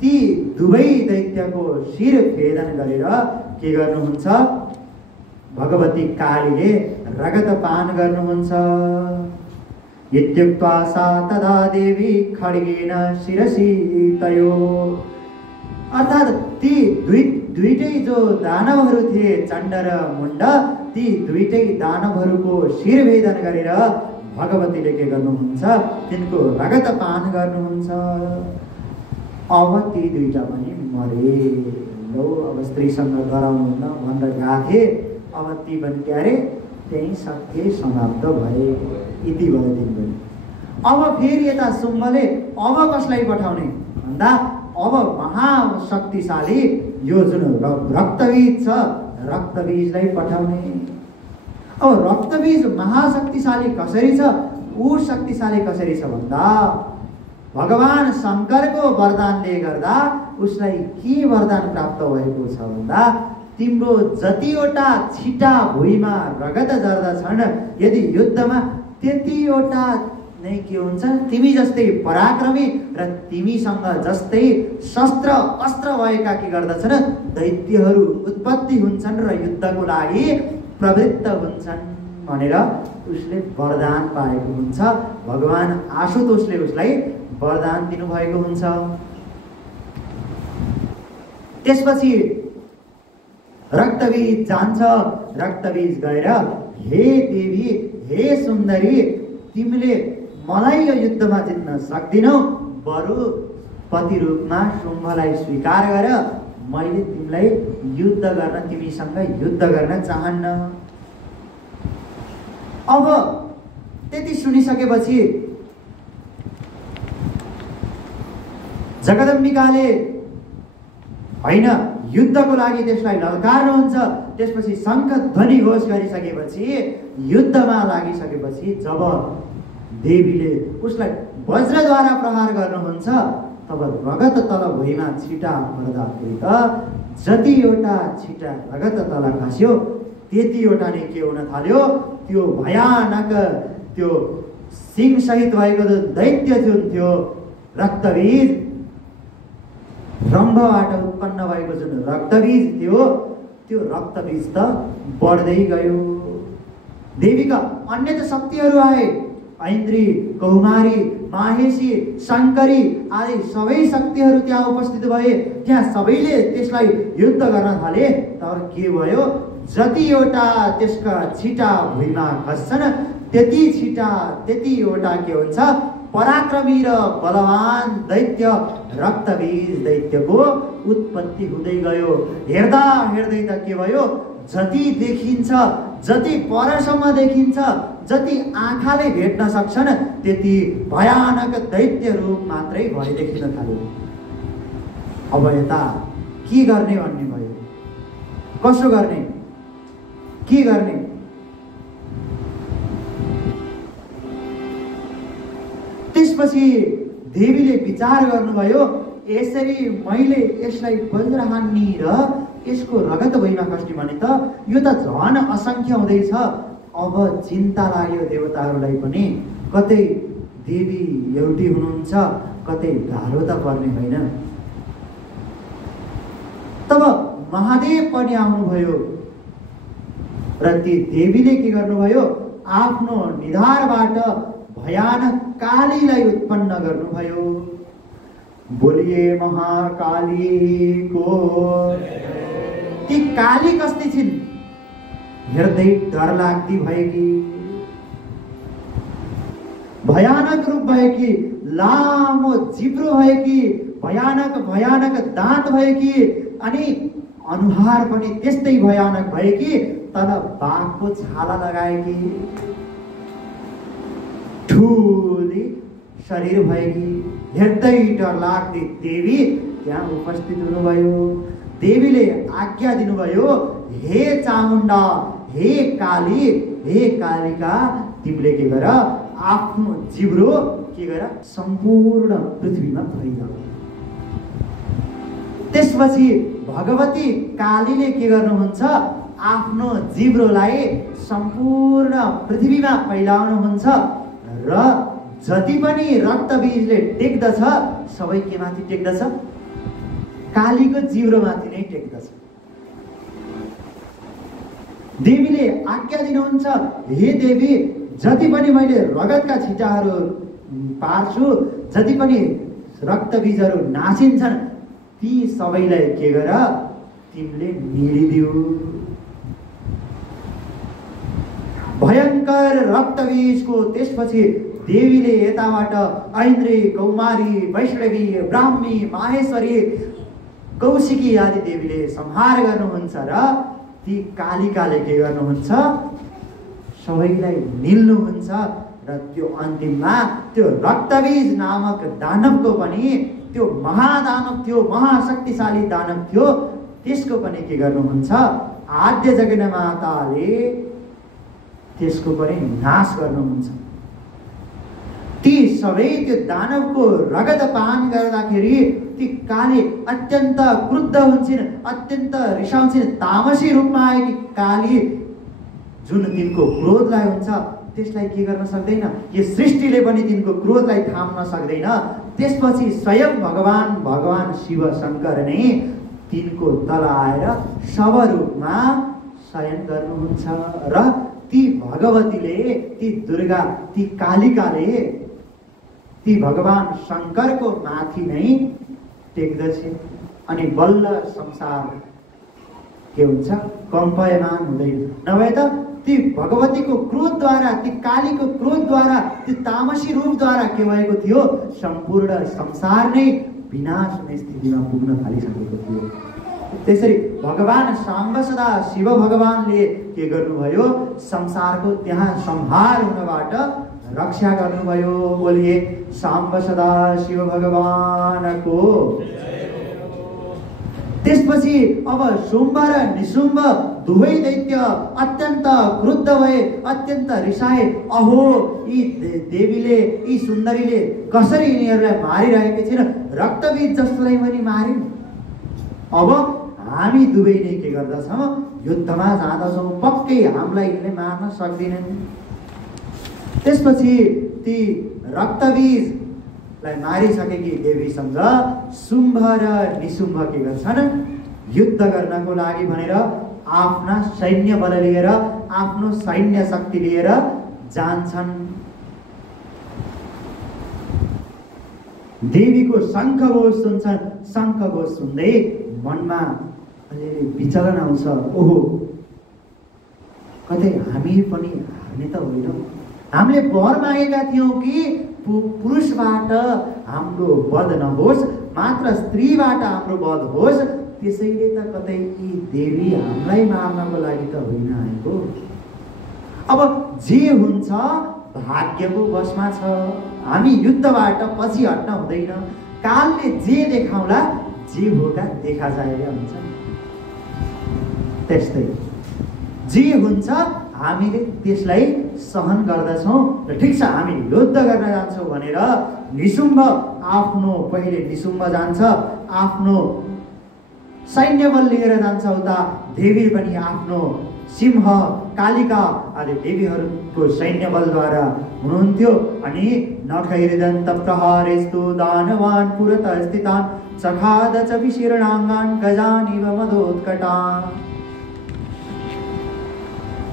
ती दुवै दैत्यको शिर भेदन गरेर के गर्नुहुन्छ, भगवती कालीले रगतपान गर्नुहुन्छ। इत्युक्त्वा सा तदा देवी खड्गेन शिरसि तयो। अर्थात् ती दुईटै जो दानवहरू थिए चण्ड र मुण्ड, ती दुईटै दानवहरूको शिरभेदन गरेर भगवतीले के गर्नुहुन्छ, तिनको रगतपान गर्नुहुन्छ। अब ती दुईटा पनि मरे। लो, अब स्त्रीसँग गराउनुहुन्न भनेर गाथे, अब ती पनि क्यारे त्यही सके, समाप्त भए। यति भयो दिन पनि। अब फेरि यता शुम्भले अब कसलाई पठाउने भन्दा, अब महाशक्तिशाली यो जुन रक्तबीज छ, रक्तबीजलाई पठाउने। अब रक्तबीज महाशक्तिशाली कसरी छ? ऊ शक्तिशाली कसरी छ भन्दा, भगवान शङ्करको वरदानले गर्दा उसलाई के वरदान प्राप्त भएको छ भन्दा, तिम्रो जतिवटा छिटा भुइँमा रगत झर्दछन् यदि युद्धमा, त्यतिवटा नै के हुन्छ, तिमी जस्तै पराक्रमी र तिमीसँग जस्तै शस्त्र अस्त्र भएका के गर्दछन्, दैत्यहरू उत्पत्ति हुन्छन् र युद्धको लागि प्रवृत्त हुन्छन् भनेर उसले वरदान पाएको हुन्छ। भगवान आशुतोषले उसलाई वरदान दिनुभएको हुन्छ। त्यसपछि रक्तबीज जान्छ। रक्तबीज गएर, हे देवी, हे सुन्दरी, तिमीले मलाई यो युद्धमा जित्न सक्दिनौ, बरु पति रूपमा शुम्भलाई स्वीकार गर, मैले तिमीलाई युद्ध गर्न, तिमीसँग युद्ध गर्न चाहन्न। अब त्यति सुनिसकेपछि जगदम्बिकाले होइन, युद्धको लागि त्यसलाई ललकार्नुहुन्छ। त्यसपछि शङ्ख ध्वनि घोष गरिसकेपछि, युद्धमा लागिसकेपछि जब देवीले उसलाई वज्रद्वारा प्रहार गर्नुहुन्छ, तब रगत तल भुइँमा छिटा पर्दाखेरि त जतिवटा छिटा रगत तल खस्यो त्यतिवटा नै के हुन थाल्यो, त्यो भयानक त्यो सिंह सहित भएको जो दैत्य थियो रक्तबीज, रम्भबाट उत्पन्न भएको जुन रक्तबीज थियो त्यो रक्तबीज त बढ्दै गयो। देवीका अन्य त शक्तिहरू आए, ऐन्द्री, कौमारी, माहेशी, शङ्करी आदि सबै शक्तिहरू त्यहाँ उपस्थित भए। त्यहाँ सबैले त्यसलाई युद्ध गर्न थाले। तर के भयो, जतिवटा त्यसका छिटा भुइँमा खस्छन् त्यति छिटा त्यतिवटा के हुन्छ, पराक्रमी र बलवान दैत्य रक्तबीज दैत्यको उत्पत्ति हुँदै गयो। हेर्दा हेर्दै त के भयो, जति देखिन्छ, जति परसम्म देखिन्छ, जति आँखाले भेट्न सक्छन् त्यति भयानक दैत्य रूप मात्रै भए देखिन थाल्यो। अब यता के गर्ने भन्ने भयो, कसो गर्ने, के गर्ने? त्यसपछि देवीले विचार गर्नुभयो, यसरी मैले यसलाई वज्र हान्ने र यसको रगत भुइँमा खस्ने भने त यो त झन असङ्ख्य हुँदैछ। अब चिन्ता लाग्यो देवताहरूलाई पनि, कतै देवी एउटी हुनुहुन्छ, कतै गाह्रो त पर्ने होइन। तब महादेव पनि आउनुभयो र ती देवीले के गर्नुभयो, आफ्नो निधारबाट भयानक कालीलाई उत्पन्न गर्नुभयो। बोलिए महाकालीको। ती काली कस्ती छिन्, हेर्दै डर लाग्दी भएकी, भयानक रूप भएकी, लामो जिब्रो भएकी, भयानक भयानक दाँत भएकी, अनि अनुहार पनि त्यस्तै भयानक भएकी, तल बाघको छाला लगाएकी, ठुली शरीर भएकी, हेर्दै डर लाग्दी देवी त्यहाँ उपस्थित हुनुभयो। देवीले आज्ञा दिनुभयो, हे चामुण्डा, हे काली, हे कालिका, तिमीले के गर, आफ्नो जिब्रो के गर, सम्पूर्ण पृथ्वीमा फैलाऊ। त्यसपछि भगवती कालीले के गर्नुहुन्छ, आफ्नो जिब्रोलाई सम्पूर्ण पृथ्वीमा फैलाउनुहुन्छ र जति पनि रक्तबीजले टेक्दछ सबै के माथि टेक्दछ, कालीको जिब्रो माथि नै टेक्दछ। देवीले आज्ञा दिनुहुन्छ, हे देवी, जति पनि मैले रगतका छिटाहरू पार्छु, जति पनि रक्तबीजहरू नासिन्छन् ती सबैलाई के गर, तिमीले निलिदिऊ। भयङ्कर रक्तबीजको त्यसपछि देवीले यताबाट ऐन्द्री, कौमारी, वैष्णवी, ब्राह्मी, माहेश्वरी, कौशिकी आदि देवीले संहार गर्नुहुन्छ र ती कालिकाले के गर्नुहुन्छ, सबैलाई निल्नुहुन्छ र त्यो अन्तिममा त्यो रक्तबीज नामक दानवको पनि, त्यो महादानव थियो, महाशक्तिशाली दानव थियो, त्यसको पनि के गर्नुहुन्छ, आद्य जगन्माताले त्यसको पनि नाश गर्नुहुन्छ। ती सबै त्यो दानवको रगत पान गर्दाखेरि ती काली अत्यन्त क्रुद्ध हुन्छन्, अत्यन्त रिसाउँछन्। तामसी रूपमा आएकी काली जुन तिनको क्रोधलाई हुन्छ त्यसलाई के गर्न सक्दैन, यो सृष्टिले पनि तिनको क्रोधलाई थाम्न सक्दैन। त्यसपछि स्वयं भगवान शिव शङ्कर नै तिनको तल आएर शव रूपमा शयन गर्नुहुन्छ र ती भगवतीले, ती दुर्गा, ती कालिकाले ती भगवान शङ्करको माथि नै टेक्दछ। अनि बल्ल संसार के हुन्छ, कम्पायमान हुँदैन। नभए त ती भगवतीको क्रोधद्वारा, ती कालीको क्रोधद्वारा, ती तामसी रूपद्वारा के भएको थियो, सम्पूर्ण संसार नै विनाश हुने स्थितिमा पुग्न थालिसकेको थियो। त्यसरी भगवान साम्ब सदा शिव भगवानले के गर्नुभयो, संसारको त्यहाँ संहार हुनबाट रक्षा गर्नुभयो। बोलिए साम्ब सदा शिव भगवानको। त्यसपछि अब शुम्भ र निशुम्भ दुवै दैत्य अत्यन्त क्रुद्ध भए, अत्यन्त रिसाए। अहो, यी देवीले, यी सुन्दरीले कसरी यिनीहरूलाई मारिरहेकी छिन्, रक्तबीज जस्तोलाई पनि मारिन्। अब हामी दुवै नै के गर्दछौँ, युद्धमा जाँदछौँ, पक्कै हामीलाई यिनले मार्न सक्दैनन्। त्यसपछि ती रक्तबीज लाई मारिसकेकी देवीसँग शुम्भ र निशुम्भ के गर्छन्? युद्ध गर्नको लागि भनेर आफ्ना सैन्य बल लिएर, आफ्नो सैन्य शक्ति लिएर जान्छन्। देवीको शङ्खघोष सुन्छन्। शङ्खघोष सुन्दै मनमा अलिअलि विचलन आउँछ। ओहो, कतै हामी पनि हार्ने त होइनौँ। हामीले वर मागेका थियौँ कि पुरुषबाट हाम्रो वध नहोस्, मात्र स्त्रीबाट हाम्रो वध होस्। त्यसैले त कतै यी देवी हामीलाई मार्नको लागि त होइन आएको। अब जे हुन्छ भाग्यको वशमा छ। हामी युद्धबाट पछि हट्न हुँदैन। कालले जे देखाउला, जे होगा देखा जाएगा हुन्छ। त्यस्तै जे हुन्छ हामीले त्यसलाई सहन गर्दछौँ। र ठिक छ, हामी युद्ध गर्न जान्छौँ भनेर निशुम्भ आफ्नो पहिले निशुम्भ जान्छ, आफ्नो सैन्य बल लिएर जान्छ। उता देवी पनि आफ्नो सिंह, कालिका आदि देवीहरूको सैन्य बलद्वारा हुनुहुन्थ्यो। अनि नखैर्दन्त प्रहारेस्तु दानवान् पुरतः स्थितान् सखाद च विशीर्णाङ्गान् गजानिव मदोत्कटान्।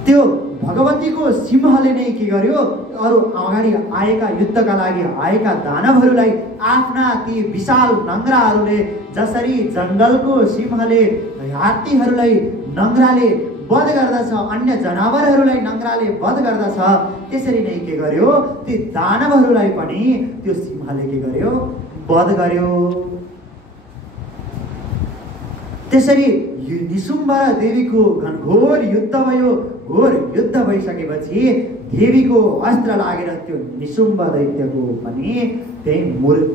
त्यो भगवतीको सिंहले नै के गर्यो? अरू अगाडि आएका, युद्धका लागि आएका दानवहरूलाई आफ्ना ती विशाल नङ्ग्राहरूले, जसरी जङ्गलको सिंहले हात्तीहरूलाई नङ्ग्राले वध गर्दछ, अन्य जनावरहरूलाई नङ्ग्राले वध गर्दछ, त्यसरी नै के गर्यो? ती दानवहरूलाई पनि त्यो सिंहले के गर्यो? वध गर्यो। त्यसरी निशुम्भ र देवीको घनघोर युद्ध भयो। घोर युद्ध भइसकेपछि देवीको अस्त्र लागेर त्यो निशुम्भ दैत्यको पनि त्यही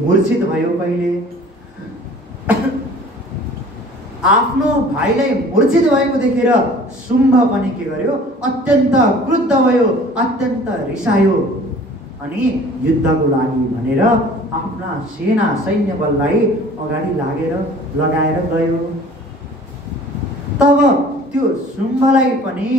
मूर्छित भयो। पहिले आफ्नो भाइलाई मूर्छित भएको देखेर शुम्भ पनि के गर्यो? अत्यन्त क्रुद्ध भयो, अत्यन्त रिसायो। अनि युद्धको लागि भनेर आफ्ना सेना सैन्य बललाई अगाडि लगाएर गयो। तब त्यो शुम्भलाई पनि,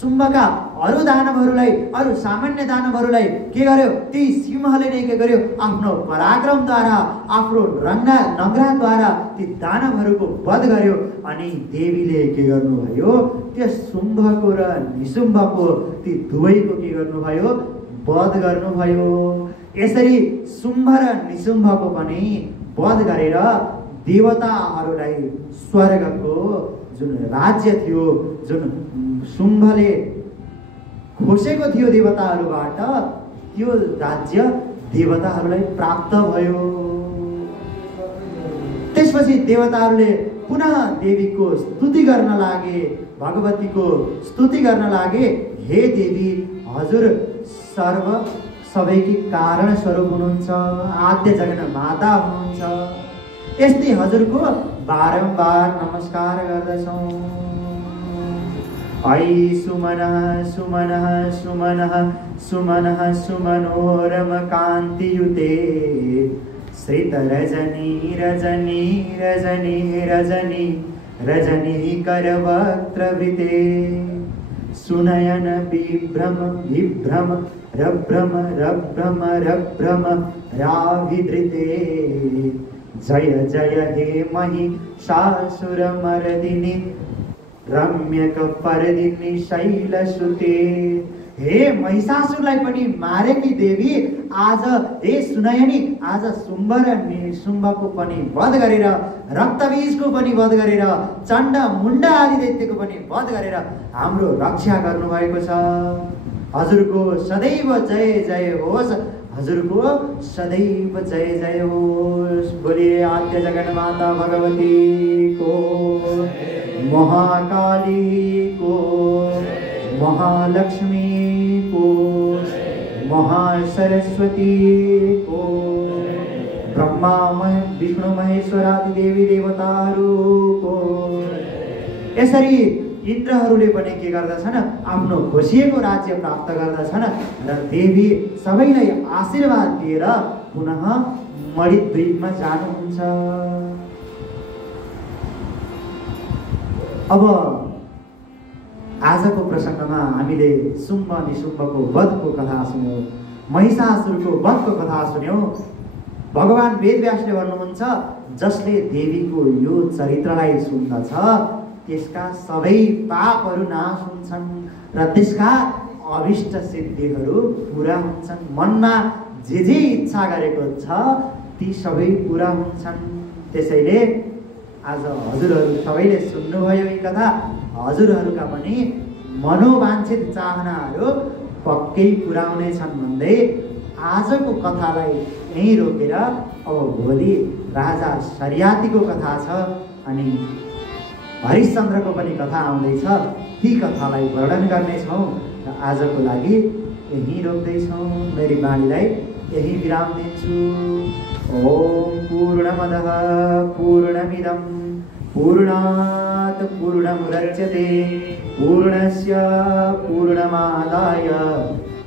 शुम्भका अरू दानवहरूलाई, अरू सामान्य दानवहरूलाई के गर्यो? ती सिंहले नै के गर्यो? आफ्नो पराक्रमद्वारा, आफ्नो नङ्ग्राद्वारा ती दानवहरूको वध गर्यो। अनि देवीले के गर्नुभयो? त्यो शुम्भको र निशुम्भको ती दुवैको के गर्नुभयो? वध गर्नुभयो। यसरी शुम्भ र निशुम्भको पनि वध गरेर देवताहरूलाई स्वर्गको जुन राज्य थियो, जुन शुम्भले खोसेको थियो देवताहरूबाट, त्यो राज्य देवताहरूलाई प्राप्त भयो। त्यसपछि देवताहरूले पुनः देवीको स्तुति गर्न लागे, भगवतीको स्तुति गर्न लागे। हे देवी, हजुर सबैकी कारण स्वरूप हुनुहुन्छ, आद्य जगन माता हुनुहुन्छ। यस्तै हजुरको बारम्बार नमस्कार गर्दछौँ। ऐ सुमनः सुमनः सुमनः सुमनः सुमनोरम कान्तियुते श्रित रजनी रजनी रजनी रजनी रजनी करवक्त्रवृते सुनयन विभ्रम विभ्रम रभ्रम रभ्रम रभ्रम राभिधृते जय जय हे महिषासुरमर्दिनि रम्यक परदिनि शैलसुते। हे महिषासुरलाई पनि मारेकी देवी, आज हे सुनयनी, आज शुम्भ र निशुम्भको पनि वध गरेर, रक्तबीजको पनि वध गरेर, चण्ड मुण्ड आदि दैत्यको पनि वध गरेर हाम्रो रक्षा गर्नुभएको छ। हजुरको सदैव जय जय होस्, हजुरको सदैव जय जय होस्। बोलिए आद्य जगन माता भगवती को, महाकाली को, महालक्ष्मी को, महासरस्वती को, ब्रह्मा विष्णु महेश्वर आदि देवी देवताहरूको। यसरी इन्द्रहरूले पनि के गर्दछन्? आफ्नो खोसिएको राज्य प्राप्त गर्दछन् र देवी सबैलाई आशीर्वाद दिएर पुनः मणिद्वीपमा जानुहुन्छ। अब आजको प्रसङ्गमा हामीले शुम्भ निशुम्भको वधको कथा सुन्यौँ, महिषासुरको वधको कथा सुन्यौँ। भगवान वेदव्यासले भन्नुहुन्छ जसले देवीको यो चरित्रलाई सुन्दछ त्यसका सबै पापहरू नाश हुन्छन् र त्यसका अभिष्ट सिद्धिहरू पुरा हुन्छन्। मनमा जे इच्छा गरेको छ ती सबै पुरा हुन्छन्। त्यसैले आज हजुरहरू सबैले सुन्नुभयो यी कथा। हजुरहरूका पनि मनोवाञ्छित चाहनाहरू पक्कै पुरा हुनेछन् भन्दै आजको कथालाई यहीँ रोकेर अब भोलि राजा सरियातीको कथा छ अनि हरिश्चन्द्रको पनि कथा आउँदैछ। ती कथालाई वर्णन गर्नेछौँ र आजको लागि यहीँ रोक्दैछौँ। मेरी बाणीलाई यही विराम दिन्छु। ओम पूर्णमदः पूर्णमिदं पूर्णात् पूर्णमुदच्यते पूर्णस्य पूर्णमादाय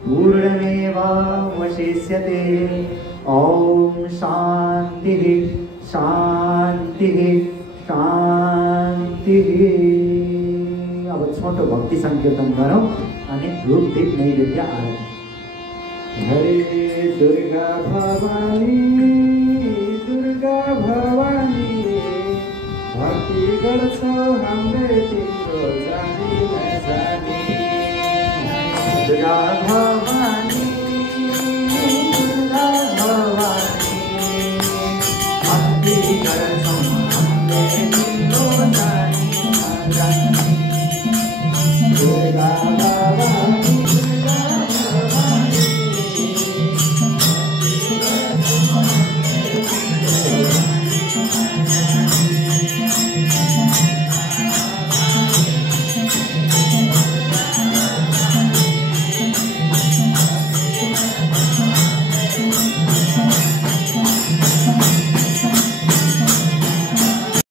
पूर्णमेवावशिष्यते। ओम शान्तिः शान्तिः शान्तिः। अब छोटो भक्ति संकीर्तन गरौँ अनि धूप दीप नैवेद्य आरती। हरे दुर्गा भवानी दुर्गा भवानी भक्ति गर्छौ हामीले तिम्रो जानी नजानी। दुर्गा भवानी